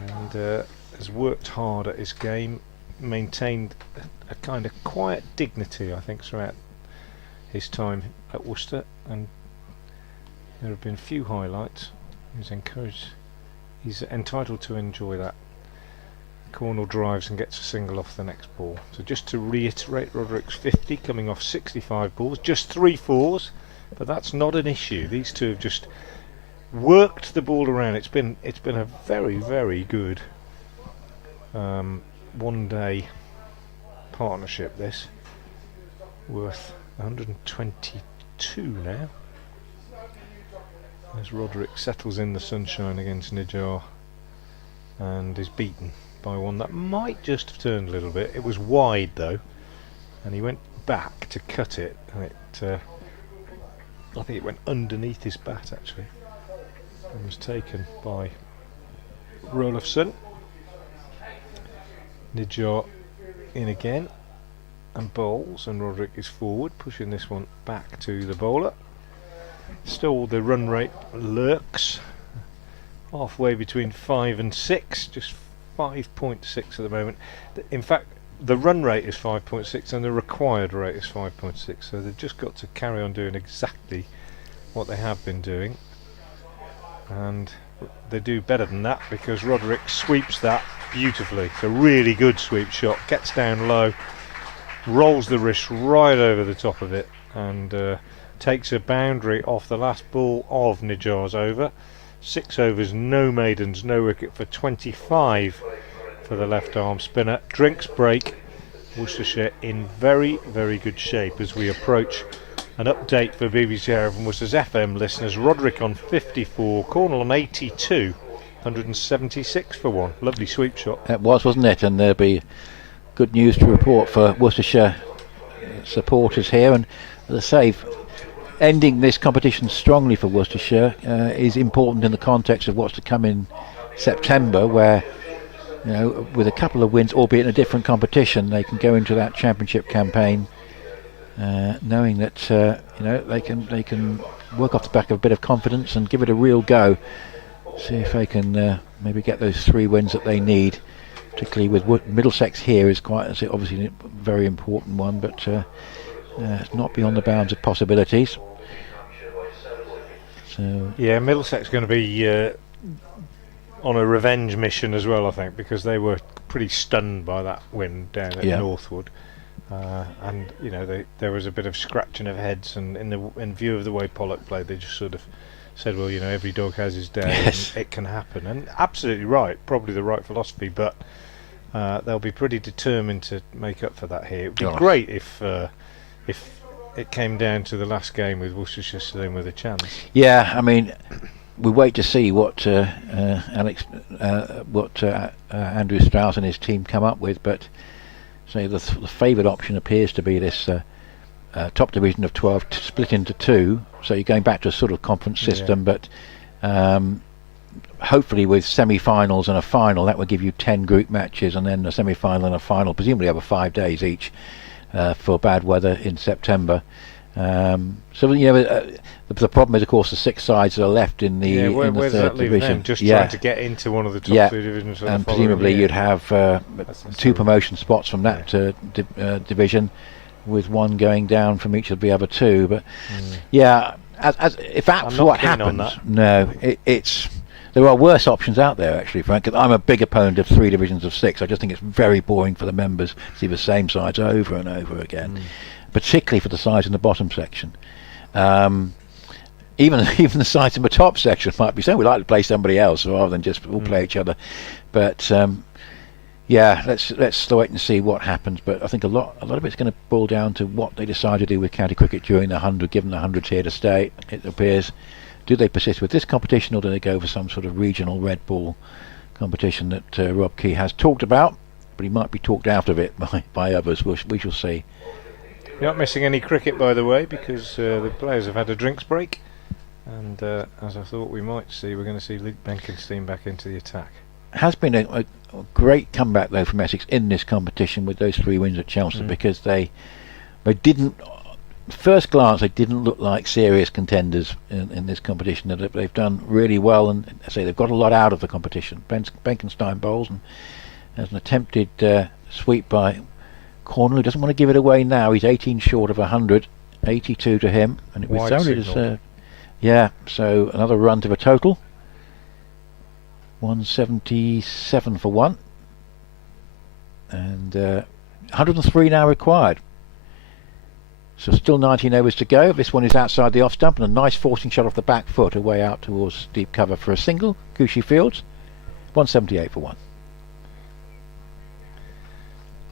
and has worked hard at his game, maintained a kind of quiet dignity, I think, throughout his time at Worcester, and there have been few highlights. He's entitled to enjoy that. Cornall drives and gets a single off the next ball. So just to reiterate, Roderick's 50 coming off 65 balls, just 3 fours, but that's not an issue. These two have just worked the ball around. It's been a very, very good one-day partnership, this, worth 122 now, as Roderick settles in the sunshine against Nijjar and is beaten by one that might just have turned a little bit. It was wide though, and he went back to cut it, and I think it went underneath his bat actually, and was taken by Rolofsson. Nijjar in again and bowls, and Roderick is forward, pushing this one back to the bowler. Still the run rate lurks halfway between 5 and 6, just 5.6 at the moment. In fact, the run rate is 5.6 and the required rate is 5.6, so they've just got to carry on doing exactly what they have been doing, and they do better than that because Roderick sweeps that beautifully. It's a really good sweep shot, gets down low, rolls the wrist right over the top of it, and takes a boundary off the last ball of Nijar's over. 6 overs, no maidens, no wicket for 25 for the left arm spinner. Drinks break. Worcestershire in very, very good shape as we approach an update for BBC Hereford Worcester's FM listeners. Roderick on 54, Cornall on 82, 176 for 1. Lovely sweep shot. It was, wasn't it? And there'll be good news to report for Worcestershire supporters here. And as I say, ending this competition strongly for Worcestershire is important in the context of what's to come in September, where, you know, with a couple of wins, albeit in a different competition, they can go into that championship campaign knowing that you know, they can work off the back of a bit of confidence and give it a real go. See if they can maybe get those 3 wins that they need, particularly with Middlesex here is quite obviously a very important one, but it's not beyond the bounds of possibilities. So yeah, Middlesex going to be on a revenge mission as well, I think, because they were pretty stunned by that win down at Northwood. And you know, there was a bit of scratching of heads, and in view of the way Pollock played, they just sort of said, well, you know, every dog has his day, and it can happen. And absolutely right, probably the right philosophy, but they'll be pretty determined to make up for that here. It would be great if it came down to the last game with Worcestershire still in with a chance. Yeah, I mean, we wait to see what Andrew Strauss and his team come up with, but say the favoured option appears to be this top division of 12 split into 2, so you're going back to a sort of conference system, but hopefully with semi-finals and a final, that will give you 10 group matches, and then a semi-final and a final, presumably over 5 days each, for bad weather in September. So you know, the problem is, of course, the 6 sides that are left in the, in the third division. Just trying to get into one of the top 2 divisions. And presumably you'd have 2 promotion spots from that division, with 1 going down from each of the other 2. But as if that's what happens, no, it's there are worse options out there, actually, Frank. I'm a big opponent of 3 divisions of 6. I just think it's very boring for the members to see the same sides over and over again, particularly for the sides in the bottom section. Even the sides in the top section might be saying we'd like to play somebody else rather than just all play each other. But yeah, let's wait and see what happens. But I think a lot of it's going to boil down to what they decide to do with county cricket during the 100, given the 100's here to stay, it appears. Do they persist with this competition, or do they go for some sort of regional red ball competition that Rob Key has talked about, but he might be talked out of it by others? We shall see. You're not missing any cricket, by the way, because the players have had a drinks break, and as I thought we might see, we're going to see Luke Benkenstein back into the attack. Has been a great comeback though from Essex in this competition with those 3 wins at Chelmsford, because they didn't, first glance, they didn't look like serious contenders in this competition. They've done really well, and I say they've got a lot out of the competition. Benkenstein bowls, and there's an attempted sweep by Cornall, who doesn't want to give it away now. He's 18 short of 100, 82 to him, and it was only deserved. Yeah, so another run to the total. 177 for 1, and 103 now required. So still 19 overs to go. This one is outside the off stump, and a nice forcing shot off the back foot away out towards deep cover for a single. Cushy Fields, 178 for 1.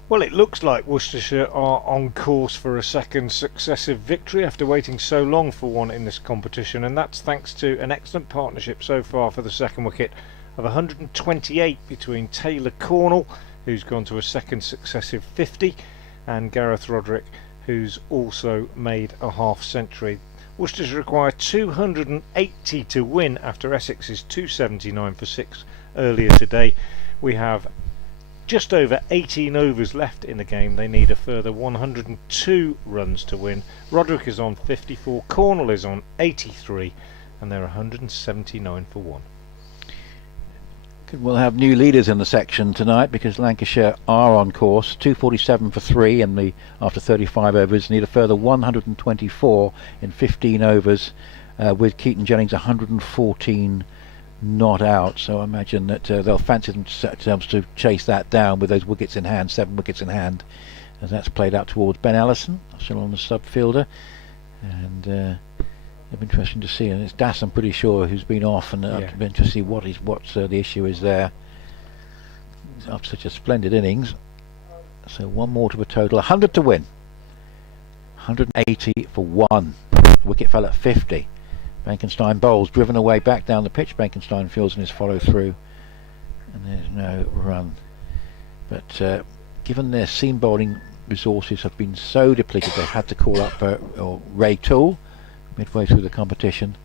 Well, it looks like Worcestershire are on course for a second successive victory after waiting so long for one in this competition, and that's thanks to an excellent partnership so far for the second wicket of 128 between Taylor Cornall, who's gone to a second successive 50, and Gareth Roderick, who's also made a half century. Worcestershire require 280 to win after Essex's 279 for 6 earlier today. We have just over 18 overs left in the game. They need a further 102 runs to win. Roderick is on 54, Cornall is on 83, and they're 179 for 1. We'll have new leaders in the section tonight, because Lancashire are on course. 247 for 3 and after 35 overs, need a further 124 in 15 overs, with Keaton Jennings 114 not out. So I imagine that they'll fancy themselves to chase that down with those wickets in hand, 7 wickets in hand, as that's played out towards Ben Allison, still on the sub fielder. and it'll be interesting to see. And it's Das, I'm pretty sure, who's been off, and it'll be interesting to see what the issue is there. After such a splendid innings, so one more to a total, 100 to win, 180 for one. Wicket fell at 50. Benkenstein bowls, driven away back down the pitch. Benkenstein fields in his follow through, and there's no run. But given their seam bowling resources have been so depleted, they've had to call up Ray Toole midway through the competition.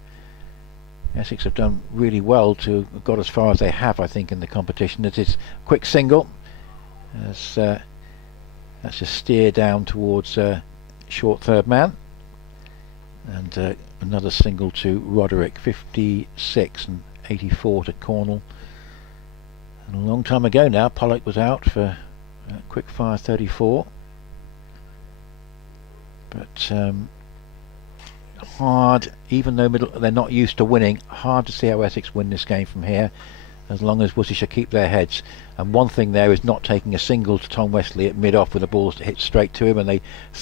Essex have done really well to have got as far as they have, I think, in the competition. It is quick single as that's a steer down towards short third man, and another single to Roderick, 56 and 84 to Cornall. And a long time ago now, Pollock was out for quick fire 34. But hard, even though they're not used to winning, hard to see how Essex win this game from here, as long as Worcestershire keep their heads. And one thing there is not taking a single to Tom Westley at mid-off with the balls to hit straight to him, and they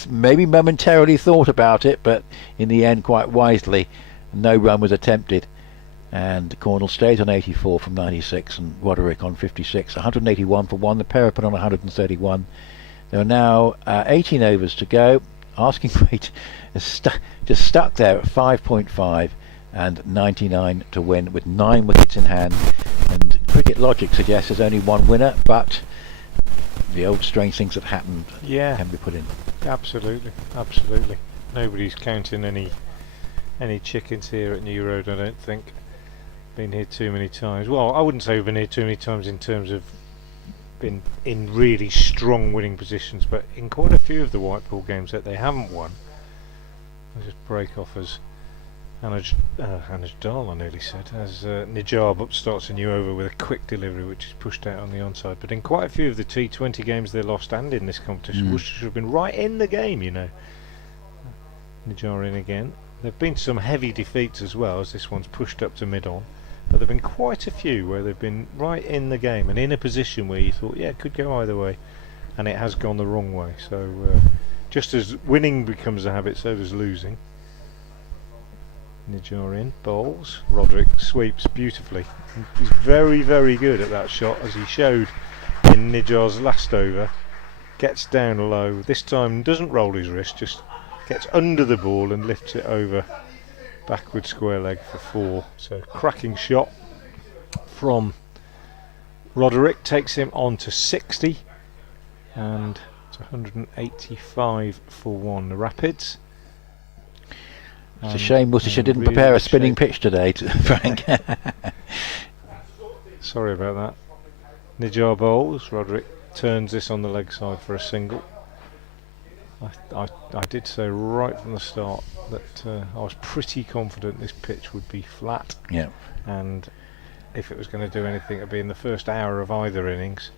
maybe momentarily thought about it, but in the end quite wisely no run was attempted, and Cornall stays on 84 from 96 and Roderick on 56. 181 for one, the pair put on 131. There are now 18 overs to go. Asking rate is just stuck there at 5.5 and 99 to win with 9 wickets in hand. And cricket logic suggests there's only one winner, but the old strange things that happened can be put in. Absolutely. Nobody's counting any chickens here at New Road, I don't think. Been here too many times. Well, I wouldn't say we've been here too many times in terms of been in really strong winning positions, but in quite a few of the white ball games that they haven't won, I'll just break off as Anuj Dal, I nearly said, as Nijab starts a new over with a quick delivery which is pushed out on the onside. But in quite a few of the T20 games they lost and in this competition, Worcestershire should have been right in the game, you know. Nijab in again. There have been some heavy defeats as well, as this one's pushed up to mid-on. But there have been quite a few where they've been right in the game and in a position where you thought, yeah, it could go either way, and it has gone the wrong way. So just as winning becomes a habit, so does losing. Nijar in, bowls. Roderick sweeps beautifully. He's very, very good at that shot, as he showed in Nijar's last over. Gets down low. This time doesn't roll his wrist, just gets under the ball and lifts it over backward square leg for 4. So cracking shot from Roderick, takes him on to 60, and it's 185 for 1. The Rapids. It's a shame Worcestershire didn't really prepare a spinning pitch today, Frank. Sorry about that. Nijar bowls. Roderick turns this on the leg side for a single. I did say right from the start that I was pretty confident this pitch would be flat. Yeah. And if it was going to do anything, it'd be in the first hour of either innings.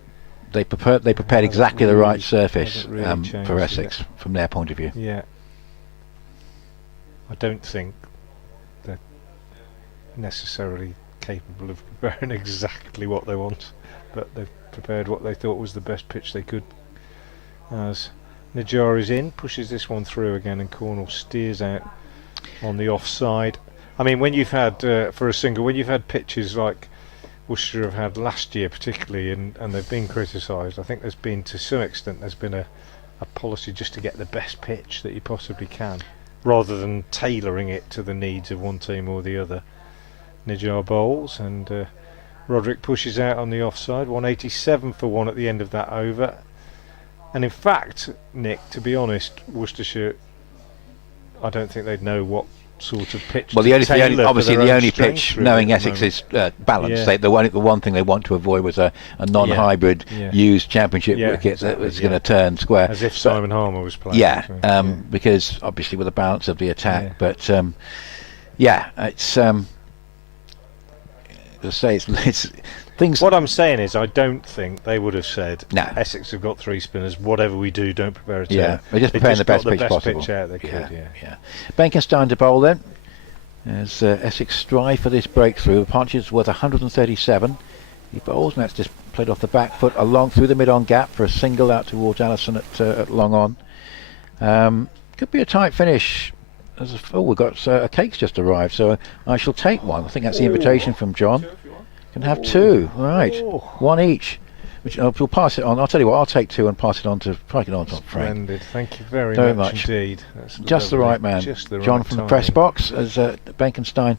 They prepared exactly the right surface for Essex from their point of view. Yeah. I don't think they're necessarily capable of preparing exactly what they want, but they've prepared what they thought was the best pitch they could. As Nijar is in, pushes this one through again, and Cornall steers out on the offside. I mean, when you've had for a single, when you've had pitches like Worcestershire have had last year particularly, and they've been criticised, I think there's been, to some extent, there's been a policy just to get the best pitch that you possibly can, rather than tailoring it to the needs of one team or the other. Nijar bowls, and Roderick pushes out on the offside. 187 for 1 at the end of that over. And in fact, Nick, to be honest, Worcestershire, I don't think they'd know what sort of pitch. Well, obviously the only pitch, really, knowing Essex's balance, the one thing they want to avoid was a non-hybrid used championship wicket that was going to turn square. As if Simon Harmer was playing. Because obviously with the balance of the attack, but it's it's things. What I'm saying is, I don't think they would have said, no, Essex have got 3 spinners, whatever we do, don't prepare a turn. Yeah, they're just preparing the best pitch got possible. Pitch out they could, Benkenstein to bowl then, as Essex strive for this breakthrough. The punch is worth 137. He bowls, and that's just played off the back foot along through the mid-on gap for a single out towards Allison at long on. Could be a tight finish. oh, we've got a cake's just arrived, so I shall take one. I think that's the invitation from John. Can have two, right? One each. Which we'll pass it on. I'll tell you what. I'll take two and pass it on to Frank. Splendid. Thank you very much indeed. That's just lovely. the right man. Just the John right from the timing. press box as Benkenstein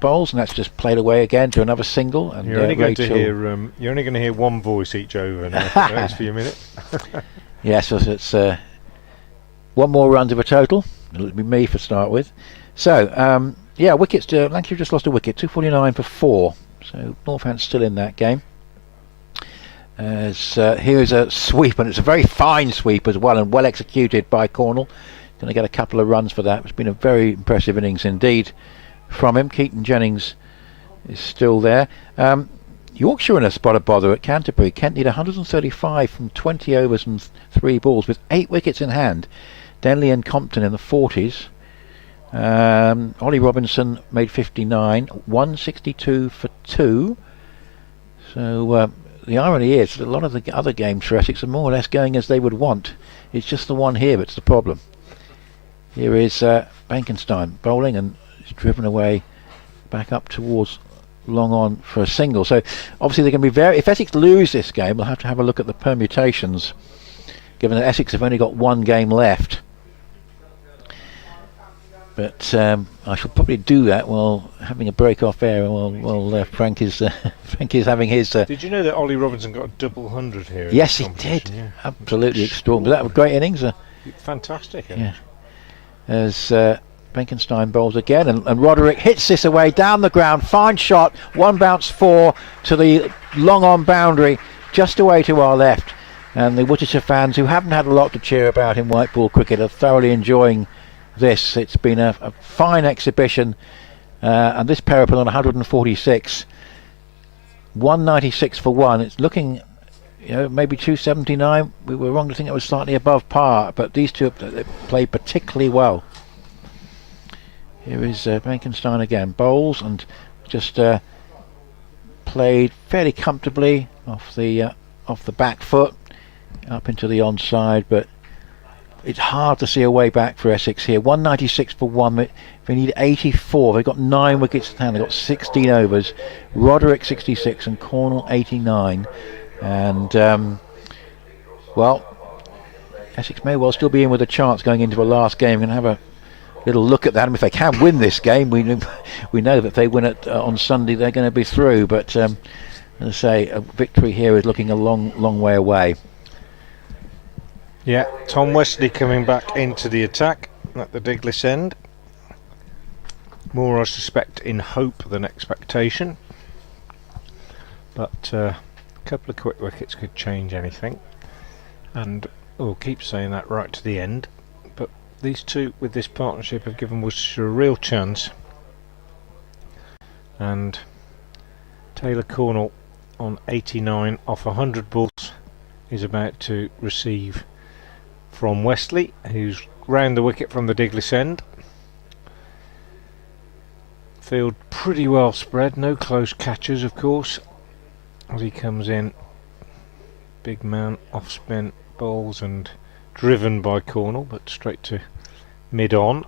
bowls, and that's just played away again to another single. And You're only going to hear one voice each over now for the next few minutes. Yes, so it's one more run to a total. It'll be me for start with. So yeah, wickets. Lancashire just lost a wicket, 249 for 4. So Northants still in that game. As here's a sweep, and it's a very fine sweep as well, and well executed by Cornall. Going to get a couple of runs for that. It's been a very impressive innings indeed from him. Keaton Jennings is still there. Yorkshire in a spot of bother at Canterbury. Kent need 135 from 20 overs and 3 balls with 8 wickets in hand. Denley and Compton in the 40s. Ollie Robinson made 59, 162 for 2. So the irony is that a lot of the other games for Essex are more or less going as they would want. It's just the one here that's the problem. Here is Benkenstein bowling, and it's driven away back up towards long on for a single. So obviously they're going to be very... If Essex lose this game, we'll have to have a look at the permutations, given that Essex have only got one game left. But I shall probably do that while having a break off air while Frank is having his... Did you know that Ollie Robinson got a double 100 here? Yes, he did. Yeah. Absolutely extraordinary. That was a great innings. Fantastic. Yeah. As Benkenstein bowls again, and Roderick hits this away down the ground. Fine shot. One bounce 4 to the long on boundary, just away to our left. And the Worcestershire fans, who haven't had a lot to cheer about in white ball cricket, are thoroughly enjoying this. It's been a fine exhibition, and this pair put on 146, 196 for 1. It's looking, maybe 279. We were wrong to think it was slightly above par, but these two played particularly well. Here is Benkenstein again, bowls, and just played fairly comfortably off the back foot up into the onside, but it's hard to see a way back for Essex here. 196 for 1. They need 84. They've got 9 wickets in hand. They've got 16 overs. Roderick 66 and Cornall 89. And well, Essex may well still be in with a chance going into a last game. We're going to have a little look at that. And if they can win this game, we know that if they win it on Sunday, they're going to be through. But as I say, a victory here is looking a long way away. Yeah, Tom Wesley coming back into the attack at the Diglis end. More, I suspect, in hope than expectation. But a couple of quick wickets could change anything. And we'll keep saying that right to the end. But these two, with this partnership, have given Worcestershire a real chance. And Taylor Cornall on 89 off 100 balls is about to receive from Wesley, who's round the wicket from the Diglis end. Field pretty well spread, no close catches of course, as he comes in. Big man, off spin bowls and driven by Cornall, but straight to mid on,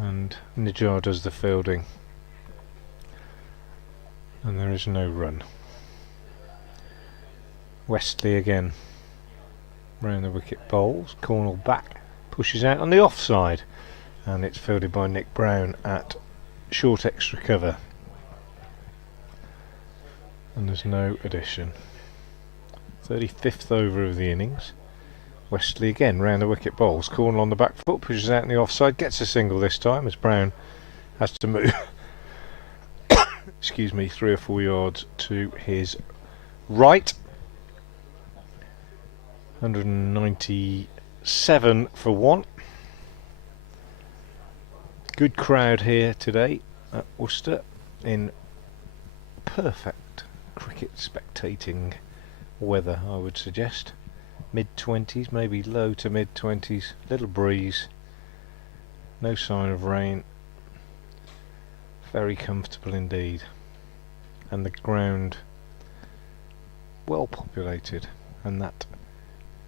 and Nijar does the fielding, and there is no run. Wesley again, round the wicket bowls. Cornall back, pushes out on the offside, and it's fielded by Nick Brown at short extra cover, and there's no addition. 35th over of the innings. Wesley again round the wicket bowls. Cornall on the back foot, pushes out in the offside, gets a single this time as Brown has to move excuse me, 3 or 4 yards to his right. 197 for 1. Good crowd here today at Worcester in perfect cricket spectating weather, I would suggest. Mid-20s, maybe low to mid-20s, little breeze, no sign of rain, very comfortable indeed, and the ground well populated, and that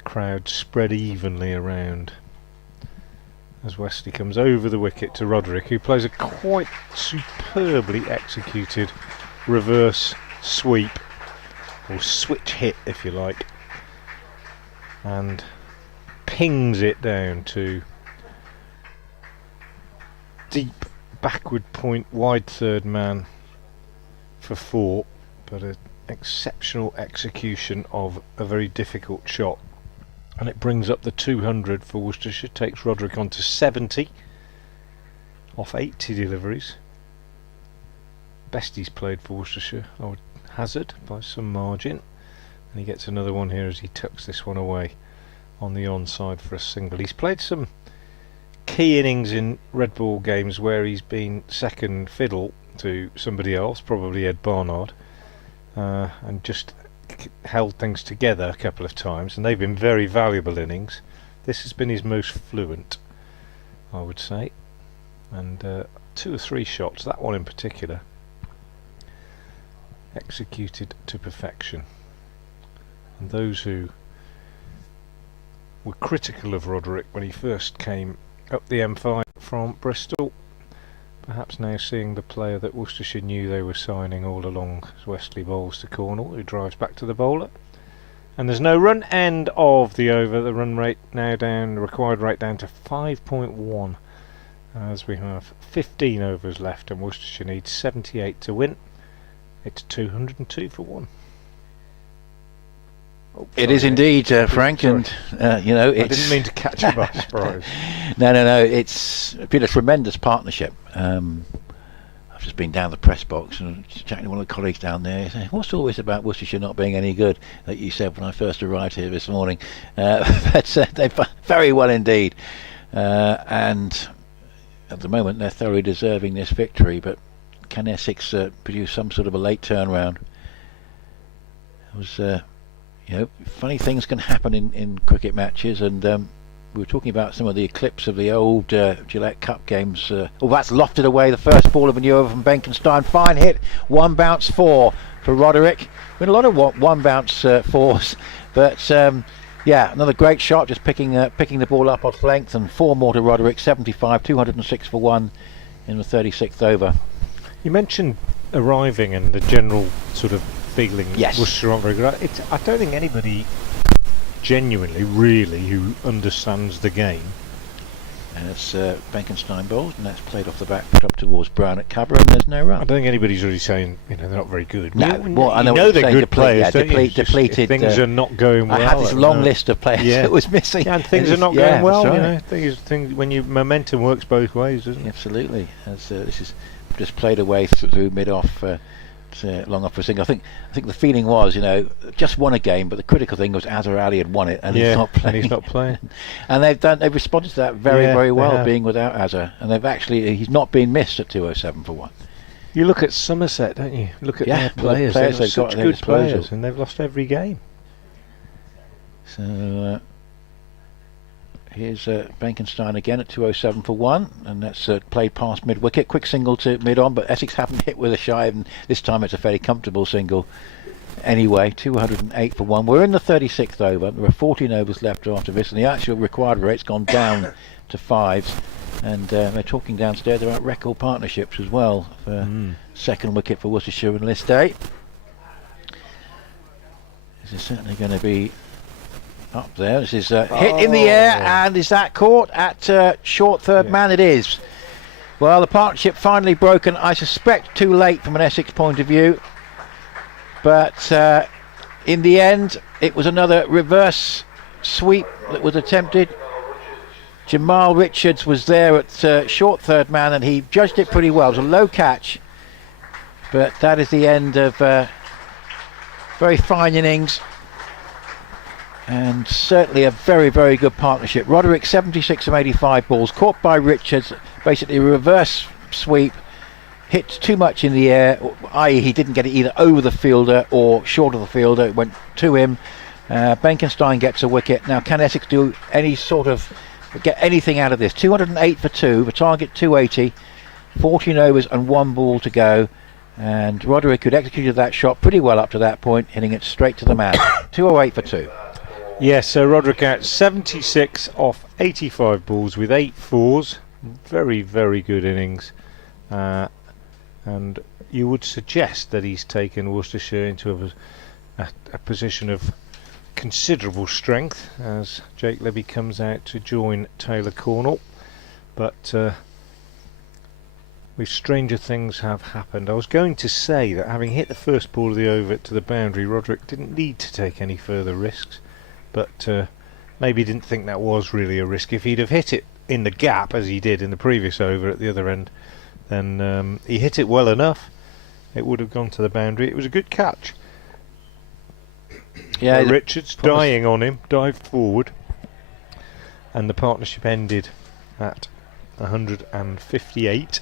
crowd spread evenly around as Wesley comes over the wicket to Roderick, who plays a quite superbly executed reverse sweep, or switch hit if you like, and pings it down to deep backward point, wide third man for 4, but an exceptional execution of a very difficult shot. And it brings up the 200 for Worcestershire, takes Roderick on to 70 off 80 deliveries. Best he's played for Worcestershire, I would hazard, by some margin. And he gets another one here as he tucks this one away on the onside for a single. He's played some key innings in red ball games where he's been second fiddle to somebody else, probably Ed Barnard, and just held things together a couple of times, and they've been very valuable innings. This has been his most fluent, I would say, and 2 or 3 shots, that one in particular, executed to perfection. And those who were critical of Roderick when he first came up the M5 from Bristol, perhaps now seeing the player that Worcestershire knew they were signing all along, as Wesley bowls to Cornall, who drives back to the bowler. And there's no run. End of the over. The run rate now down, the required rate down to 5.1, as we have 15 overs left and Worcestershire needs 78 to win. It's 202 for 1. Oh, it is indeed, Frank, and you know, I didn't mean to catch you by surprise. No, it's been a tremendous partnership. I've just been down the press box and chatting to one of the colleagues down there, saying, what's all this about Worcestershire not being any good that you said when I first arrived here this morning? But they've done very well indeed, and at the moment they're thoroughly deserving this victory. But can Essex produce some sort of a late turnaround? It was you know, funny things can happen in cricket matches, and we were talking about some of the eclipse of the old Gillette Cup games. That's lofted away, the first ball of a new over from Benkenstein. Fine hit, 1 bounce 4 for Roderick. Been a lot of one bounce 4s, but yeah, another great shot, just picking the ball up off length, and 4 more to Roderick. 75, 206 for 1 in the 36th over. You mentioned arriving and the general sort of feeling. Yes. Worcestershire aren't very good. I don't think anybody genuinely, really, who understands the game. And it's Benkenstein bowls, and that's played off the back foot up towards Brown at cover, and there's no run. I don't think anybody's really saying, you know, they're not very good. No, well, I know they're good players. Yeah, don't you? depleted. Things are not going well. I had this long list of players that was missing. Yeah, and things are not going well. Right. You know, things when your momentum works both ways, doesn't it? Absolutely. As this is just played away through mid-off. Long off for a single. I think the feeling was, you know, just won a game, but the critical thing was Azhar Ali had won it, and he's not playing. And he's not playing. And they've responded to that very well, being without Azhar, and he's not been missed at 207 for 1. You look at Somerset, don't you? Look at their players. They've got such good players, and they've lost every game. So here's Benkenstein again at 207 for 1, and that's played past mid-wicket. Quick single to mid-on, but Essex haven't hit with a shy, and this time it's a fairly comfortable single. Anyway, 208 for 1. We're in the 36th over. There are 14 overs left after this, and the actual required rate's gone down to 5s. And they're talking downstairs about record partnerships as well for second wicket for Worcestershire on list day. This is certainly going to be up there. This is hit in the air, and is that caught at short third man? It is. Well, the partnership finally broken. I suspect too late from an Essex point of view, but in the end it was another reverse sweep that was attempted. Jamal Richards was there at short third man, and he judged it pretty well. It was a low catch, but that is the end of very fine innings. And certainly a very good partnership. Roderick 76 of 85 balls, caught by Richards, basically a reverse sweep, hit too much in the air, i.e. he didn't get it either over the fielder or short of the fielder, it went to him. Benkenstein gets a wicket. Now can Essex do any sort of, get anything out of this? 208 for 2, the target 280, 14 overs and 1 ball to go. And Roderick had executed that shot pretty well up to that point, hitting it straight to the man. 208 for 2. Yeah, so Roderick out 76 off 85 balls with 8 fours. Very, very good innings. And you would suggest that he's taken Worcestershire into a position of considerable strength as Jake Libby comes out to join Taylor Cornall. But with stranger things have happened. I was going to say that having hit the first ball of the over to the boundary, Roderick didn't need to take any further risks. But maybe didn't think that was really a risk. If he'd have hit it in the gap as he did in the previous over at the other end, then he hit it well enough. It would have gone to the boundary. It was a good catch. Yeah, Richards dying on him, dived forward, and the partnership ended at 158.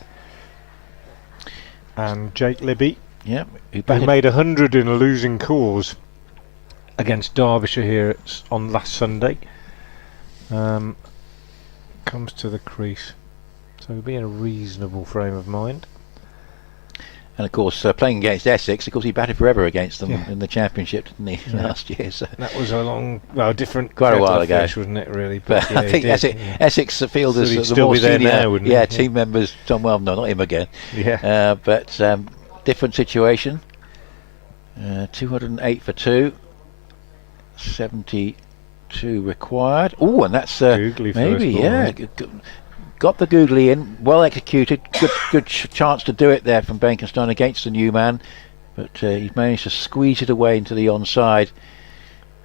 And Jake Libby, who made 100 in a losing cause against Derbyshire here on last Sunday, comes to the crease. So he'll be in a reasonable frame of mind. And of course, playing against Essex, of course, he batted forever against them in the Championship, didn't he, last year? So that was different, quite a while ago, wasn't it? Really, but I think Essex fielders, so the more senior, now, team members. Well, no, not him again. Yeah, but different situation. 208 for 2, 72 required. Oh, and that's Googly maybe ball, right? Got the googly in, well executed, good chance to do it there from Benkenstein against the new man, but he's managed to squeeze it away into the onside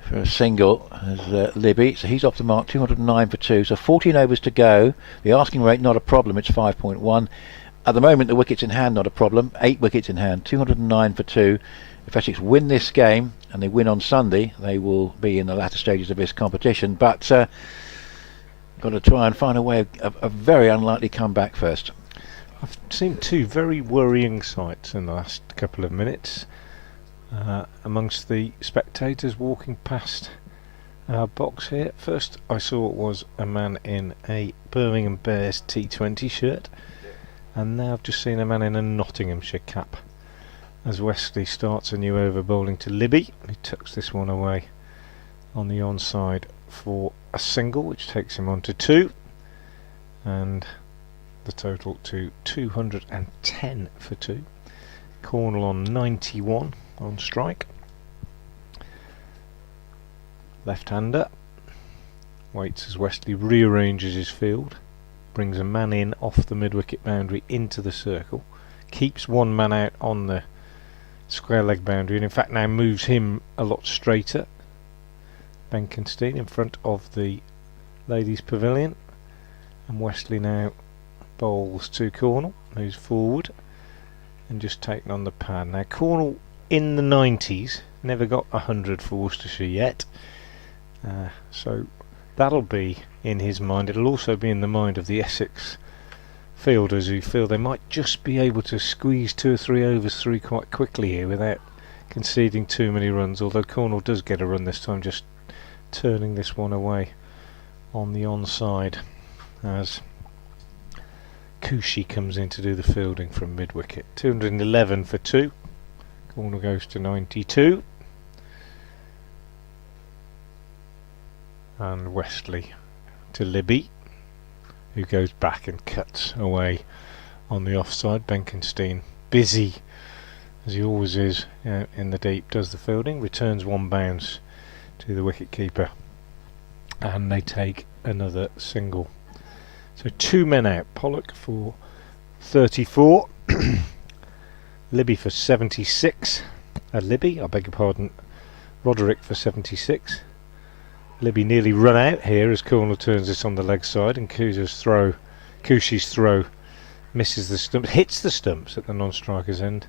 for a single as Libby. So he's off the mark, 209 for 2, so 14 overs to go. The asking rate not a problem, it's 5.1. At the moment the wickets in hand not a problem, 8 wickets in hand, 209 for 2. If Essex win this game and they win on Sunday, they will be in the latter stages of this competition, but got to try and find a way of a very unlikely comeback first. I've seen 2 very worrying sights in the last couple of minutes amongst the spectators walking past our box here. First I saw was a man in a Birmingham Bears T20 shirt, and now I've just seen a man in a Nottinghamshire cap as Wesley starts a new over bowling to Libby. He tucks this one away on the onside for a single, which takes him on to 2, and the total to 210 for 2. Cornall on 91 on strike. Left-hander waits as Wesley rearranges his field, brings a man in off the mid-wicket boundary into the circle, keeps one man out on the square leg boundary, and in fact now moves him a lot straighter. Benkenstein in front of the ladies' pavilion, and Wesley now bowls to Cornall, moves forward and just taken on the pad. Now Cornall in the 90s never got 100 for Worcestershire yet, so that'll be in his mind. It'll also be in the mind of the Essex fielders who feel they might just be able to squeeze 2 or 3 overs through quite quickly here without conceding too many runs, although Cornall does get a run this time, just turning this one away on the onside as Kushi comes in to do the fielding from mid-wicket. 211 for 2. Cornall goes to 92. And Wesley to Libby, who goes back and cuts away on the offside. Benkenstein, busy as he always is in the deep, does the fielding, returns one bounce to the wicket keeper, and they take another single. So 2 men out. Pollock for 34, Libby for 76. Libby, I beg your pardon, Roderick for 76. Libby nearly run out here as Cornall turns this on the leg side, and Kushi's throw misses the stumps, hits the stumps at the non-striker's end,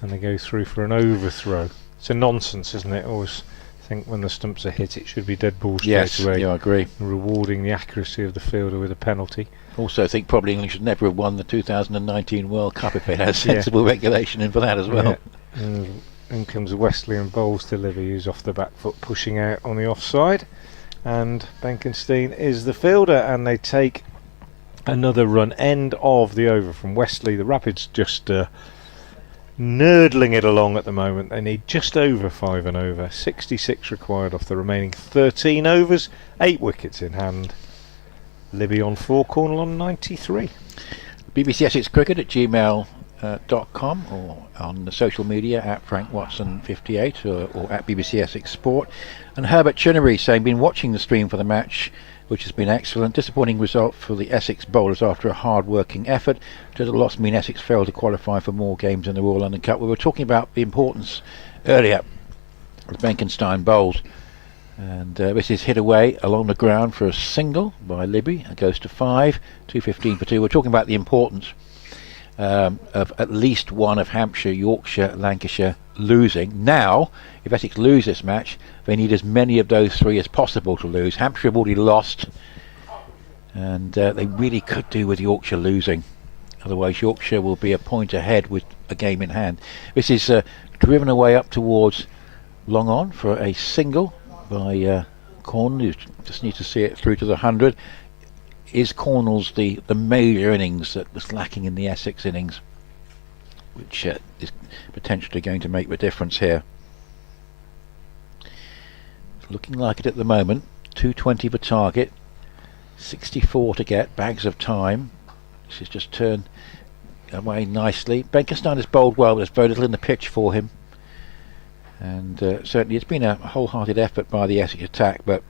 and they go through for an overthrow. It's a nonsense, isn't it? Always think when the stumps are hit it should be dead ball straight away. Yeah, I agree. Rewarding the accuracy of the fielder with a penalty. Also think probably England should never have won the 2019 World Cup if it had sensible regulation in for that as well. Yeah. In comes Wesley and bowls to Livy, who's off the back foot pushing out on the offside, and Benkenstein is the fielder, and they take another run. End of the over from Wesley. The Rapids just nurdling it along at the moment. They need just over 5 and over. 66 required off the remaining 13 overs. 8 wickets in hand. Libby on 4, Cornall on 93. BBC Essex Cricket at gmail.com or on the social media at Frank Watson 58 or at BBC Essex Sport. And Herbert Chinnery saying, been watching the stream for the match, which has been excellent. Disappointing result for the Essex bowlers after a hard-working effort. Does the loss mean Essex failed to qualify for more games in the Royal London Cup? We were talking about the importance earlier of Benkenstein bowls. And this is hit away along the ground for a single by Libby. It goes to 5, 215 for 2. We're talking about the importance of at least one of Hampshire, Yorkshire, Lancashire losing. Now, if Essex lose this match, they need as many of those 3 as possible to lose. Hampshire have already lost, and they really could do with Yorkshire losing. Otherwise, Yorkshire will be a point ahead with a game in hand. This is driven away up towards long on for a single by Cornall. You just need to see it through to the 100. Is Cornall's the major innings that was lacking in the Essex innings, which is potentially going to make the difference here. It's looking like it at the moment. 220 for target, 64 to get, bags of time. This has just turned away nicely. Benkenstein has bowled well, but there's very little in the pitch for him. And certainly it's been a wholehearted effort by the Essex attack, but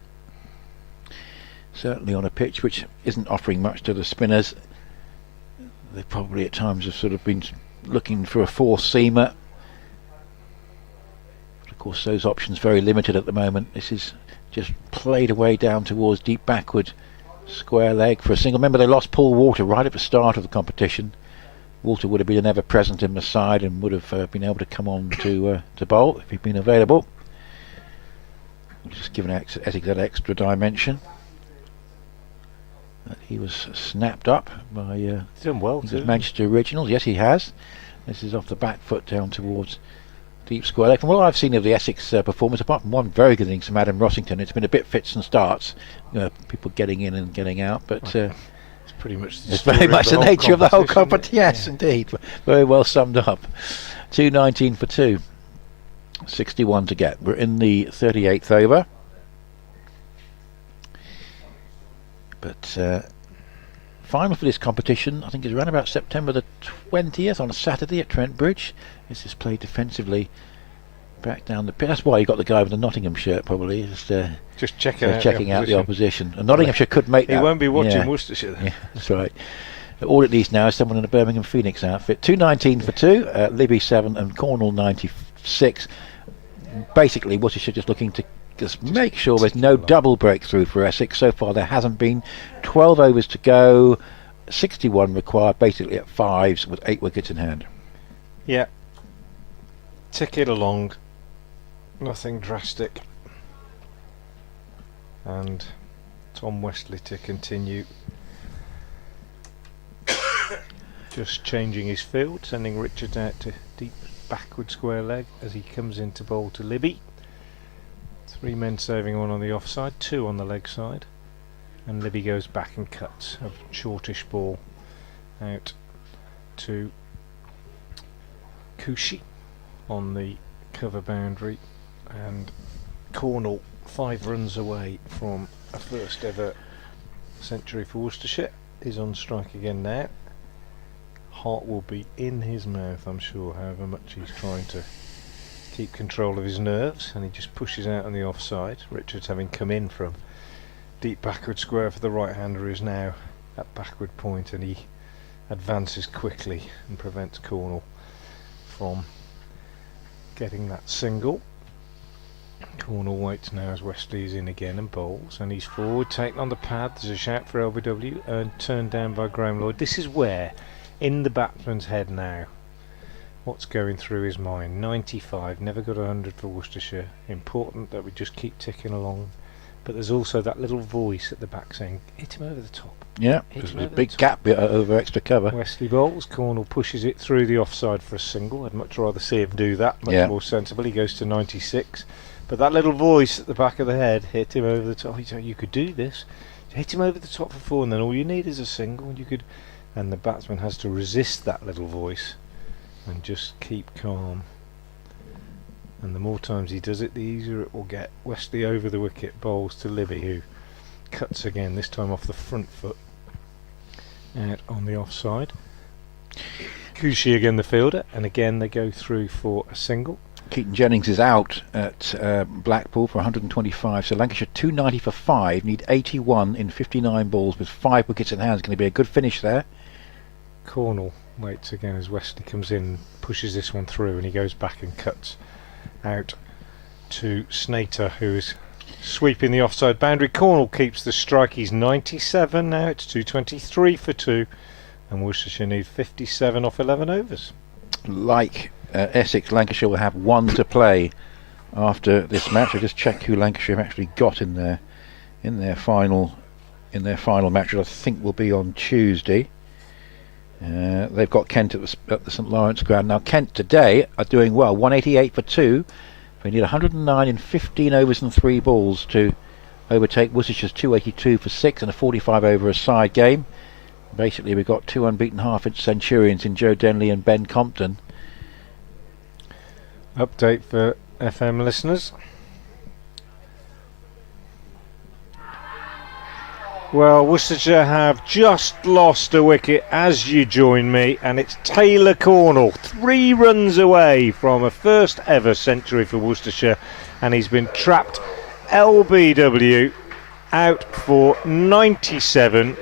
certainly on a pitch which isn't offering much to the spinners. They probably at times have sort of been looking for a four-seamer. But of course those options very limited at the moment. This is just played away down towards deep backward square leg for a single. Remember, they lost Paul Walter right at the start of the competition. Walter would have been ever present in the side and would have been able to come on to bowl if he'd been available. Just given Essex that extra dimension. But he was snapped up by He's done well his too. Manchester Originals. Yes, he has. This is off the back foot down towards deep square leg. From what I've seen of the Essex performance, apart from one very good innings from Adam Rossington, it's been a bit fits and starts. People getting in and getting out, but It's pretty much the it's story very much the whole nature of the whole competition, competition. Yes, yeah. indeed. Very well summed up. 219 for 2. 61 to get. We're in the 38th over. But final for this competition, I think, is around about September the 20th on a Saturday at Trent Bridge. This is played defensively back down the pitch. That's why you got the guy with the Nottingham shirt, probably. Just checking Checking out the opposition. And Nottinghamshire could make that. He won't be watching Yeah. Worcestershire then. Yeah, that's right. All it needs now is someone in a Birmingham Phoenix outfit. 219 for 2, Libby 7 and Cornall 96. Basically, Worcestershire just looking to just make sure there's no double breakthrough for Essex. So far there hasn't been. 12 overs to go, 61 required, basically at 5s with 8 wickets in hand. Yeah. Tick it along. Nothing drastic. And Tom Westley to continue. Just changing his field, sending Richards out to deep backward square leg as he comes into bowl to Libby. 3 men saving, 1 on the offside, 2 on the leg side, and Libby goes back and cuts a shortish ball out to Kushi on the cover boundary, and Cornall 5 runs away from a first ever century for Worcestershire. Is on strike again now. Heart will be in his mouth, I'm sure, however much he's trying to keep control of his nerves, and he just pushes out on the offside. Richards, having come in from deep backward square for the right hander, is now at backward point, and he advances quickly and prevents Cornall from getting that single. Cornall waits now as Westley is in again and bowls, and he's forward, taken on the pad. There's a shout for LBW and turned down by Graham Lloyd. This is where, in the batsman's head now, what's going through his mind. 95, never got 100 for Worcestershire. Important that we just keep ticking along. But there's also that little voice at the back saying, hit him over the top. Yeah, there's a big gap over extra cover. Wesley bowls, Cornall pushes it through the offside for a single. I'd much rather see him do that, much more sensible. He goes to 96. But that little voice at the back of the head, hit him over the top. He said, you could do this. Hit him over the top for 4, and then all you need is a single, and you could. And the batsman has to resist that little voice and just keep calm. And the more times he does it, the easier it will get. Wesley over the wicket, bowls to Libby, who cuts again, this time off the front foot, out on the offside. Cushy again the fielder, and again they go through for a single. Keaton Jennings is out at Blackpool for 125, so Lancashire 290 for 5, need 81 in 59 balls with 5 wickets in hand. It's going to be a good finish there. Cornall waits again as Wesley comes in, pushes this one through, and he goes back and cuts out to Snater, who is sweeping the offside boundary. Cornall keeps the strike. He's 97 now. It's 223 for 2, and Worcestershire need 57 off 11 overs. Like Essex, Lancashire will have 1 to play after this match. I'll just check who Lancashire have actually got in their final match, which I think will be on Tuesday. They've got Kent at the St Lawrence ground. Now Kent today are doing well, 188 for 2. They need 109 in 15 overs and 3 balls to overtake Worcestershire's 282 for 6 and a 45 over a side game. Basically we've got 2 unbeaten half-inch centurions in Joe Denley and Ben Compton. Update for FM listeners. Well, Worcestershire have just lost a wicket as you join me, and it's Taylor Cornall, 3 runs away from a first ever century for Worcestershire, and he's been trapped LBW out for 97.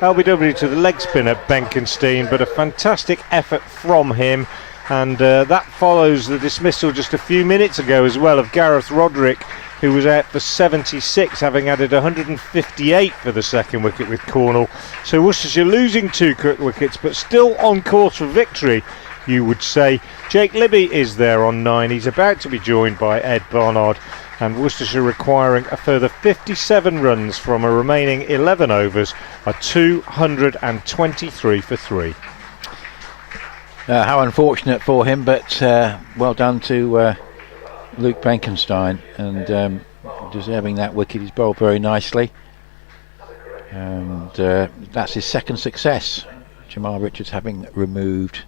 LBW to the leg spinner Benkenstein, but a fantastic effort from him, and that follows the dismissal just a few minutes ago as well of Gareth Roderick, who was out for 76, having added 158 for the second wicket with Cornall. So Worcestershire losing 2 quick wickets, but still on course for victory, you would say. Jake Libby is there on 9. He's about to be joined by Ed Barnard, and Worcestershire requiring a further 57 runs from a remaining 11 overs, are 223 for 3. How unfortunate for him, but well done to Luke Benkenstein, and deserving that wicket. He's bowled very nicely, and that's his second success. Jamal Richards having removed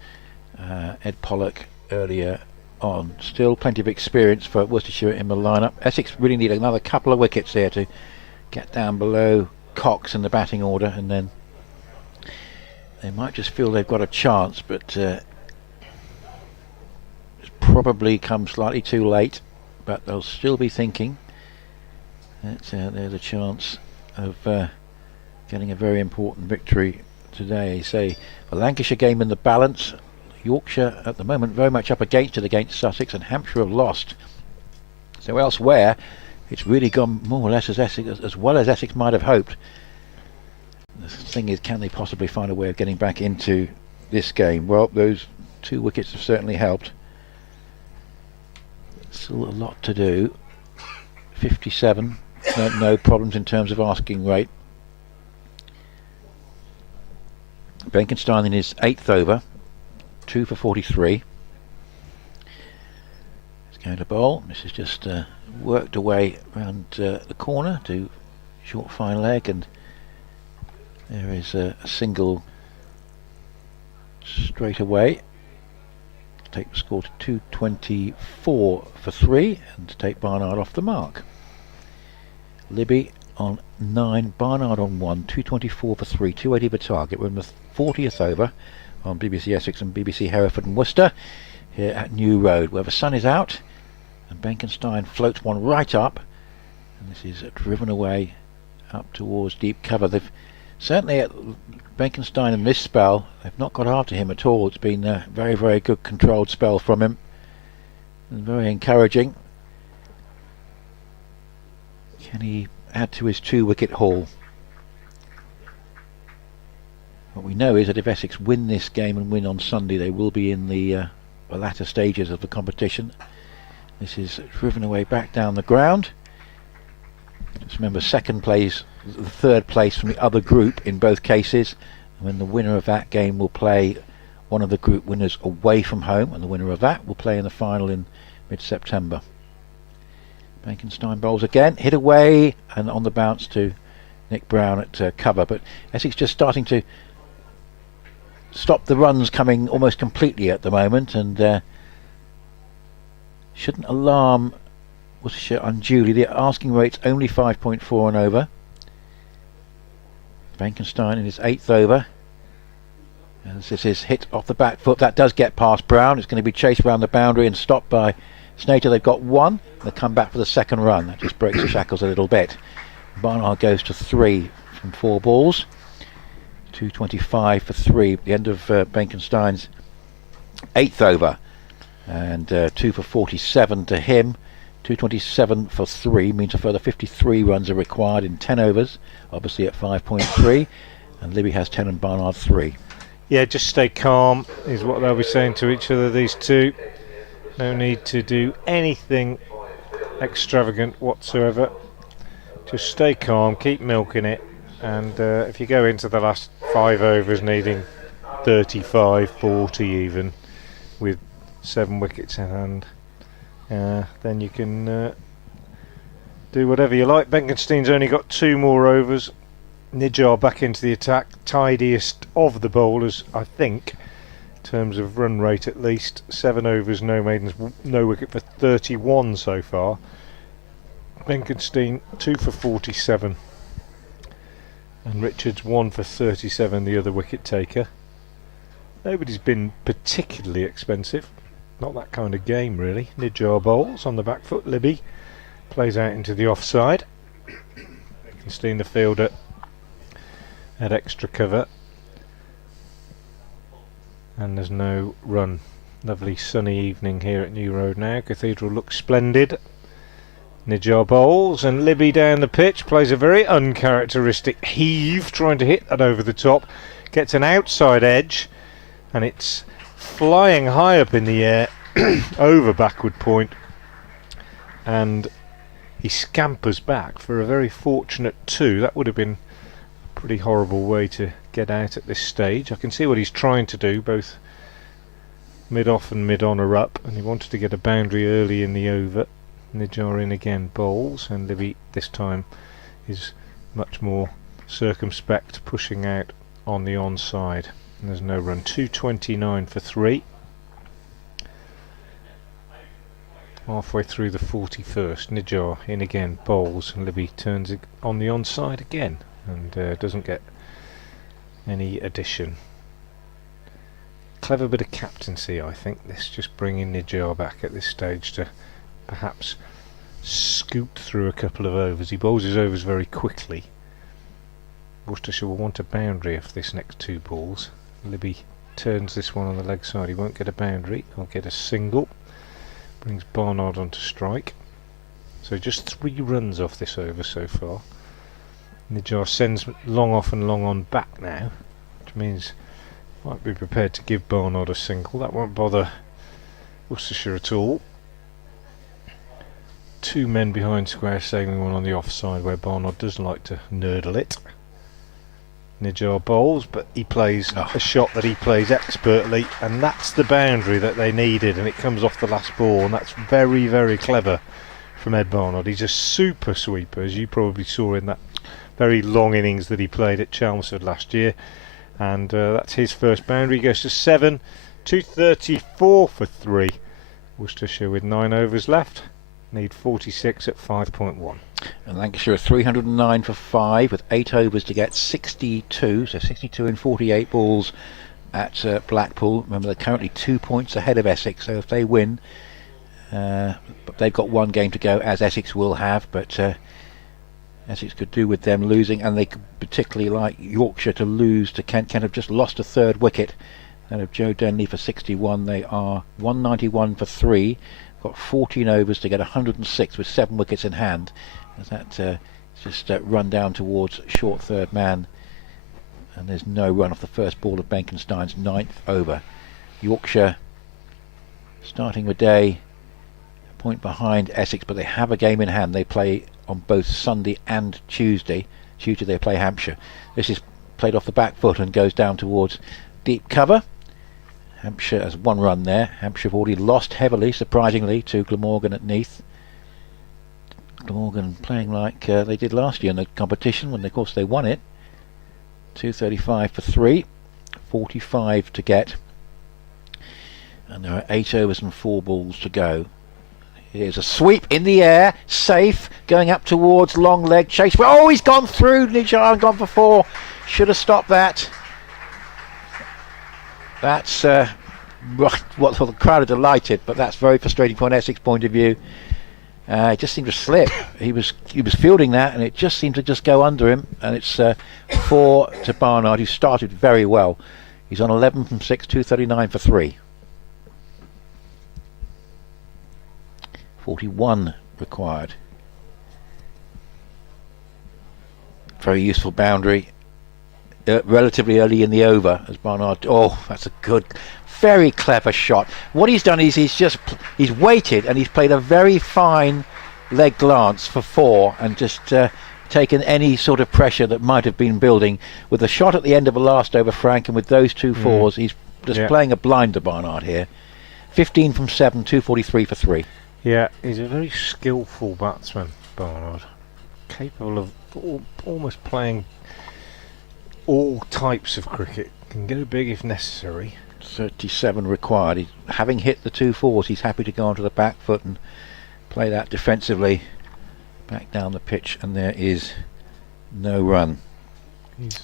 Ed Pollock earlier on. Still plenty of experience for Worcestershire in the lineup. Essex really need another couple of wickets here to get down below Cox in the batting order, and then they might just feel they've got a chance, but it's probably come slightly too late. But they'll still be thinking that there's a chance of getting a very important victory today. Say the Lancashire game in the balance. Yorkshire at the moment very much up against it against Sussex, and Hampshire have lost. So elsewhere it's really gone more or less as well as Essex might have hoped. The thing is, can they possibly find a way of getting back into this game? Well, those 2 wickets have certainly helped. Still a lot to do. 57, no problems in terms of asking rate. Benkenstein in his 8th over, 2 for 43. He's going to bowl. This has just worked away around the corner to short fine leg, and there is a single straight away. Take the score to 224 for 3, and to take Barnard off the mark. Libby on 9, Barnard on 1, 224 for 3, 280 for target. We're in the 40th over on BBC Essex and BBC Hereford and Worcester here at New Road, where the sun is out, and Benkenstein floats one right up, and this is driven away up towards deep cover. They've certainly at Benkenstein in this spell, they've not got after him at all. It's been a very, very good controlled spell from him, and very encouraging. Can he add to his 2 wicket haul? What we know is that if Essex win this game and win on Sunday, they will be in the latter stages of the competition. This is driven away back down the ground. Just remember, second place, the 3rd place from the other group in both cases, and then the winner of that game will play one of the group winners away from home, and the winner of that will play in the final in mid-September. Benkenstein bowls again, hit away, and on the bounce to Nick Brown at cover, but Essex just starting to stopped the runs coming almost completely at the moment, and shouldn't alarm Worcestershire unduly. The asking rate's only 5.4 and over. Benkenstein in his 8th over. As this is hit off the back foot, that does get past Brown. It's going to be chased around the boundary and stopped by Snater. They've got 1. They come back for the second run. That just breaks the shackles a little bit. Barnard goes to 3 from 4 balls. 225 for 3 at the end of Benkenstein's 8th over. And 2 for 47 to him. 227 for 3 means a further 53 runs are required in 10 overs, obviously at 5.3. And Libby has 10 and Barnard 3. Yeah, just stay calm is what they'll be saying to each other, these two. No need to do anything extravagant whatsoever. Just stay calm, keep milking it, and if you go into the last 5 overs needing 35, 40 even, with 7 wickets in hand, then you can do whatever you like. Benkenstein's only got 2 more overs. Nijjar back into the attack, tidiest of the bowlers, I think, in terms of run rate at least. 7 overs, no maidens, no wicket for 31 so far. Benkenstein 2 for 47, and Richards 1 for 37, the other wicket taker. Nobody's been particularly expensive, not that kind of game really. Nijjar bowls on the back foot, Libby plays out into the offside. Benkenstein the fielder had extra cover, and there's no run. Lovely sunny evening here at New Road now. Cathedral looks splendid. Nijjar bowls, and Libby down the pitch plays a very uncharacteristic heave, trying to hit that over the top. Gets an outside edge, and it's flying high up in the air over backward point, and he scampers back for a very fortunate 2. That would have been pretty horrible way to get out at this stage. I can see what he's trying to do, both mid-off and mid-on are up, and he wanted to get a boundary early in the over. Nijjar in again, bowls, and Libby this time is much more circumspect, pushing out on the onside. And there's no run. 229 for 3. Halfway through the 41st, Nijjar in again, bowls, and Libby turns on the onside again, and doesn't get any addition. Clever bit of captaincy, I think, this, just bringing Nijjar back at this stage to perhaps scoot through a couple of overs. He bowls his overs very quickly. Worcestershire will want a boundary off this next 2 balls. Libby turns this one on the leg side. He won't get a boundary, he'll get a single. Brings Barnard onto strike. So just 3 runs off this over so far. Nijjar sends long off and long on back now, which means might be prepared to give Barnard a single. That won't bother Worcestershire at all. 2 men behind square, saving one on the offside where Barnard does like to nurdle it. Nijjar bowls, but he plays a shot that he plays expertly, and that's the boundary that they needed, and it comes off the last ball, and that's very, very clever from Ed Barnard. He's a super sweeper, as you probably saw in that very long innings that he played at Chelmsford last year, and that's his first boundary. He goes to 7, 234 for 3. Worcestershire with 9 overs left, need 46 at 5.1. And Lancashire are 309 for 5 with 8 overs to get 62, so 62 in 48 balls at Blackpool. Remember, they're currently 2 points ahead of Essex, so if they win, but they've got 1 game to go, as Essex will have, but Essex could do with them losing, and they could particularly like Yorkshire to lose to Kent. Kent have just lost a 3rd wicket. Out of Joe Denley for 61, they are 191 for 3. Got 14 overs to get 106 with 7 wickets in hand. As that just run down towards short 3rd man, and there's no run off the first ball of Benkenstein's 9th over. Yorkshire starting the day a point behind Essex, but they have a game in hand. They play on both Sunday and Tuesday. Tuesday they play Hampshire. This is played off the back foot and goes down towards deep cover. Hampshire has 1 run there. Hampshire have already lost heavily, surprisingly, to Glamorgan at Neath. Glamorgan playing like they did last year in the competition, when of course they won it. 235 for 3. 45 to get, and there are 8 overs and 4 balls to go. Here's a sweep in the air, safe, going up towards long leg chase. Oh, he's gone through. Nijar gone for 4. Should have stopped that. That's what the crowd are delighted, but that's very frustrating from an Essex point of view. It just seemed to slip. He was fielding that, and it just seemed to just go under him. And it's 4 to Barnard, who started very well. He's on 11 from 6, 239 for 3. 41 required. Very useful boundary. Relatively early in the over as Barnard. Oh, that's a good, very clever shot. What he's done is he's waited and he's played a very fine leg glance for 4 and just taken any sort of pressure that might have been building with the shot at the end of the last over, Frank, and with those 2 fours, he's just playing a blinder, Barnard here. 15 from 7, 243 for 3. Yeah, he's a very skillful batsman, Barnard. Capable of almost playing all types of cricket. Can go big if necessary. 37 required. Having hit the 2 fours, he's happy to go onto the back foot and play that defensively back down the pitch, and there is no run. He's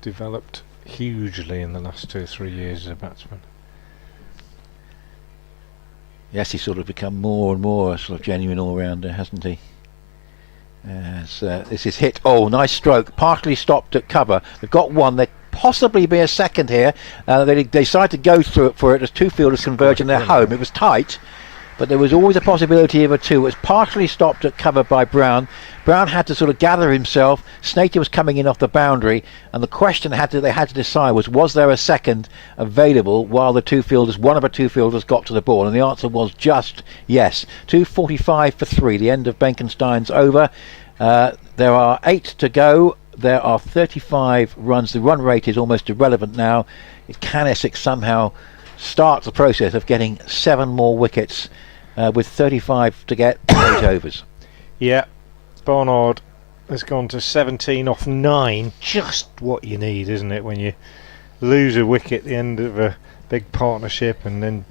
developed hugely in the last 2 or 3 years as a batsman. Yes, he's sort of become more and more a sort of genuine all-rounder, hasn't he? As this is hit. Oh, nice stroke. Partly stopped at cover. They've got one. There possibly be a second here. They decide to go through it for it as 2 fielders converge and they're home. It was tight, but there was always a possibility of a 2. It was partially stopped at cover by Brown. Brown had to sort of gather himself. Snaky was coming in off the boundary, and the question they had to decide was there a second available while the 2 fielders, one of the 2 fielders, got to the ball, and the answer was just yes. 245 for 3, the end of Benkenstein's over. There are 8 to go. There are 35 runs. The run rate is almost irrelevant now. Can Essex somehow start the process of getting 7 more wickets with 35 to get 8 overs? Yeah, Barnard has gone to 17 off 9. Just what you need, isn't it, when you lose a wicket at the end of a big partnership and then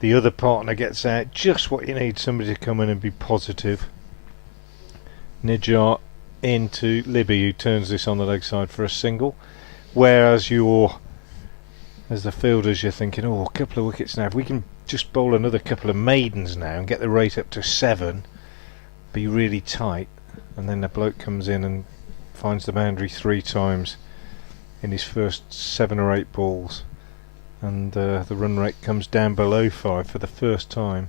the other partner gets out? Just what you need, somebody to come in and be positive. Nijar into Libby, who turns this on the leg side for a single, whereas as the fielders, you're thinking, oh, a couple of wickets now. If we can just bowl another couple of maidens now and get the rate up to 7, be really tight, and then the bloke comes in and finds the boundary 3 times in his first 7 or 8 balls, and the run rate comes down below 5 for the first time.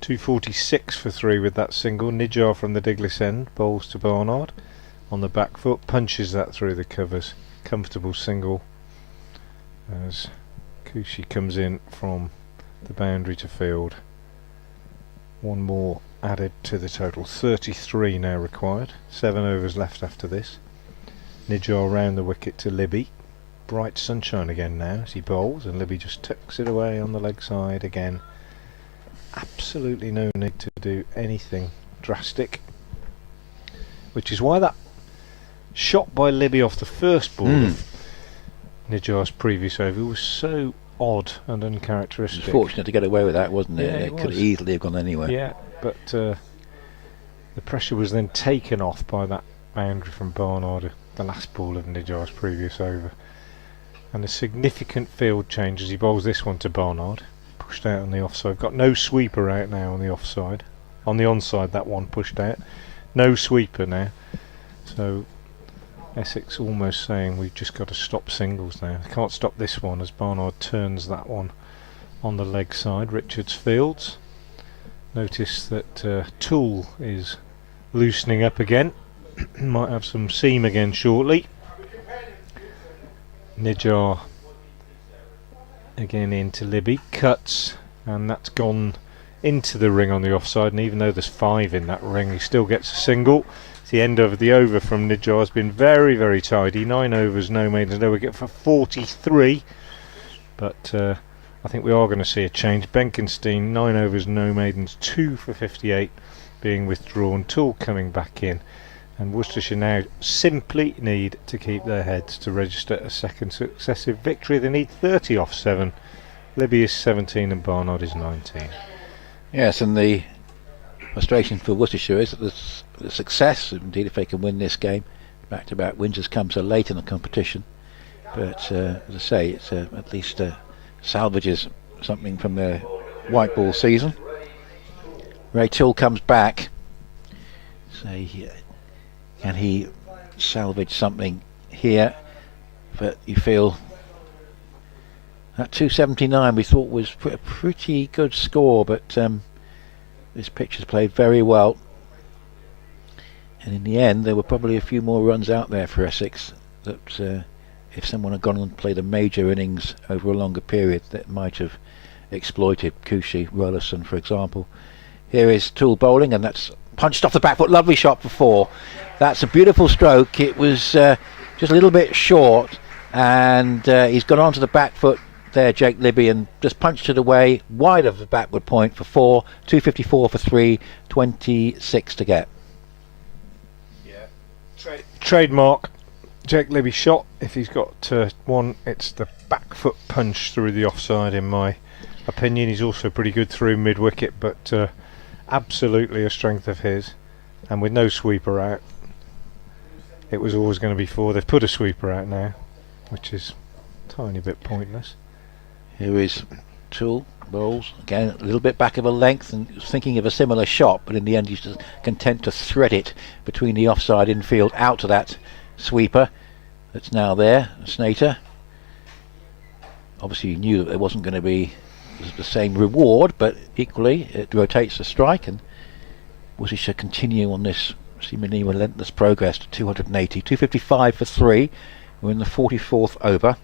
246 for 3 with that single. Nijar from the Diglis end bowls to Barnard on the back foot, punches that through the covers. Comfortable single as Kushi comes in from the boundary to field. 1 more added to the total. 33 now required. 7 overs left after this. Nijar round the wicket to Libby. Bright sunshine again now as he bowls, and Libby just tucks it away on the leg side again. Absolutely no need to do anything drastic, which is why that shot by Libby off the first ball of Nijar's previous over was so odd and uncharacteristic. It was fortunate to get away with that, wasn't it? Yeah, it could easily have gone anywhere. Yeah, but the pressure was then taken off by that boundary from Barnard, the last ball of Nijar's previous over, and a significant field change as he bowls this one to Barnard. Pushed out on the offside. Got no sweeper out now on the offside. On the onside, that one pushed out. No sweeper now. So Essex almost saying we've just got to stop singles now. Can't stop this one as Barnard turns that one on the leg side. Richards fields. Notice that Toole is loosening up again. Might have some seam again shortly. Nijar again into Libby, cuts, and that's gone into the ring on the offside, and even though there's 5 in that ring, he still gets a single. The end of the over from Nijar has been very, very tidy. 9 overs, no maidens, no wicket for 43, but I think we are going to see a change. Benkenstein, 9 overs, no maidens, 2 for 58 being withdrawn. Toole coming back in, And Worcestershire now simply need to keep their heads to register a second successive victory. They need 30 off 7. Libby is 17 and Barnard is 19. Yes, and the frustration for Worcestershire is that the success, indeed if they can win this game, back-to-back wins has come so late in the competition. But as I say, it's at least salvages something from their white ball season. Ray Toole comes back. So can he salvage something here? But you feel that 279 we thought was a pretty good score, but this pitch has played very well. And in the end, there were probably a few more runs out there for Essex that if someone had gone and played a major innings over a longer period, that might have exploited Cushy, Rollerson, for example. Here is Toole bowling, and that's punched off the back foot. Lovely shot for 4. That's a beautiful stroke. It was just a little bit short, and he's gone onto the back foot there, Jake Libby, and just punched it away wide of the backward point for 4. 254 for 3. 26 to get. Yeah. Trademark Jake Libby shot. If he's got one, it's the back foot punch through the offside, in my opinion. He's also pretty good through mid wicket, but absolutely a strength of his, and with no sweeper out, it was always going to be 4. They've put a sweeper out now, which is a tiny bit pointless. Here is Toole bowls again, a little bit back of a length, and thinking of a similar shot, but in the end he's just content to thread it between the offside infield out to that sweeper that's now there. Snater obviously knew that there wasn't going to be the same reward, but equally it rotates the strike, and Worcestershire continue on this seemingly relentless progress to 280. 255 for 3. We're in the 44th over.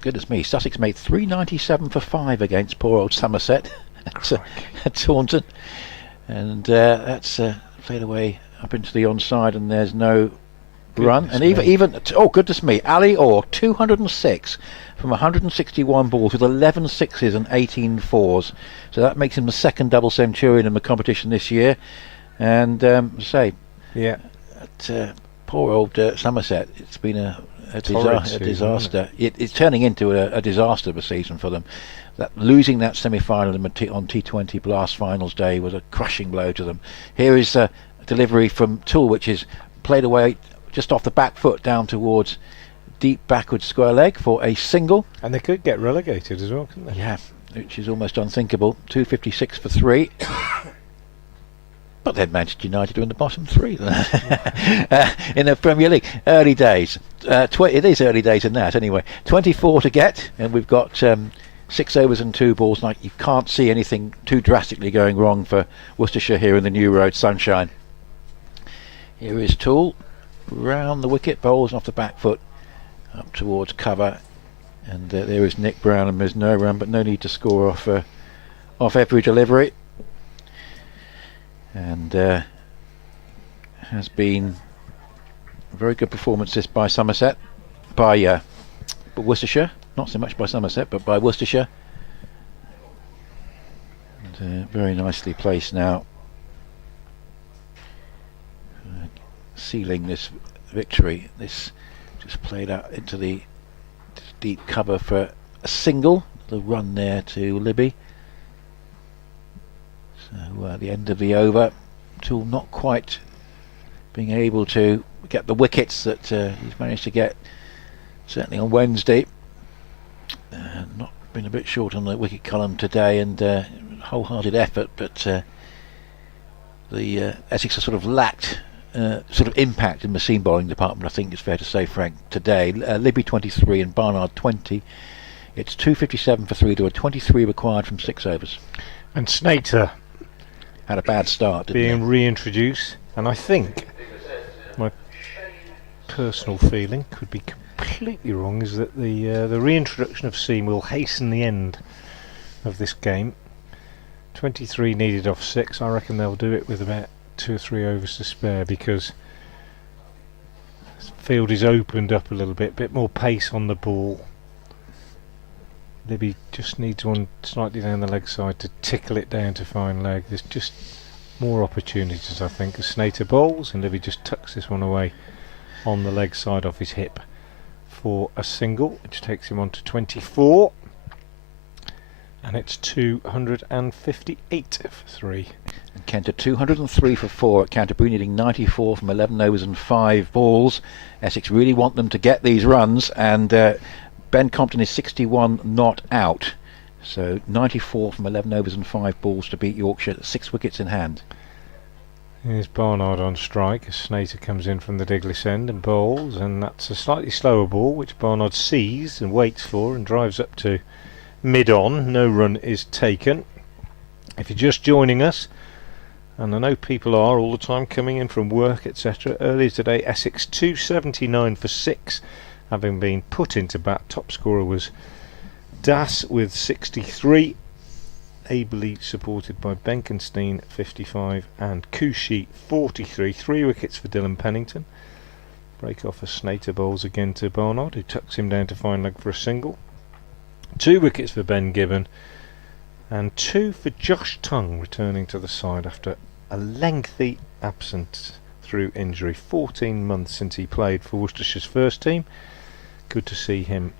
Goodness me, Sussex made 397 for 5 against poor old Somerset at Taunton, and that's played away up into the onside, and there's no run. And even oh goodness me, Ali Orr 206 from 161 balls with 11 sixes and 18 fours, so that makes him the second double centurion in the competition this year. And yeah, at poor old Somerset, it's been a disaster. It's turning into a disaster of a season for them. That losing that semi-final on T20 Blast Finals Day was a crushing blow to them. Here is a delivery from Toole, which is played away just off the back foot down towards deep backward square leg for a single. And they could get relegated as well, couldn't they? Yeah, which is almost unthinkable. 256 for 3. But then Manchester United are in the bottom 3 in the Premier League. Early days. It is early days in that anyway. 24 to get, and we've got 6 overs and 2 balls. Like, you can't see anything too drastically going wrong for Worcestershire here in the New Road sunshine. Here is Toole round the wicket, bowls off the back foot up towards cover, and there is Nick Brown, and there's no run, but no need to score off every delivery. And has been a very good performance this by Somerset, by Worcestershire, not so much by Somerset, but by Worcestershire. And very nicely placed now, sealing this victory. This just played out into the deep cover for a single. The run there to Libby. So at the end of the over, Toole not quite being able to get the wickets that he's managed to get, certainly on Wednesday. Not been a bit short on the wicket column today, and wholehearted effort, but the Essex has sort of lacked sort of impact in the seam bowling department, I think it's fair to say, Frank, today. Libby 23 and Barnard 20. It's 257 for 3 to a 23 required from 6 overs. And Snater had a bad start, didn't being reintroduced, and I think my personal feeling could be completely wrong, is that the reintroduction of seam will hasten the end of this game. 23 needed off 6. I reckon they'll do it with about 2 or 3 overs to spare, because the field is opened up a little bit more pace on the ball. Libby just needs one slightly down the leg side to tickle it down to fine leg. There's just more opportunities, I think, as Snater bowls, and Libby just tucks this one away on the leg side off his hip for a single, which takes him on to 24, and it's 258 for 3. And Kent at 203 for 4 at Canterbury, needing 94 from 11 overs and 5 balls. Essex really want them to get these runs, and Ben Compton is 61 not out. So 94 from 11 overs and 5 balls to beat Yorkshire, 6 wickets in hand. Here's Barnard on strike as Snater comes in from the Diglis end and bowls, and that's a slightly slower ball which Barnard sees and waits for and drives up to mid-on. No run is taken. If you're just joining us, and I know people are all the time coming in from work, etc., earlier today Essex 279 for 6 having been put into bat. Top scorer was Das with 63, ably supported by Benkenstein 55 and Kushi 43. 3 wickets for Dylan Pennington. Break off as Snater bowls again to Barnard, who tucks him down to fine leg for a single. 2 wickets for Ben Gibbon, and 2 for Josh Tongue, returning to the side after a lengthy absence through injury. 14 months since he played for Worcestershire's first team. Good to see him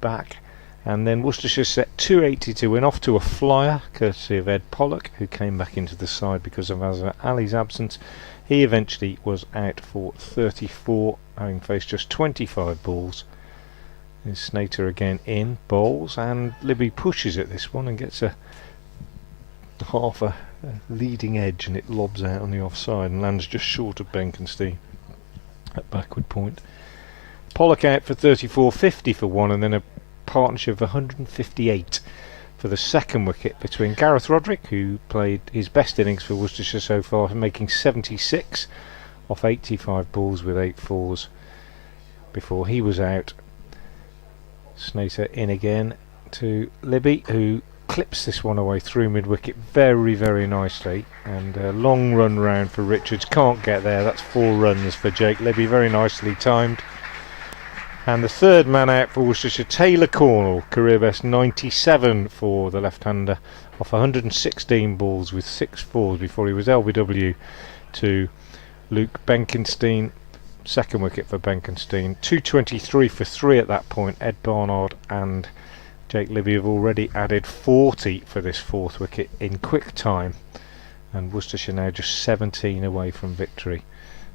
back. And then Worcestershire set 280 to win, off to a flyer courtesy of Ed Pollock, who came back into the side because of Azhar Ali's absence. He eventually was out for 34, having faced just 25 balls. There's Snater again in, bowls, and Libby pushes at this one and gets a half a leading edge, and it lobs out on the offside and lands just short of Benkenstein at backward point. Pollock out for 34, 50 for 1, and then a partnership of 158 for the second wicket between Gareth Roderick, who played his best innings for Worcestershire so far, making 76 off 85 balls with 8 fours before he was out. Snater in again to Libby, who clips this one away through mid-wicket very, very nicely, and a long run round for Richards. Can't get there. That's 4 runs for Jake Libby, very nicely timed. And the third man out for Worcestershire, Taylor Cornall, career best 97 for the left-hander off 116 balls with 6 fours before he was LBW to Luke Benkenstein. Second wicket for Benkenstein. 223 for 3 at that point. Ed Barnard and Jake Libby have already added 40 for this 4th wicket in quick time, and Worcestershire now just 17 away from victory.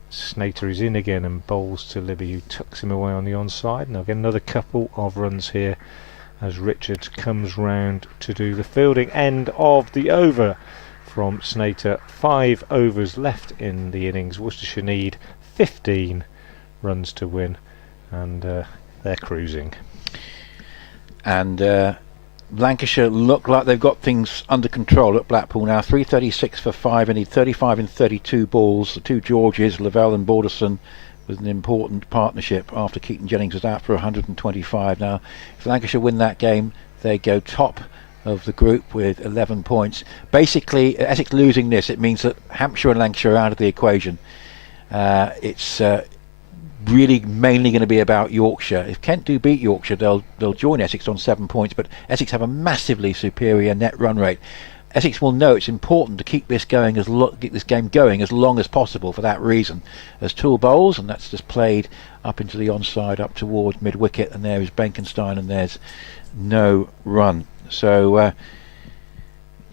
Snater is in again and bowls to Libby, who tucks him away on the onside. Now again another couple of runs here as Richards comes round to do the fielding. End of the over from Snater. 5 overs left in the innings. Worcestershire need 15 runs to win, and they're cruising. And Lancashire look like they've got things under control at Blackpool now. 336 for 5, and need 35 in 32 balls. The 2 Georges, Lavelle and Balderson, with an important partnership after Keaton Jennings was out for 125. Now, if Lancashire win that game, they go top of the group with 11 points. Basically, Essex losing this, it means that Hampshire and Lancashire are out of the equation. It's really mainly going to be about Yorkshire. If Kent do beat Yorkshire, they'll join Essex on 7 points, but Essex have a massively superior net run rate. Essex will know it's important to keep this going get this game going as long as possible for that reason. As Toole bowls, and that's just played up into the onside, up towards mid wicket, and there is Benkenstein, and there's no run. So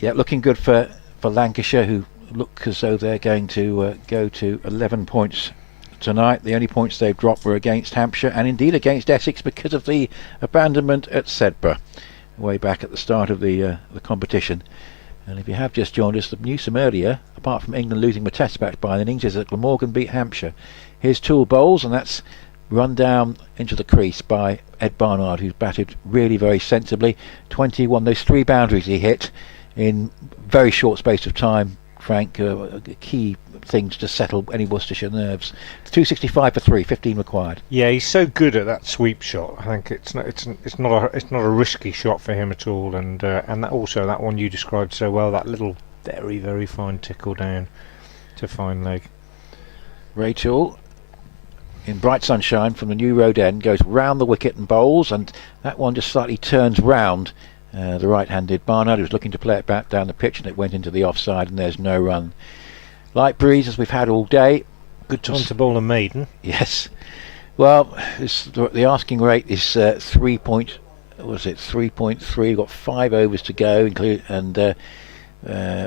yeah, looking good for Lancashire, who look as though they're going to go to 11 points tonight. The only points they've dropped were against Hampshire and indeed against Essex because of the abandonment at Sedbergh way back at the start of the competition. And if you have just joined us, the news from earlier, apart from England losing the test match by an innings, is that Glamorgan beat Hampshire. Here's Toole bowls, and that's run down into the crease by Ed Barnard, who's batted really very sensibly. 21, those 3 boundaries he hit in very short space of time, Frank, key things to settle any Worcestershire nerves. 265 for 3, 15 required. Yeah, he's so good at that sweep shot. I think it's not a risky shot for him at all, and that also that one you described so well, that little very, very fine tickle down to fine leg. Ray Toole in bright sunshine from the New Road End goes round the wicket and bowls, and that one just slightly turns round the right-handed Barnard, who's looking to play it back down the pitch, and it went into the offside, and there's no run. Light breeze as we've had all day. Good On to bowl a maiden. Yes. Well, the asking rate is 3.3. We've got 5 overs to go, and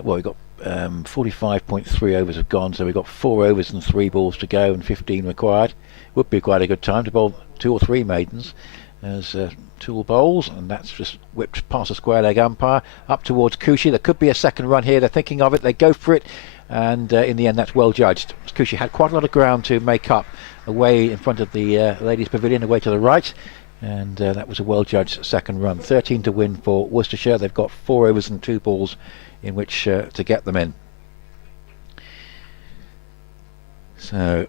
we've got 45.3 overs have gone, so we've got 4 overs and 3 balls to go, and 15 required. Would be quite a good time to bowl 2 or 3 maidens as Toole bowls, and that's just whipped past the square leg umpire up towards Coochie. There could be a second run here. They're thinking of it. They go for it, and in the end, that's well judged. Coochie had quite a lot of ground to make up away in front of the ladies' pavilion, away to the right, and that was a well judged second run. 13 to win for Worcestershire. They've got 4 overs and 2 balls in which to get them in. So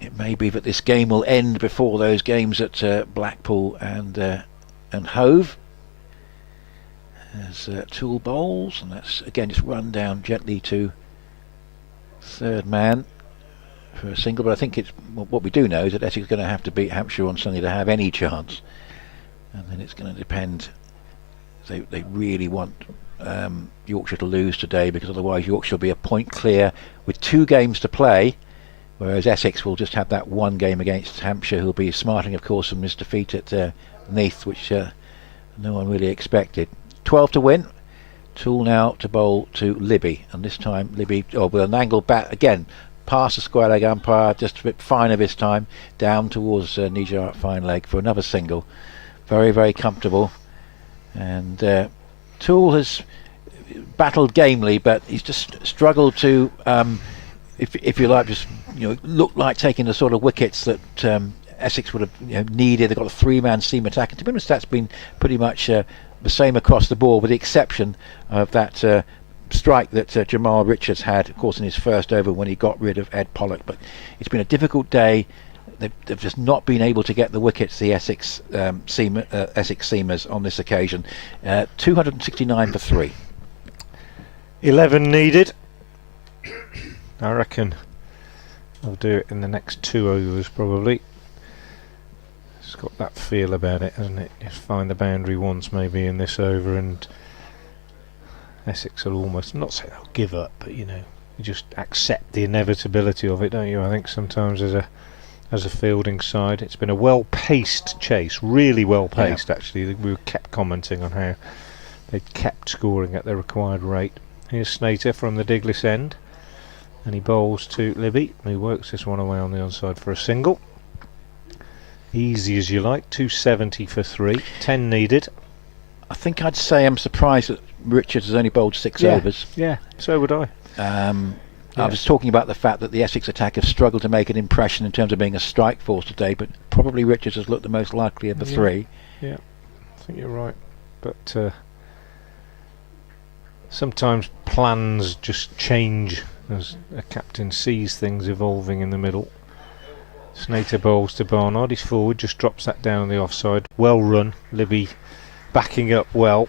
it may be that this game will end before those games at Blackpool and Hove. As Toole bowls, and that's again just run down gently to third man for a single. But I think it's what we do know is that Essex is going to have to beat Hampshire on Sunday to have any chance, and then it's going to depend. They really want Yorkshire to lose today, because otherwise Yorkshire will be a point clear with 2 games to play, whereas Essex will just have that 1 game against Hampshire, who'll be smarting, of course, from his defeat at Neath, which no one really expected. 12 to win. Toole now to bowl to Libby, and this time Libby with an angled bat again past the square leg umpire, just a bit finer this time, down towards Nijar fine leg for another single. Very, very comfortable, and Toole has battled gamely, but he's just struggled to, if you like, just look like taking the sort of wickets that Essex would have needed. They've got a 3-man seam attack, and to be honest, that's been pretty much the same across the board, with the exception of that strike that Jamal Richards had, of course, in his first over when he got rid of Ed Pollock. But it's been a difficult day. They've just not been able to get the wickets, the Essex seamers, on this occasion. 269 for 3. 11 needed. I reckon I'll do it in the next 2 overs probably. It's got that feel about it, hasn't it? Just find the boundary once maybe in this over, and Essex will almost, not say they'll give up, but you just accept the inevitability of it, don't you? I think sometimes as a fielding side, it's been a well-paced chase, really well-paced. Actually, we kept commenting on how they kept scoring at the required rate. Here's Snater from the Diglis end, and he bowls to Libby, who works this one away on the onside for a single. Easy as you like. 270 for 3. 10 needed. I think I'd say I'm surprised that Richards has only bowled 6 overs. Yeah, so would I. I was talking about the fact that the Essex attack have struggled to make an impression in terms of being a strike force today, but probably Richards has looked the most likely of the 3. Yeah, I think you're right. But sometimes plans just change as a captain sees things evolving in the middle. Snater bowls to Barnard. He's forward, just drops that down on the offside. Well run. Libby backing up well.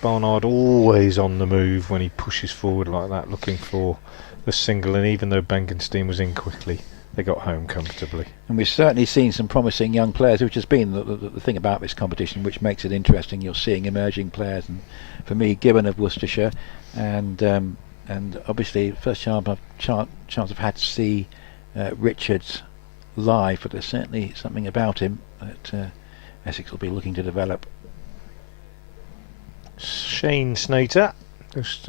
Barnard always on the move when he pushes forward like that, looking for the single, and even though Benkenstein was in quickly, they got home comfortably. And we've certainly seen some promising young players, which has been the thing about this competition, which makes it interesting. You're seeing emerging players, and for me, Gibbon of Worcestershire, and obviously first chance I've had to see Richards live, but there's certainly something about him that Essex will be looking to develop. Shane Snater just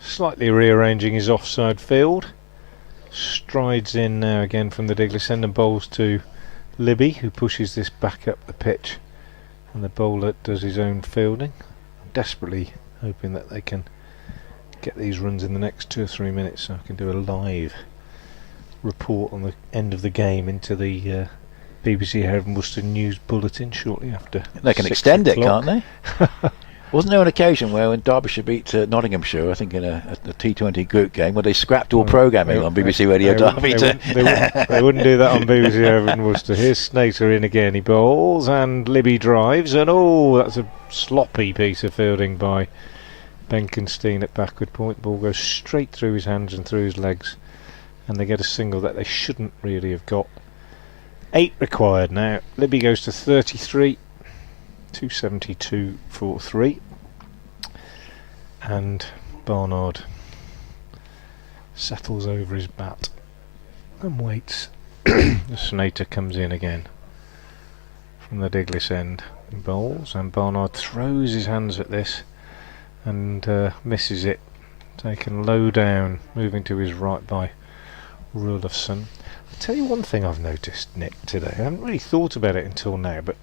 slightly rearranging his offside field, strides in now again from the Diglis end and bowls to Libby, who pushes this back up the pitch, and the bowler does his own fielding. I'm desperately hoping that they can get these runs in the next 2 or 3 minutes so I can do a live report on the end of the game into the BBC Hereford and Worcester News Bulletin shortly after. They can extend it, can't they? Wasn't there an occasion where when Derbyshire beat Nottinghamshire, I think in a T20 group game, where they scrapped all programming on BBC Radio Derby? They wouldn't do that on BBC Hereford and Worcester. Here's Snater in again. He bowls and Libby drives, and that's a sloppy piece of fielding by Benkenstein at backward point. Ball goes straight through his hands and through his legs, and they get a single that they shouldn't really have got. 8 required now. Libby goes to 33. 272 for 3, and Barnard settles over his bat and waits. The Snater comes in again from the Diglis end and bowls, and Barnard throws his hands at this and misses it, taken low down, moving to his right by Rulofson. I'll tell you one thing I've noticed, Nick, today. I haven't really thought about it until now, but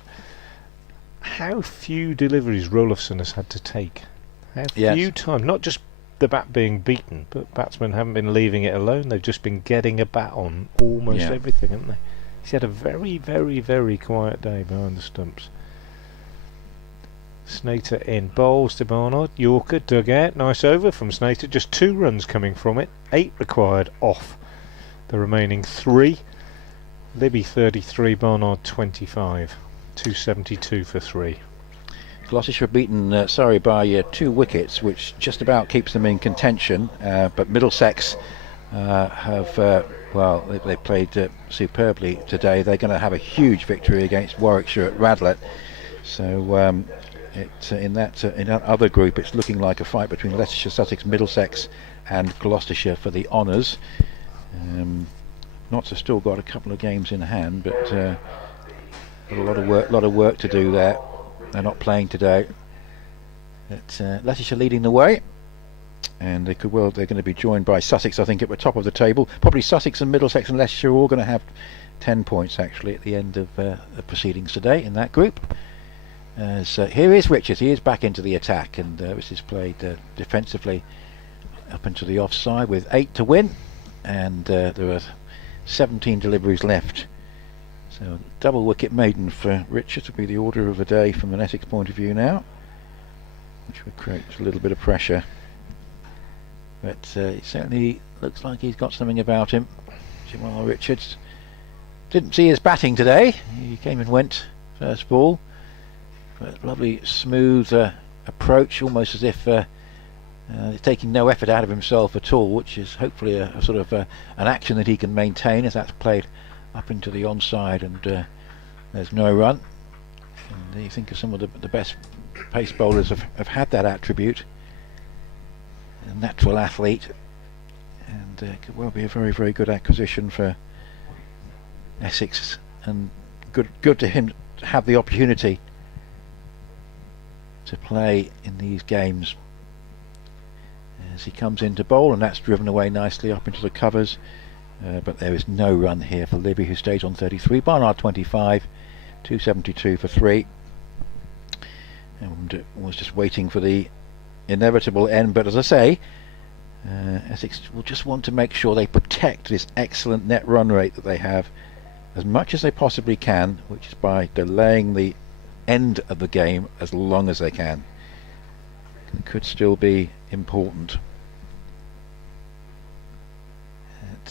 how few deliveries Rulofson has had to take. How few times, not just the bat being beaten, but batsmen haven't been leaving it alone. They've just been getting a bat on almost everything, haven't they? He's had a very, very, very quiet day behind the stumps. Snater in, bowls to Barnard, Yorker dug out, nice over from Snater, just 2 runs coming from it, 8 required off the remaining 3. Libby 33, Barnard 25, 272 for 3. Gloucestershire beaten by 2 wickets, which just about keeps them in contention, but Middlesex they played superbly today. They're going to have a huge victory against Warwickshire at Radlett, so in that other group it's looking like a fight between Leicestershire, Sussex, Middlesex and Gloucestershire for the honours. Notts have still got a couple of games in hand, but got a lot of work to do there. They're not playing today. Leicestershire leading the way, and they're going to be joined by Sussex, I think, at the top of the table. Probably Sussex and Middlesex and Leicestershire are all going to have 10 points actually at the end of the proceedings today in that group. Here is Richards. He is back into the attack, and this is played defensively up into the offside with 8 to win, and there are 17 deliveries left. So double wicket maiden for Richards will be the order of the day from an Essex point of view now, which would create a little bit of pressure. But it certainly looks like he's got something about him. Jamal Richards. Didn't see his batting today. He came and went first ball. But lovely smooth approach, almost as if taking no effort out of himself at all, which is hopefully a sort of an action that he can maintain as that's played up into the onside, and there's no run. And you think of some of the best pace bowlers have had that attribute. A natural athlete, and could well be a very, very good acquisition for Essex, and good to him to have the opportunity to play in these games as he comes into bowl, and that's driven away nicely up into the covers. But there is no run here for Libby, who stays on 33. Barnard 25, 272 for 3, and was just waiting for the inevitable end. But as I say, Essex will just want to make sure they protect this excellent net run rate that they have as much as they possibly can, which is by delaying the end of the game as long as they can. It could still be important.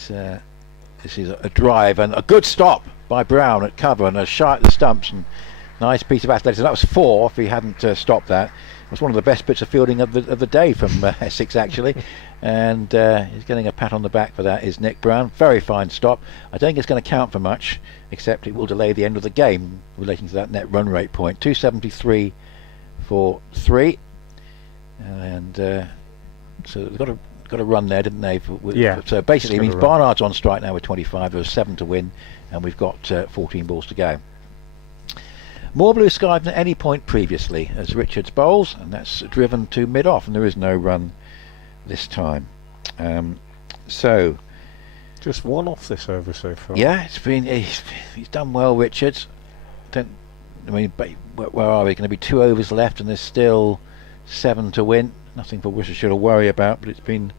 This is a drive and a good stop by Brown at cover, and a shot at the stumps, and nice piece of athleticism. That was 4 if he hadn't stopped that. It was one of the best bits of fielding of the day from Essex actually, and he's getting a pat on the back for that is Nick Brown. Very fine stop. I don't think it's going to count for much, except it will delay the end of the game relating to that net run rate point. 273 for 3, and so they've got a run there, didn't they? So basically it means Barnard's on strike now with 25. There's 7 to win, and we've got 14 balls to go. More blue sky than at any point previously as Richards bowls, and that's driven to mid-off, and there is no run this time. So just 1 off this over so far. Yeah, he's done well, Richards. Where are we? Going to be 2 overs left, and there's still 7 to win. Nothing for Worcestershire to worry about, but it's been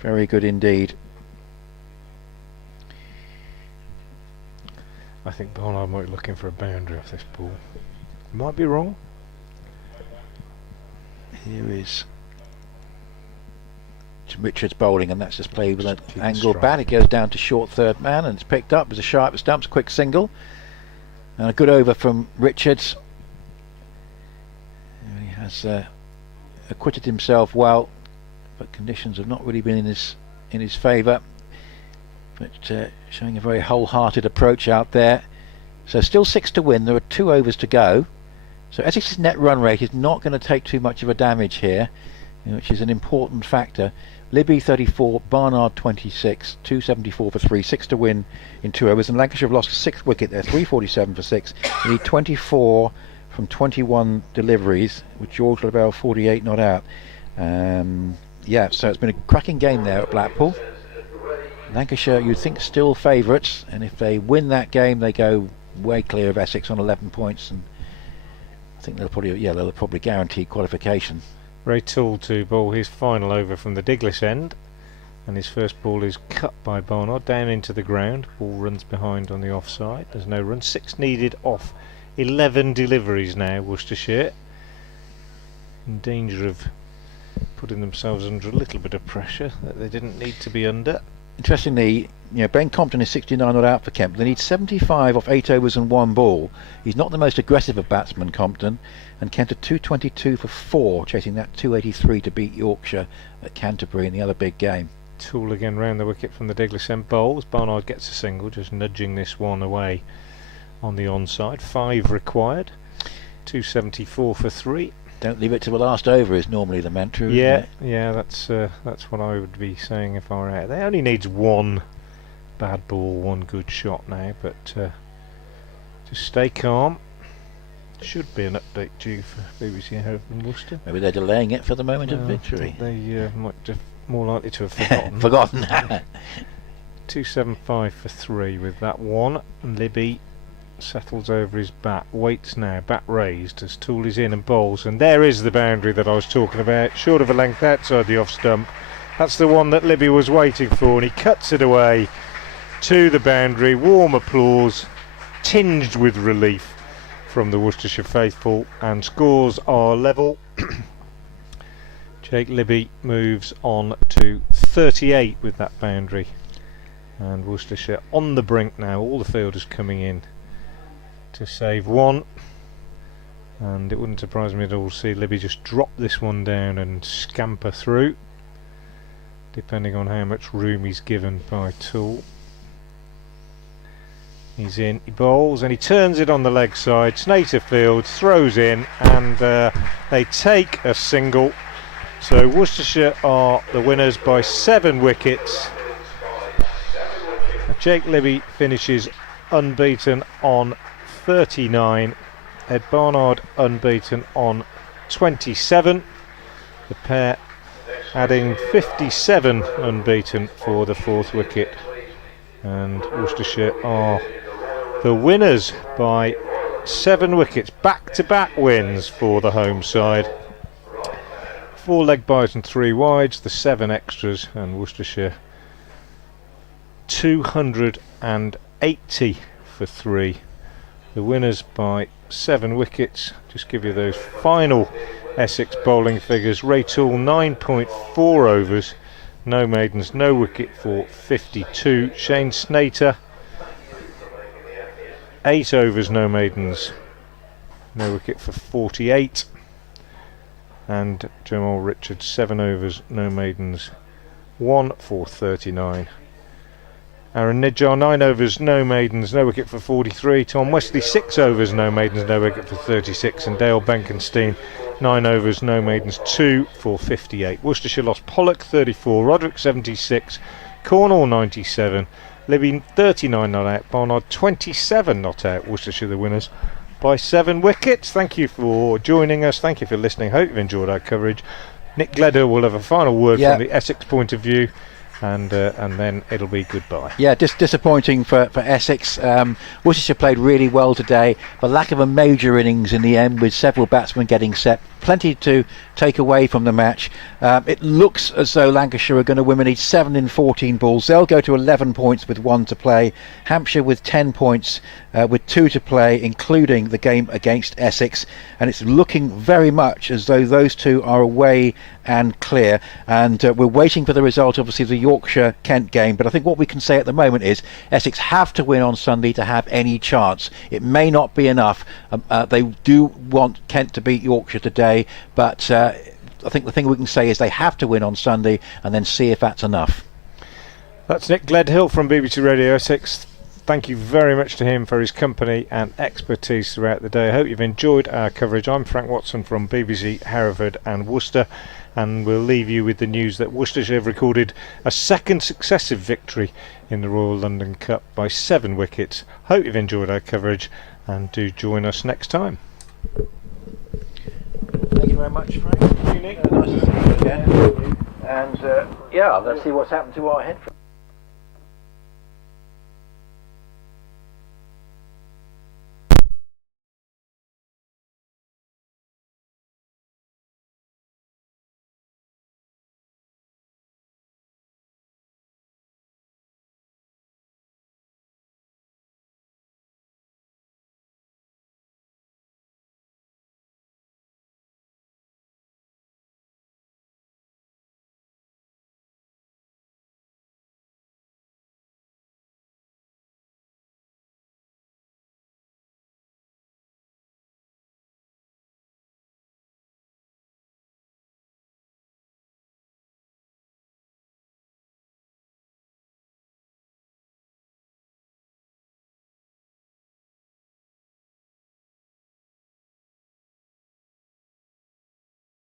very good indeed. I think Barnard might be looking for a boundary off this ball. Might be wrong. Here is Richards bowling, and that's just played with an angled bat. It goes down to short third man, and it's picked up. There's a shy at the stumps, quick single, and a good over from Richards. He has acquitted himself well, but conditions have not really been in his favour. But showing a very wholehearted approach out there. So still 6 to win. There are 2 overs to go. So Essex's net run rate is not going to take too much of a damage here. which is an important factor. Libby 34, Barnard 26, 274 for 3, 6 to win in 2 overs, and Lancashire have lost 6th wicket there, 347 for 6. They need 24 from 21 deliveries, with George Lavelle 48 not out. Yeah, so it's been a cracking game there at Blackpool. Lancashire, you'd think, still favourites, and if they win that game, they go way clear of Essex on 11 points, and I think they'll probably guarantee qualification. Ray Toole to bowl his final over from the Diglis end, and his first ball is cut by Barnard down into the ground. Ball runs behind on the offside. There's no run. 6 needed off 11 deliveries now. Worcestershire in danger of putting themselves under a little bit of pressure that they didn't need to be under. Interestingly, Ben Compton is 69 not out for Kemp. They need 75 off 8 overs and 1 ball. He's not the most aggressive of batsmen, Compton, and Kent at 222 for 4, chasing that 283 to beat Yorkshire at Canterbury in the other big game. Toole again round the wicket from the Diglis end bowls. Barnard gets a single, just nudging this one away on the onside. 5 required. 274 for 3. Don't leave it to the last over is normally the mantra. Yeah, that's what I would be saying if I were out. They only needs 1 bad ball, 1 good shot now, but just stay calm. Should be an update due for BBC Hereford and Worcester. Maybe they're delaying it for the moment of victory. They might have more likely to have forgotten. 275 for 3 with that one. And Libby settles over his bat, waits now, bat raised as Toole is in and bowls, and there is the boundary that I was talking about, short of a length outside the off stump. That's the one that Libby was waiting for, and he cuts it away to the boundary. Warm applause, tinged with relief from the Worcestershire faithful, and scores are level. Jake Libby moves on to 38 with that boundary, and Worcestershire on the brink now. All the fielders coming in to save 1, and it wouldn't surprise me at all to see Libby just drop this one down and scamper through, depending on how much room he's given by Toole. He's in, he bowls, and he turns it on the leg side. Snater fields, throws in, and they take a single. So Worcestershire are the winners by 7 wickets. Jake Libby finishes unbeaten on 39, Ed Barnard unbeaten on 27, the pair adding 57 unbeaten for the 4th wicket, and Worcestershire are the winners by 7 wickets, back-to-back wins for the home side. 4 leg byes and 3 wides, the 7 extras, and Worcestershire 280 for 3. The winners by 7 wickets. Just give you those final Essex bowling figures. Ray Toole 9.4 overs, no maidens, no wicket for 52. Shane Snater 8 overs, no maidens, no wicket for 48. And Jamal Richards 7 overs, no maidens, 1 for 39. Aaron Nidjar 9 overs, no maidens, no wicket for 43. Tom Wesley 6 overs, no maidens, no wicket for 36. And Dale Benkenstein 9 overs, no maidens, 2 for 58. Worcestershire lost Pollock 34, Roderick 76, Cornall 97, Libby 39 not out, Barnard 27 not out. Worcestershire the winners by 7 wickets. Thank you for joining us. Thank you for listening. Hope you've enjoyed our coverage. Nick Gledhill will have a final word from the Essex point of view, and then it'll be goodbye. Yeah, disappointing for Essex. Worcestershire played really well today, but lack of a major innings in the end, with several batsmen getting set. Plenty to take away from the match. It looks as though Lancashire are going to win. They need 7 in 14 balls. They'll go to 11 points with 1 to play. Hampshire with 10 points with 2 to play, including the game against Essex. And it's looking very much as though those 2 are away and clear. And we're waiting for the result, obviously, of the Yorkshire-Kent game. But I think what we can say at the moment is Essex have to win on Sunday to have any chance. It may not be enough. They do want Kent to beat Yorkshire today, but I think the thing we can say is they have to win on Sunday and then see if that's enough. That's Nick Gledhill from BBC Radio Essex. thank you very much to him for his company and expertise throughout the day. I hope you've enjoyed our coverage. I'm Frank Watson from BBC Hereford and Worcester, and we'll leave you with the news that Worcestershire have recorded a second successive victory in the Royal London Cup by 7 wickets. Hope you've enjoyed our coverage, and do join us next time. Thank you very much, Frank. Thank you, Nick. Nice to see you again. And yeah, let's see what's happened to our head.